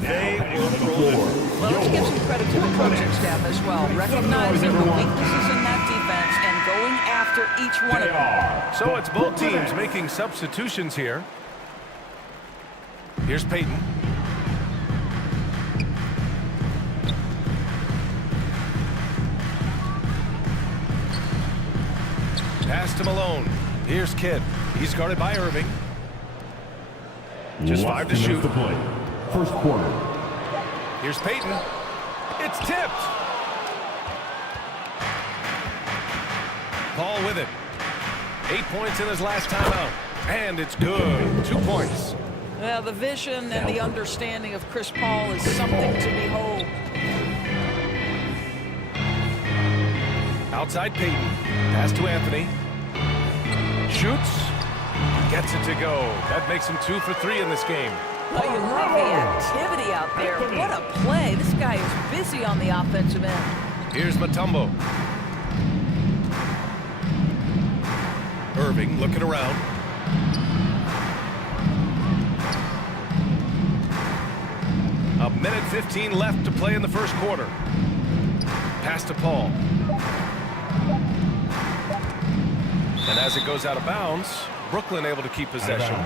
They were rolling. Well, let's give some credit to the coaching staff as well, recognizing the weaknesses in that defense and going after each one of them. So it's both teams making substitutions here. Here's Peyton. Pass to Malone. Here's Kidd. He's guarded by Irving. Just 5 to shoot. First quarter. Here's Peyton. It's tipped. Paul with it. 8 points in his last timeout. And it's good. 2 points. Well, the vision and the understanding of Chris Paul is something to behold. Outside Peyton. Pass to Anthony. Shoots. Gets it to go. That makes him 2 for 3 in this game. Well, you love the activity out there. What a play. This guy is busy on the offensive end. Here's Mutombo. Irving looking around. A minute 15 left to play in the first quarter. Pass to Paul. And as it goes out of bounds, Brooklyn able to keep possession.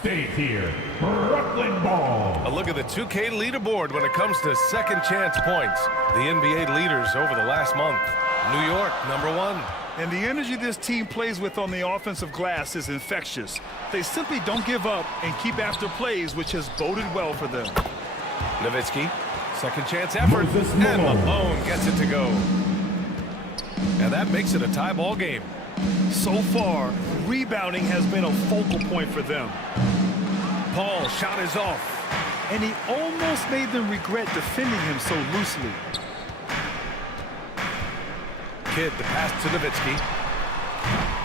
Stay here, Brooklyn ball. A look at the 2K leaderboard when it comes to second chance points. The NBA leaders over the last month. New York, #1. And the energy this team plays with on the offensive glass is infectious. They simply don't give up and keep after plays, which has boded well for them. Nowitzki, second chance effort, and Malone gets it to go. And that makes it a tie ball game. So far, rebounding has been a focal point for them. Paul shot is off. And he almost made them regret defending him so loosely. Kidd the pass to Nowitzki.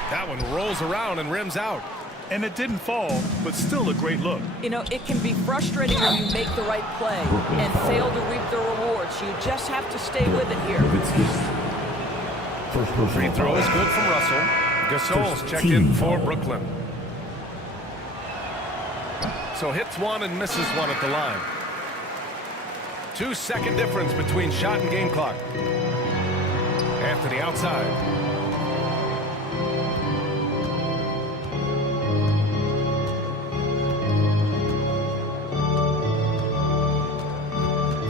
That one rolls around and rims out. And it didn't fall, but still a great look. You know, it can be frustrating when you make the right play and fail to reap the rewards. You just have to stay with it here. Free throw is good from Russell. Gasol's checked in for Brooklyn. So hits one and misses one at the line. 2-second difference between shot and game clock. Anthony outside.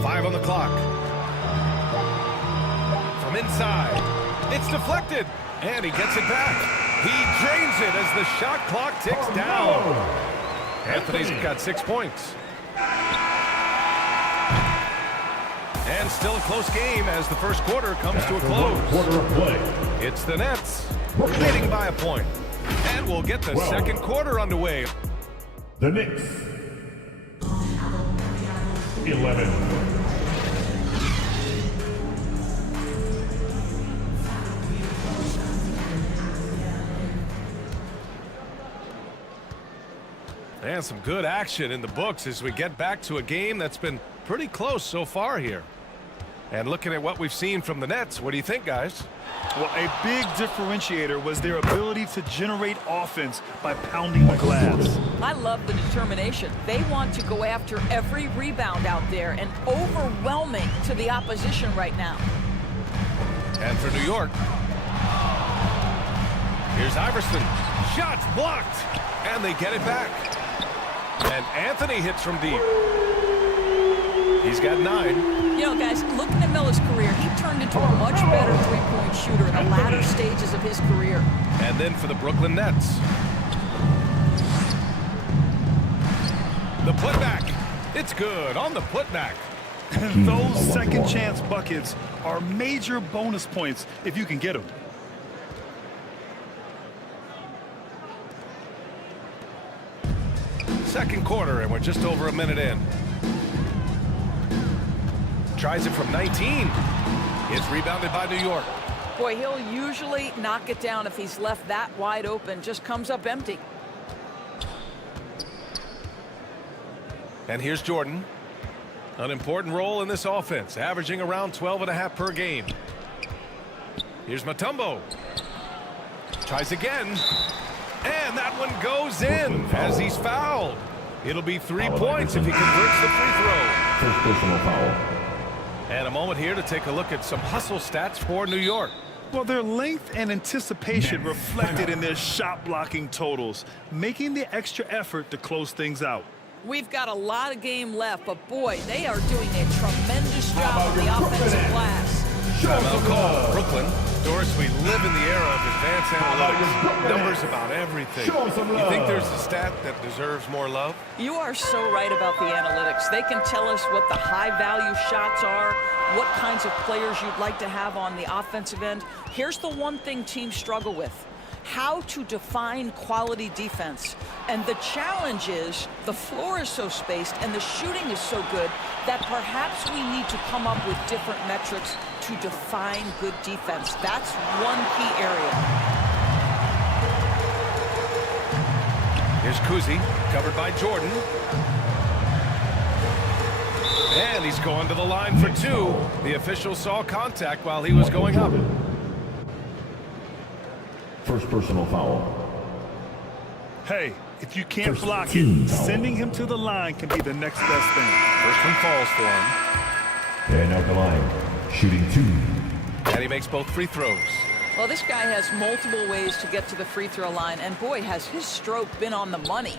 Five on the clock. From inside. It's deflected. And he gets it back. He drains it as the shot clock ticks down. Anthony's got 6 points. And still a close game as the first quarter comes to a close. Quarter of play. It's the Nets leading by a point. And we'll get the second quarter underway. The Knicks. 11. And some good action in the books as we get back to a game that's been pretty close so far here. And looking at what we've seen from the Nets, what do you think, guys? Well, a big differentiator was their ability to generate offense by pounding the glass. I love the determination. They want to go after every rebound out there and overwhelming to the opposition right now. And for New York, here's Iverson. Shots blocked, and they get it back. And Anthony hits from deep. He's got 9. You know, guys, looking at Miller's career, he turned into a much better three-point shooter in the latter stages of his career. And then for the Brooklyn Nets. The putback. It's good on the putback. Those second chance buckets are major bonus points if you can get them. Second quarter, and we're just over a minute in. Tries it from 19. It's rebounded by New York. Boy, he'll usually knock it down if he's left that wide open. Just comes up empty. And here's Jordan. An important role in this offense, averaging around 12.5 per game. Here's Mutombo. Tries again. And that one goes in as he's fouled. It'll be 3 points if he converts the free throw. First personal foul. And a moment here to take a look at some hustle stats for New York. Well, their length and anticipation reflected in their shot blocking totals, making the extra effort to close things out. We've got a lot of game left, but boy, they are doing a tremendous job on the offensive glass. Timeout call, Brooklyn. Doris, we live in the era of advanced analytics. Numbers about everything. You think there's a stat that deserves more love? You are so right about the analytics. They can tell us what the high-value shots are, what kinds of players you'd like to have on the offensive end. Here's the one thing teams struggle with: how to define quality defense. And the challenge is the floor is so spaced and the shooting is so good that perhaps we need to come up with different metrics to define good defense. That's one key area. Here's Kuzi, covered by Jordan. And he's going to the line for 2. The official saw contact while he was going up. First personal foul. Hey, if you can't block it, sending him to the line can be the next best thing. First one falls for him. And out the line, shooting 2. And he makes both free throws. Well, this guy has multiple ways to get to the free throw line, and boy, has his stroke been on the money.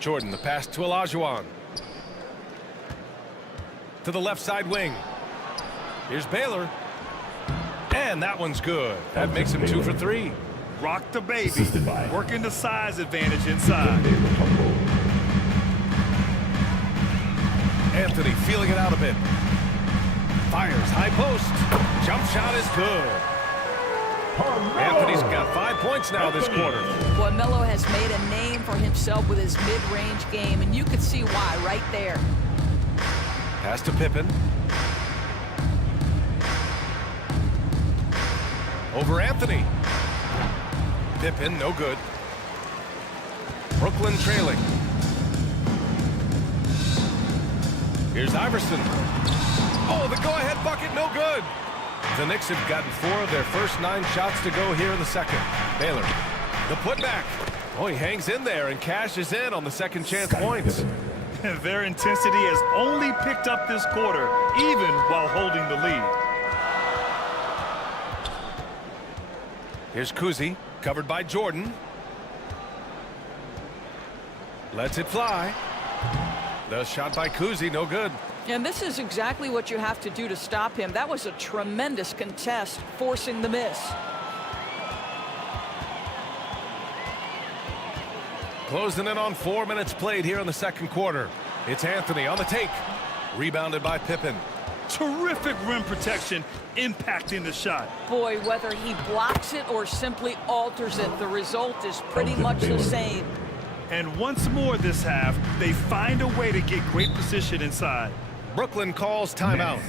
Jordan, the pass to Olajuwon. To the left side wing. Here's Baylor. And that one's good. That makes him 2 for 3. Rock the baby. Working the size advantage inside. Anthony feeling it out a bit. Fires high post. Jump shot is good. Anthony's got 5 points now this quarter. Boy, Melo has made a name for himself with his mid-range game, and you could see why right there. Pass to Pippen. Over Anthony. Pippen, no good. Brooklyn trailing. Here's Iverson. Oh, the go-ahead bucket, no good. The Knicks have gotten 4 of their first 9 shots to go here in the second. Baylor, the putback. Oh, he hangs in there and cashes in on the second chance points. Their intensity has only picked up this quarter, even while holding the lead. Here's Kuzi, covered by Jordan. Lets it fly. The shot by Kuzi, no good. And this is exactly what you have to do to stop him. That was a tremendous contest, forcing the miss. Closing in on 4 minutes played here in the second quarter. It's Anthony on the take. Rebounded by Pippen. Terrific rim protection, impacting the shot. Boy, whether he blocks it or simply alters it, the result is pretty much the same. And once more this half, they find a way to get great position inside. Brooklyn calls timeout.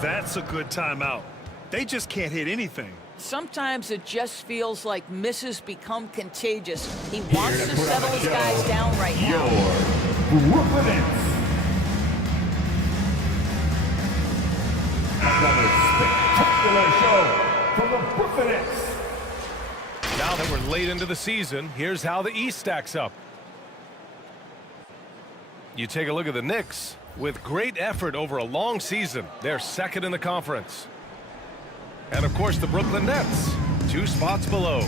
That's a good timeout. They just can't hit anything. Sometimes it just feels like misses become contagious. He wants to settle his guys down right now. Brooklyn Nets. Another spectacular show from the Brooklyn Nets. Now that we're late into the season, here's how the East stacks up. You take a look at the Knicks. With great effort over a long season, they're second in the conference. And, of course, the Brooklyn Nets, 2 spots below.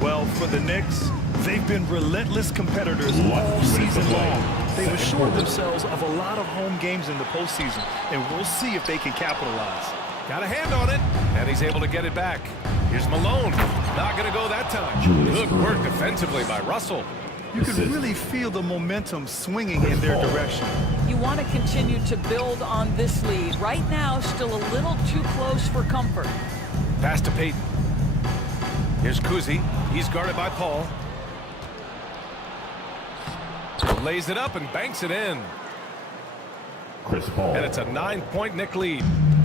Well, for the Knicks, they've been relentless competitors all season long. They've assured themselves of a lot of home games in the postseason, and we'll see if they can capitalize. Got a hand on it, and he's able to get it back. Here's Malone. Not going to go that time. Good work defensively by Russell. You can really feel the momentum swinging in their direction. You want to continue to build on this lead. Right now, still a little too close for comfort. Pass to Peyton. Here's Kuzi. He's guarded by Paul. Lays it up and banks it in. Chris Paul. And it's a 9-point Knick lead.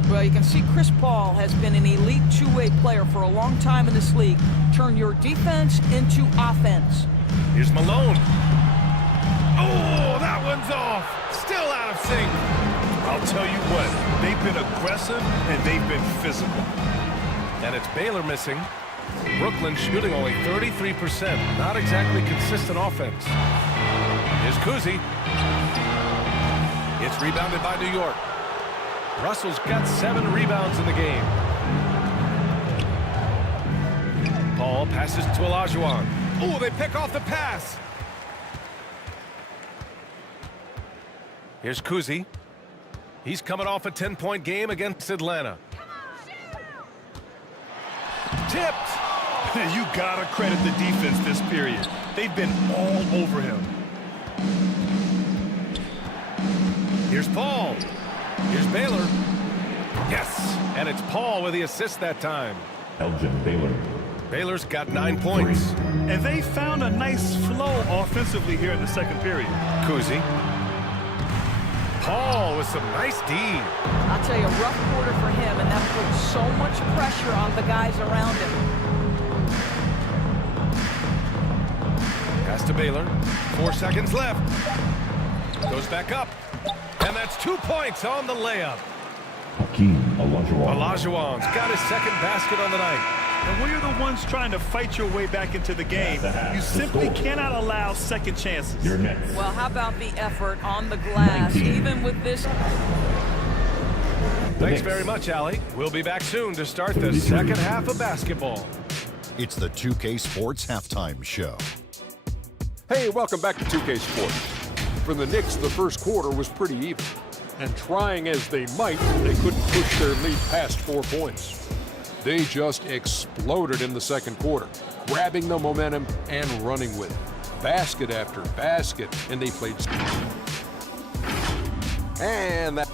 Well, you can see Chris Paul has been an elite two-way player for a long time in this league. Turn your defense into offense. Here's Malone. Oh, that one's off. Still out of sync. I'll tell you what, they've been aggressive and they've been physical. And it's Baylor missing. Brooklyn shooting only 33%. Not exactly consistent offense. Here's Kuzi. It's rebounded by New York. Russell's got 7 rebounds in the game. Paul passes to Olajuwon. Oh, they pick off the pass. Here's Kuzi. He's coming off a 10-point game against Atlanta. Tipped. You gotta credit the defense this period. They've been all over him. Here's Paul. Here's Baylor. Yes, and it's Paul with the assist that time. Elgin Baylor. Baylor's got 9 points. And they found a nice flow offensively here in the second period. Kuzi. Paul with some nice D. I'll tell you, a rough quarter for him, and that puts so much pressure on the guys around him. Pass to Baylor. 4 seconds left. Goes back up. And that's 2 points on the layup. Olajuwon's got his second basket on the night. And when you're the ones trying to fight your way back into the game, you simply cannot allow second chances. Well, how about the effort on the glass, even with this? Thanks very much, Allie. We'll be back soon to start the second half of basketball. It's the 2K Sports Halftime Show. Hey, welcome back to 2K Sports. For the Knicks, the first quarter was pretty even. And trying as they might, they couldn't push their lead past 4 points. They just exploded in the second quarter, grabbing the momentum and running with it. Basket after basket, and they played. And that.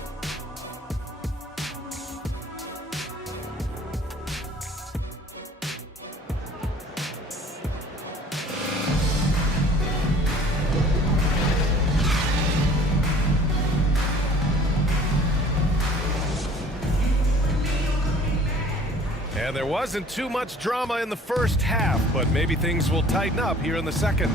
And there wasn't too much drama in the first half, but maybe things will tighten up here in the second.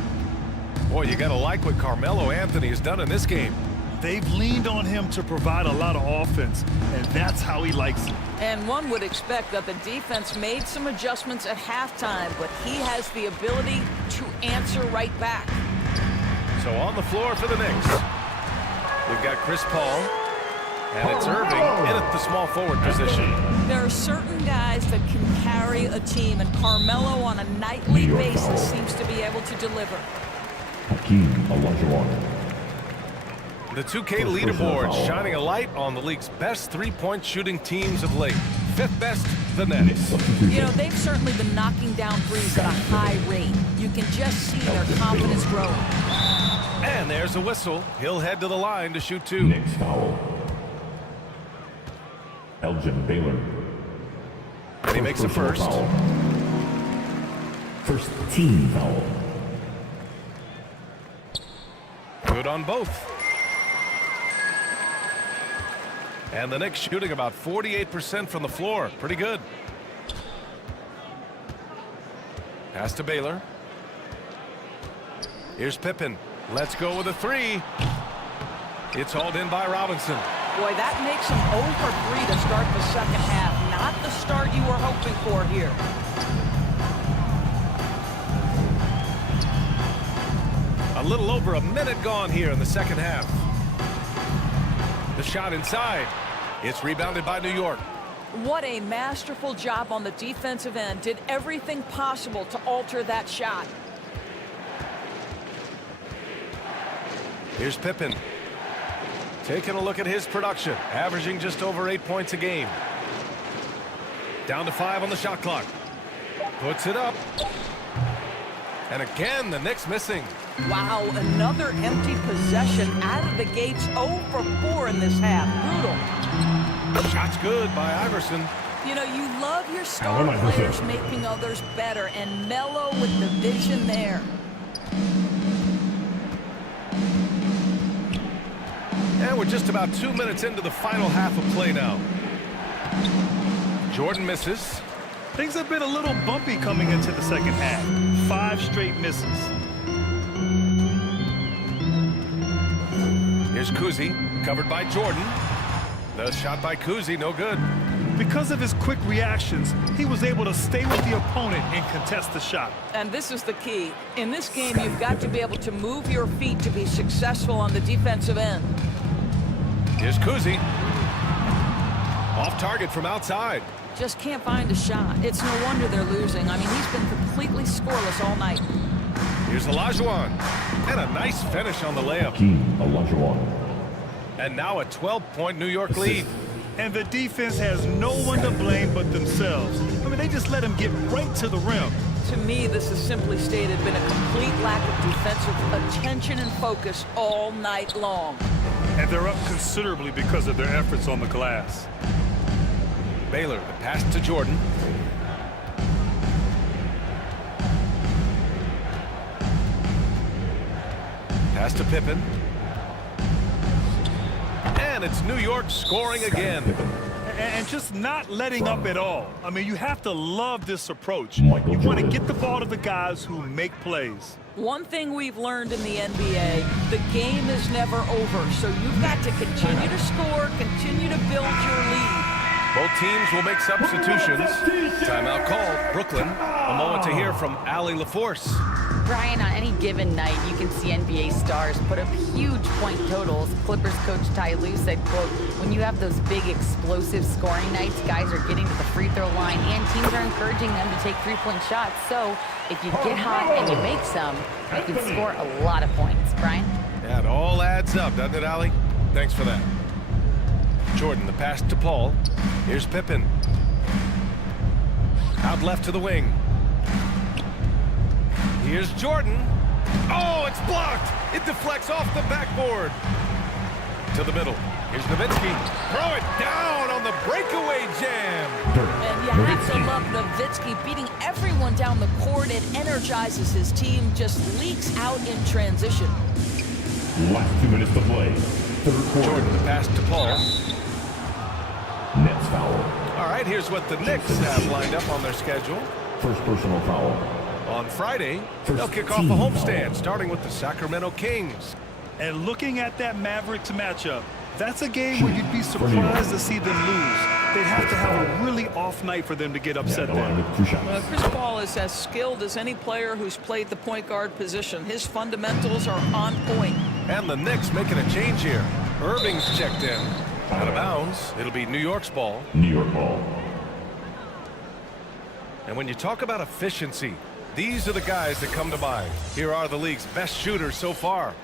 Boy, you got to like what Carmelo Anthony has done in this game. They've leaned on him to provide a lot of offense, and that's how he likes it. And one would expect that the defense made some adjustments at halftime, but he has the ability to answer right back. So on the floor for the Knicks, we've got Chris Paul, and it's Irving in at the small forward position. There are certain guys that can carry a team, and Carmelo on a nightly basis seems to be able to deliver. The 2K leaderboard shining a light on the league's best three-point shooting teams of late. Fifth best, the Nets. You know, they've certainly been knocking down threes at a high rate. You can just see their confidence growing. And there's a whistle. He'll head to the line to shoot two. Knicks foul. Elgin Baylor. And he makes the first. Foul. First team foul. Good on both. And the Knicks shooting about 48% from the floor. Pretty good. Pass to Baylor. Here's Pippen. Let's go with a three. It's hauled in by Robinson. Boy, that makes him 0 for 3 to start the second half. Not the start you were hoping for here. A little over a minute gone here in the second half. The shot inside. It's rebounded by New York. What a masterful job on the defensive end. Did everything possible to alter that shot. Here's Pippen. Taking a look at his production, averaging just over 8 points a game. Down to 5 on the shot clock. Puts it up. And again, the Knicks missing. Wow, another empty possession out of the gates. 0 for 4 in this half. Brutal. Shot's good by Iverson. You know, you love your star players making others better, and Melo with the vision there. And we're just about 2 minutes into the final half of play now. Jordan misses. Things have been a little bumpy coming into the second half. 5 straight misses. Here's Kuzi, covered by Jordan. The shot by Kuzi, no good. Because of his quick reactions, he was able to stay with the opponent and contest the shot. And this is the key. In this game, you've got to be able to move your feet to be successful on the defensive end. Here's Kuzi. Off target from outside. Just can't find a shot. It's no wonder they're losing. I mean, he's been completely scoreless all night. Here's Olajuwon. And a nice finish on the layup. Olajuwon. And now a 12-point New York lead. And the defense has no one to blame but themselves. I mean, they just let him get right to the rim. To me, this has simply stated been a complete lack of defensive attention and focus all night long. And they're up considerably because of their efforts on the glass. Baylor, the pass to Jordan. Pass to Pippen. And it's New York scoring again. And just not letting up at all. I mean, you have to love this approach. You want to get the ball to the guys who make plays. One thing we've learned in the NBA, the game is never over. So you've got to continue to score, continue to build your lead. Both teams will make substitutions. Timeout called. Brooklyn. A moment to hear from Allie LaForce. Brian, on any given night, you can see NBA stars put up huge point totals. Clippers coach Ty Lue said, quote, when you have those big explosive scoring nights, guys are getting to the free throw line and teams are encouraging them to take three-point shots. So if you get hot and you make some, you can score a lot of points. Brian? Yeah, it all adds up, doesn't it, Allie? Thanks for that. Jordan, the pass to Paul. Here's Pippen. Out left to the wing. Here's Jordan. Oh, it's blocked. It deflects off the backboard. To the middle. Here's Nowitzki. Throw it down on the breakaway jam. And you have to love Nowitzki beating everyone down the court. It energizes his team, just leaks out in transition. Last 2 minutes to play. Third quarter. Jordan, the pass to Paul. Nets foul. All right, here's what the Knicks have lined up on their schedule. First personal foul. On Friday, they'll kick off a homestand, starting with the Sacramento Kings. And looking at that Mavericks matchup, that's a game where you'd be surprised to see them lose. They'd have to have a really off night for them to get upset there. Chris Paul is as skilled as any player who's played the point guard position. His fundamentals are on point. And the Knicks making a change here. Irving's checked in. Out of bounds. It'll be New York's ball. New York ball. And when you talk about efficiency, these are the guys that come to mind. Here are the league's best shooters so far.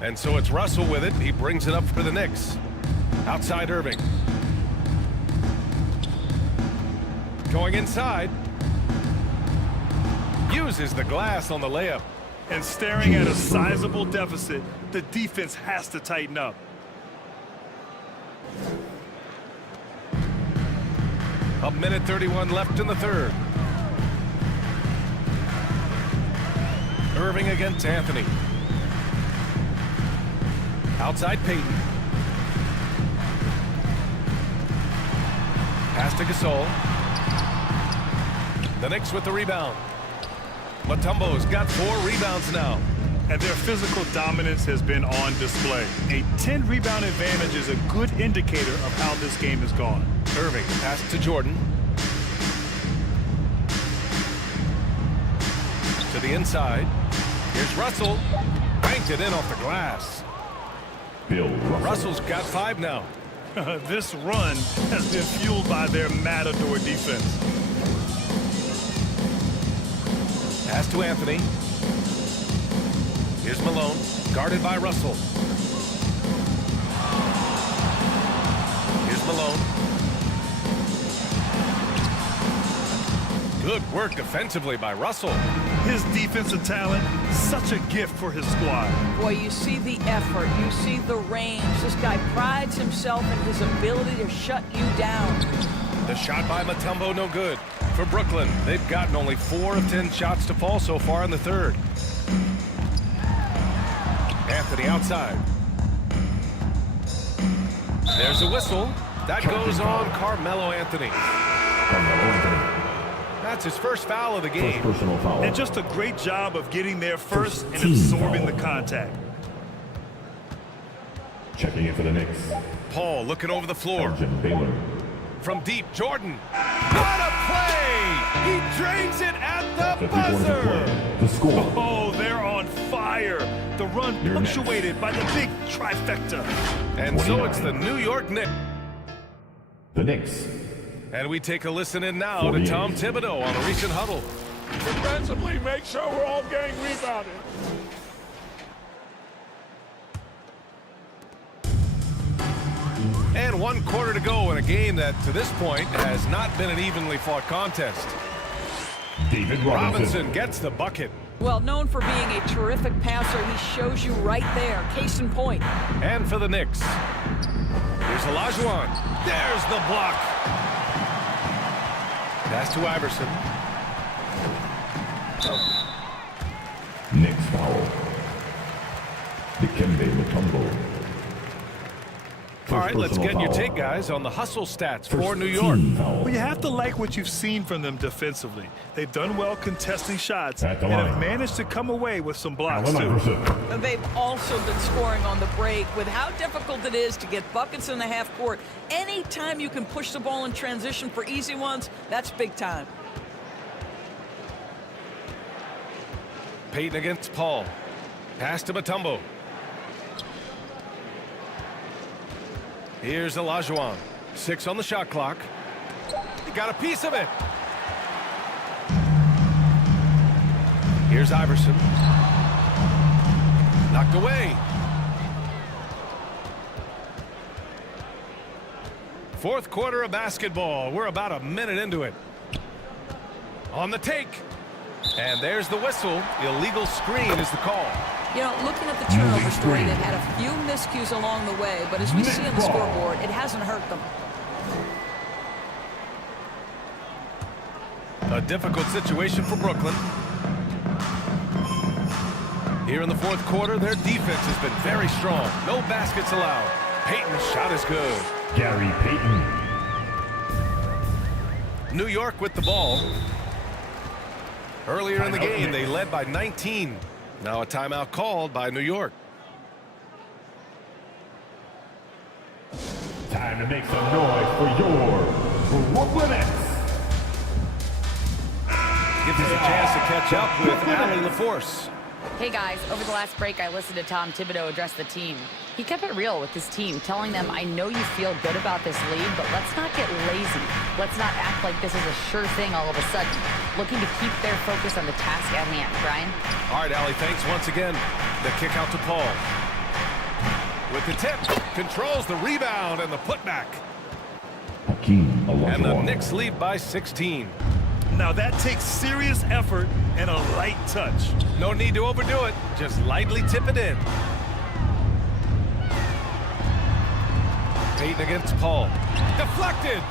And so it's Russell with it. He brings it up for the Knicks. Outside Irving. Going inside. Uses the glass on the layup. And staring at a sizable deficit, the defense has to tighten up. A minute 31 left in the third. Irving against Anthony. Outside Payton. Pass to Gasol. The Knicks with the rebound. Mutombo's got 4 rebounds now. And their physical dominance has been on display. A 10-rebound advantage is a good indicator of how this game has gone. Irving, pass to Jordan. To the inside. Here's Russell. Banked it in off the glass. Bill Russell. Russell's got 5 now. This run has been fueled by their matador defense. Pass to Anthony. Here's Malone, guarded by Russell. Here's Malone. Good work defensively by Russell. His defensive talent, such a gift for his squad. Boy, you see the effort, you see the range. This guy prides himself in his ability to shut you down. The shot by Mutombo, no good. For Brooklyn, they've gotten only 4 of 10 shots to fall so far in the third. Anthony outside. There's a whistle. That goes on Carmelo Anthony. That's his first foul of the game. And just a great job of getting there first and absorbing the contact. Checking in for the Knicks. Paul looking over the floor. Baylor. From deep, Jordan. What a play! He drains it at the buzzer! The score. Oh, they're on fire. The run punctuated by the big trifecta. And 29. So it's the New York Knicks. The Knicks. And we take a listen in now 48. To Tom Thibodeau on a recent huddle. Defensively, make sure we're all getting rebounded. And 1 quarter to go in a game that, to this point, has not been an evenly fought contest. David Robinson gets the bucket. Well, known for being a terrific passer, he shows you right there. Case in point. And for the Knicks. Here's Olajuwon. There's the block. Pass to Iverson. Knicks foul. Dikembe Mutombo. All right, let's get your take, guys, on the hustle stats for New York. Well, you have to like what you've seen from them defensively. They've done well contesting shots and have managed to come away with some blocks, too. They've also been scoring on the break. With how difficult it is to get buckets in the half court, anytime you can push the ball in transition for easy ones, that's big time. Payton against Paul. Pass to Mutombo. Here's Olajuwon. 6 on the shot clock. He got a piece of it. Here's Iverson. Knocked away. Fourth quarter of basketball. We're about a minute into it. On the take. And there's the whistle. Illegal screen is the call. You know, looking at the turnover story, they've had a few miscues along the way, but as we see on the scoreboard, it hasn't hurt them. A difficult situation for Brooklyn. Here in the fourth quarter, their defense has been very strong. No baskets allowed. Payton's shot is good. Gary Payton. New York with the ball. Earlier in the game, they led by 19. Now a timeout called by New York. Time to make some noise for your Brooklyn Nets. Gives us a chance to catch up with Allie LaForce. Hey guys, over the last break, I listened to Tom Thibodeau address the team. He kept it real with his team, telling them, I know you feel good about this lead, but let's not get lazy. Let's not act like this is a sure thing all of a sudden. Looking to keep their focus on the task at hand. Brian? All right, Allie, thanks once again. The kick out to Paul. With the tip, controls the rebound and the putback. And the Knicks lead by 16. Now that takes serious effort and a light touch. No need to overdo it. Just lightly tip it in. Payton against Paul. Deflected.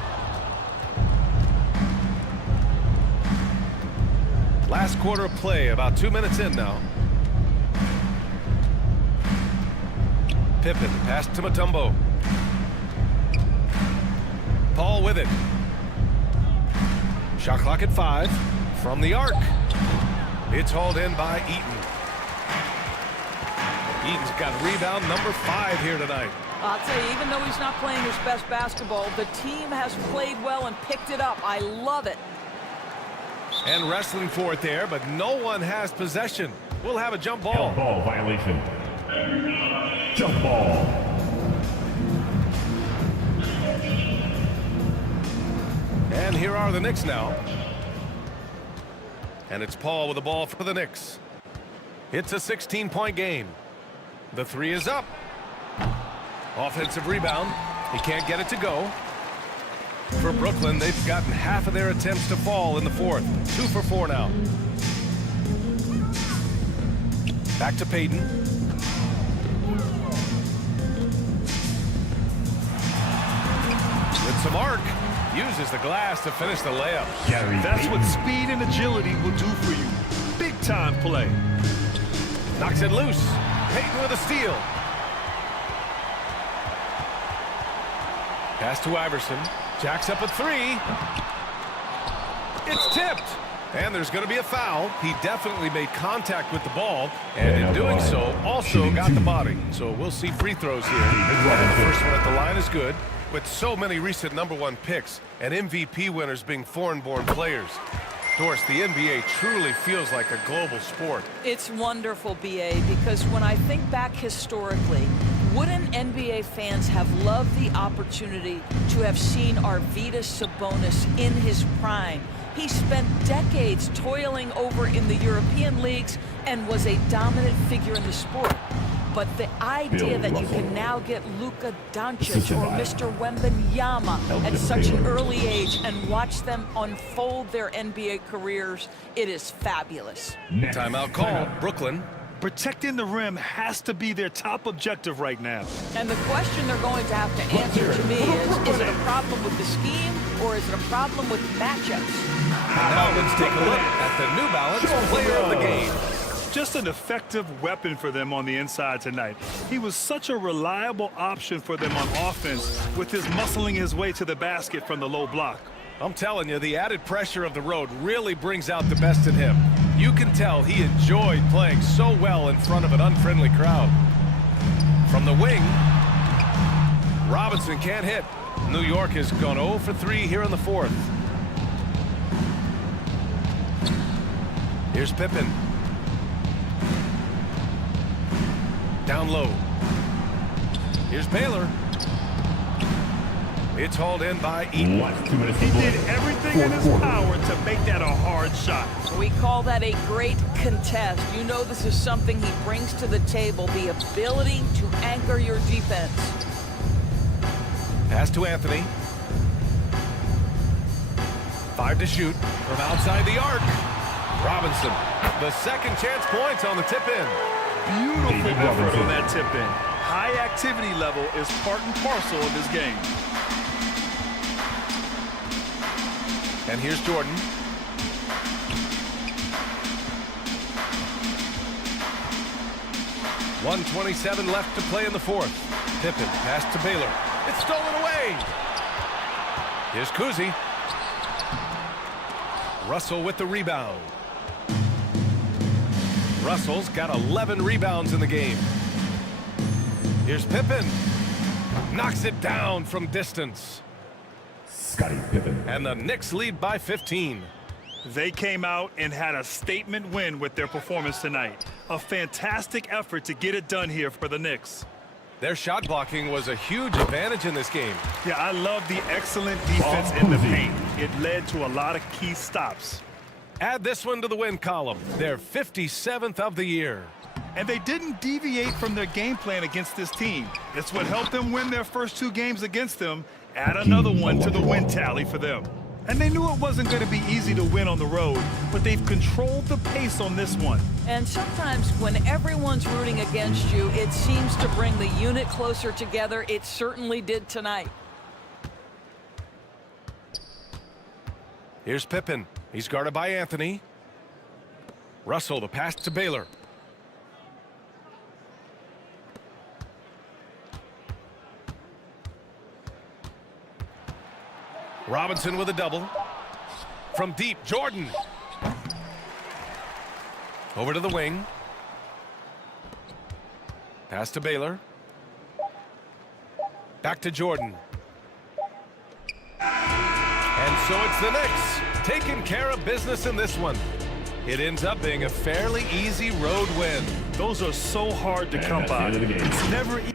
Last quarter of play, about 2 minutes in now. Pippen, pass to Mutombo. Paul with it. Shot clock at 5. From the arc. It's hauled in by Eaton. Eaton's got rebound number 5 here tonight. I'll tell you, even though he's not playing his best basketball, the team has played well and picked it up. I love it. And wrestling for it there, but no one has possession. We'll have a jump ball. Jump ball violation. Jump ball. And here are the Knicks now. And it's Paul with the ball for the Knicks. It's a 16-point game. The 3 is up. Offensive rebound. He can't get it to go. For Brooklyn, they've gotten half of their attempts to fall in the fourth. 2 for 4 now. Back to Payton. With some arc. Uses the glass to finish the layup. That's what speed and agility will do for you. Big time play. Knocks it loose. Payton with a steal. Pass to Iverson. Jacks up a 3. It's tipped. And there's going to be a foul. He definitely made contact with the ball. And in doing so, also got the body. So we'll see free throws here. And the first one at the line is good. With so many recent #1 picks and MVP winners being foreign-born players, Doris, the NBA truly feels like a global sport. It's wonderful, BA, because when I think back historically, wouldn't NBA fans have loved the opportunity to have seen Arvydas Sabonis in his prime? He spent decades toiling over in the European leagues and was a dominant figure in the sport. But the idea that you can now get Luka Doncic or Mr. Wembanyama at such an early age and watch them unfold their NBA careers, it is fabulous. Timeout call, Brooklyn. Protecting the rim has to be their top objective right now. And the question they're going to have to answer to me is it a problem with the scheme or is it a problem with matchups? Now let's take a look at the New Balance Player of the Game. just an effective weapon for them on the inside tonight. He was such a reliable option for them on offense with his muscling his way to the basket from the low block. I'm telling you, the added pressure of the road really brings out the best in him. You can tell he enjoyed playing so well in front of an unfriendly crowd. From the wing, Robinson can't hit. New York has gone 0 for 3 here in the fourth. Here's Pippen. Down low. Here's Baylor. It's hauled in by Eaton. He did everything in his power to make that a hard shot. We call that a great contest. You know this is something he brings to the table, the ability to anchor your defense. Pass to Anthony. 5 to shoot from outside the arc. Robinson, the second chance points on the tip-in. Beautiful effort on that tip-in. High activity level is part and parcel of this game. And here's Jordan. .127 left to play in the fourth. Pippen pass to Baylor. It's stolen away. Here's Kuzi. Russell with the rebound. Russell's got 11 rebounds in the game. Here's Pippen. Knocks it down from distance. Scottie Pippen. And the Knicks lead by 15. They came out and had a statement win with their performance tonight. A fantastic effort to get it done here for the Knicks. Their shot blocking was a huge advantage in this game. Yeah, I love the excellent defense in the paint. It led to a lot of key stops. Add this one to the win column. Their 57th of the year. And they didn't deviate from their game plan against this team. It's what helped them win their first 2 games against them. Add another one to the win tally for them. And they knew it wasn't going to be easy to win on the road, but they've controlled the pace on this one. And sometimes when everyone's rooting against you, it seems to bring the unit closer together. It certainly did tonight. Here's Pippen. He's guarded by Anthony. Russell, the pass to Baylor. Robinson with a double. From deep, Jordan. Over to the wing. Pass to Baylor. Back to Jordan. And so it's the Knicks taking care of business in this one. It ends up being a fairly easy road win. Those are so hard to come by. It's never easy.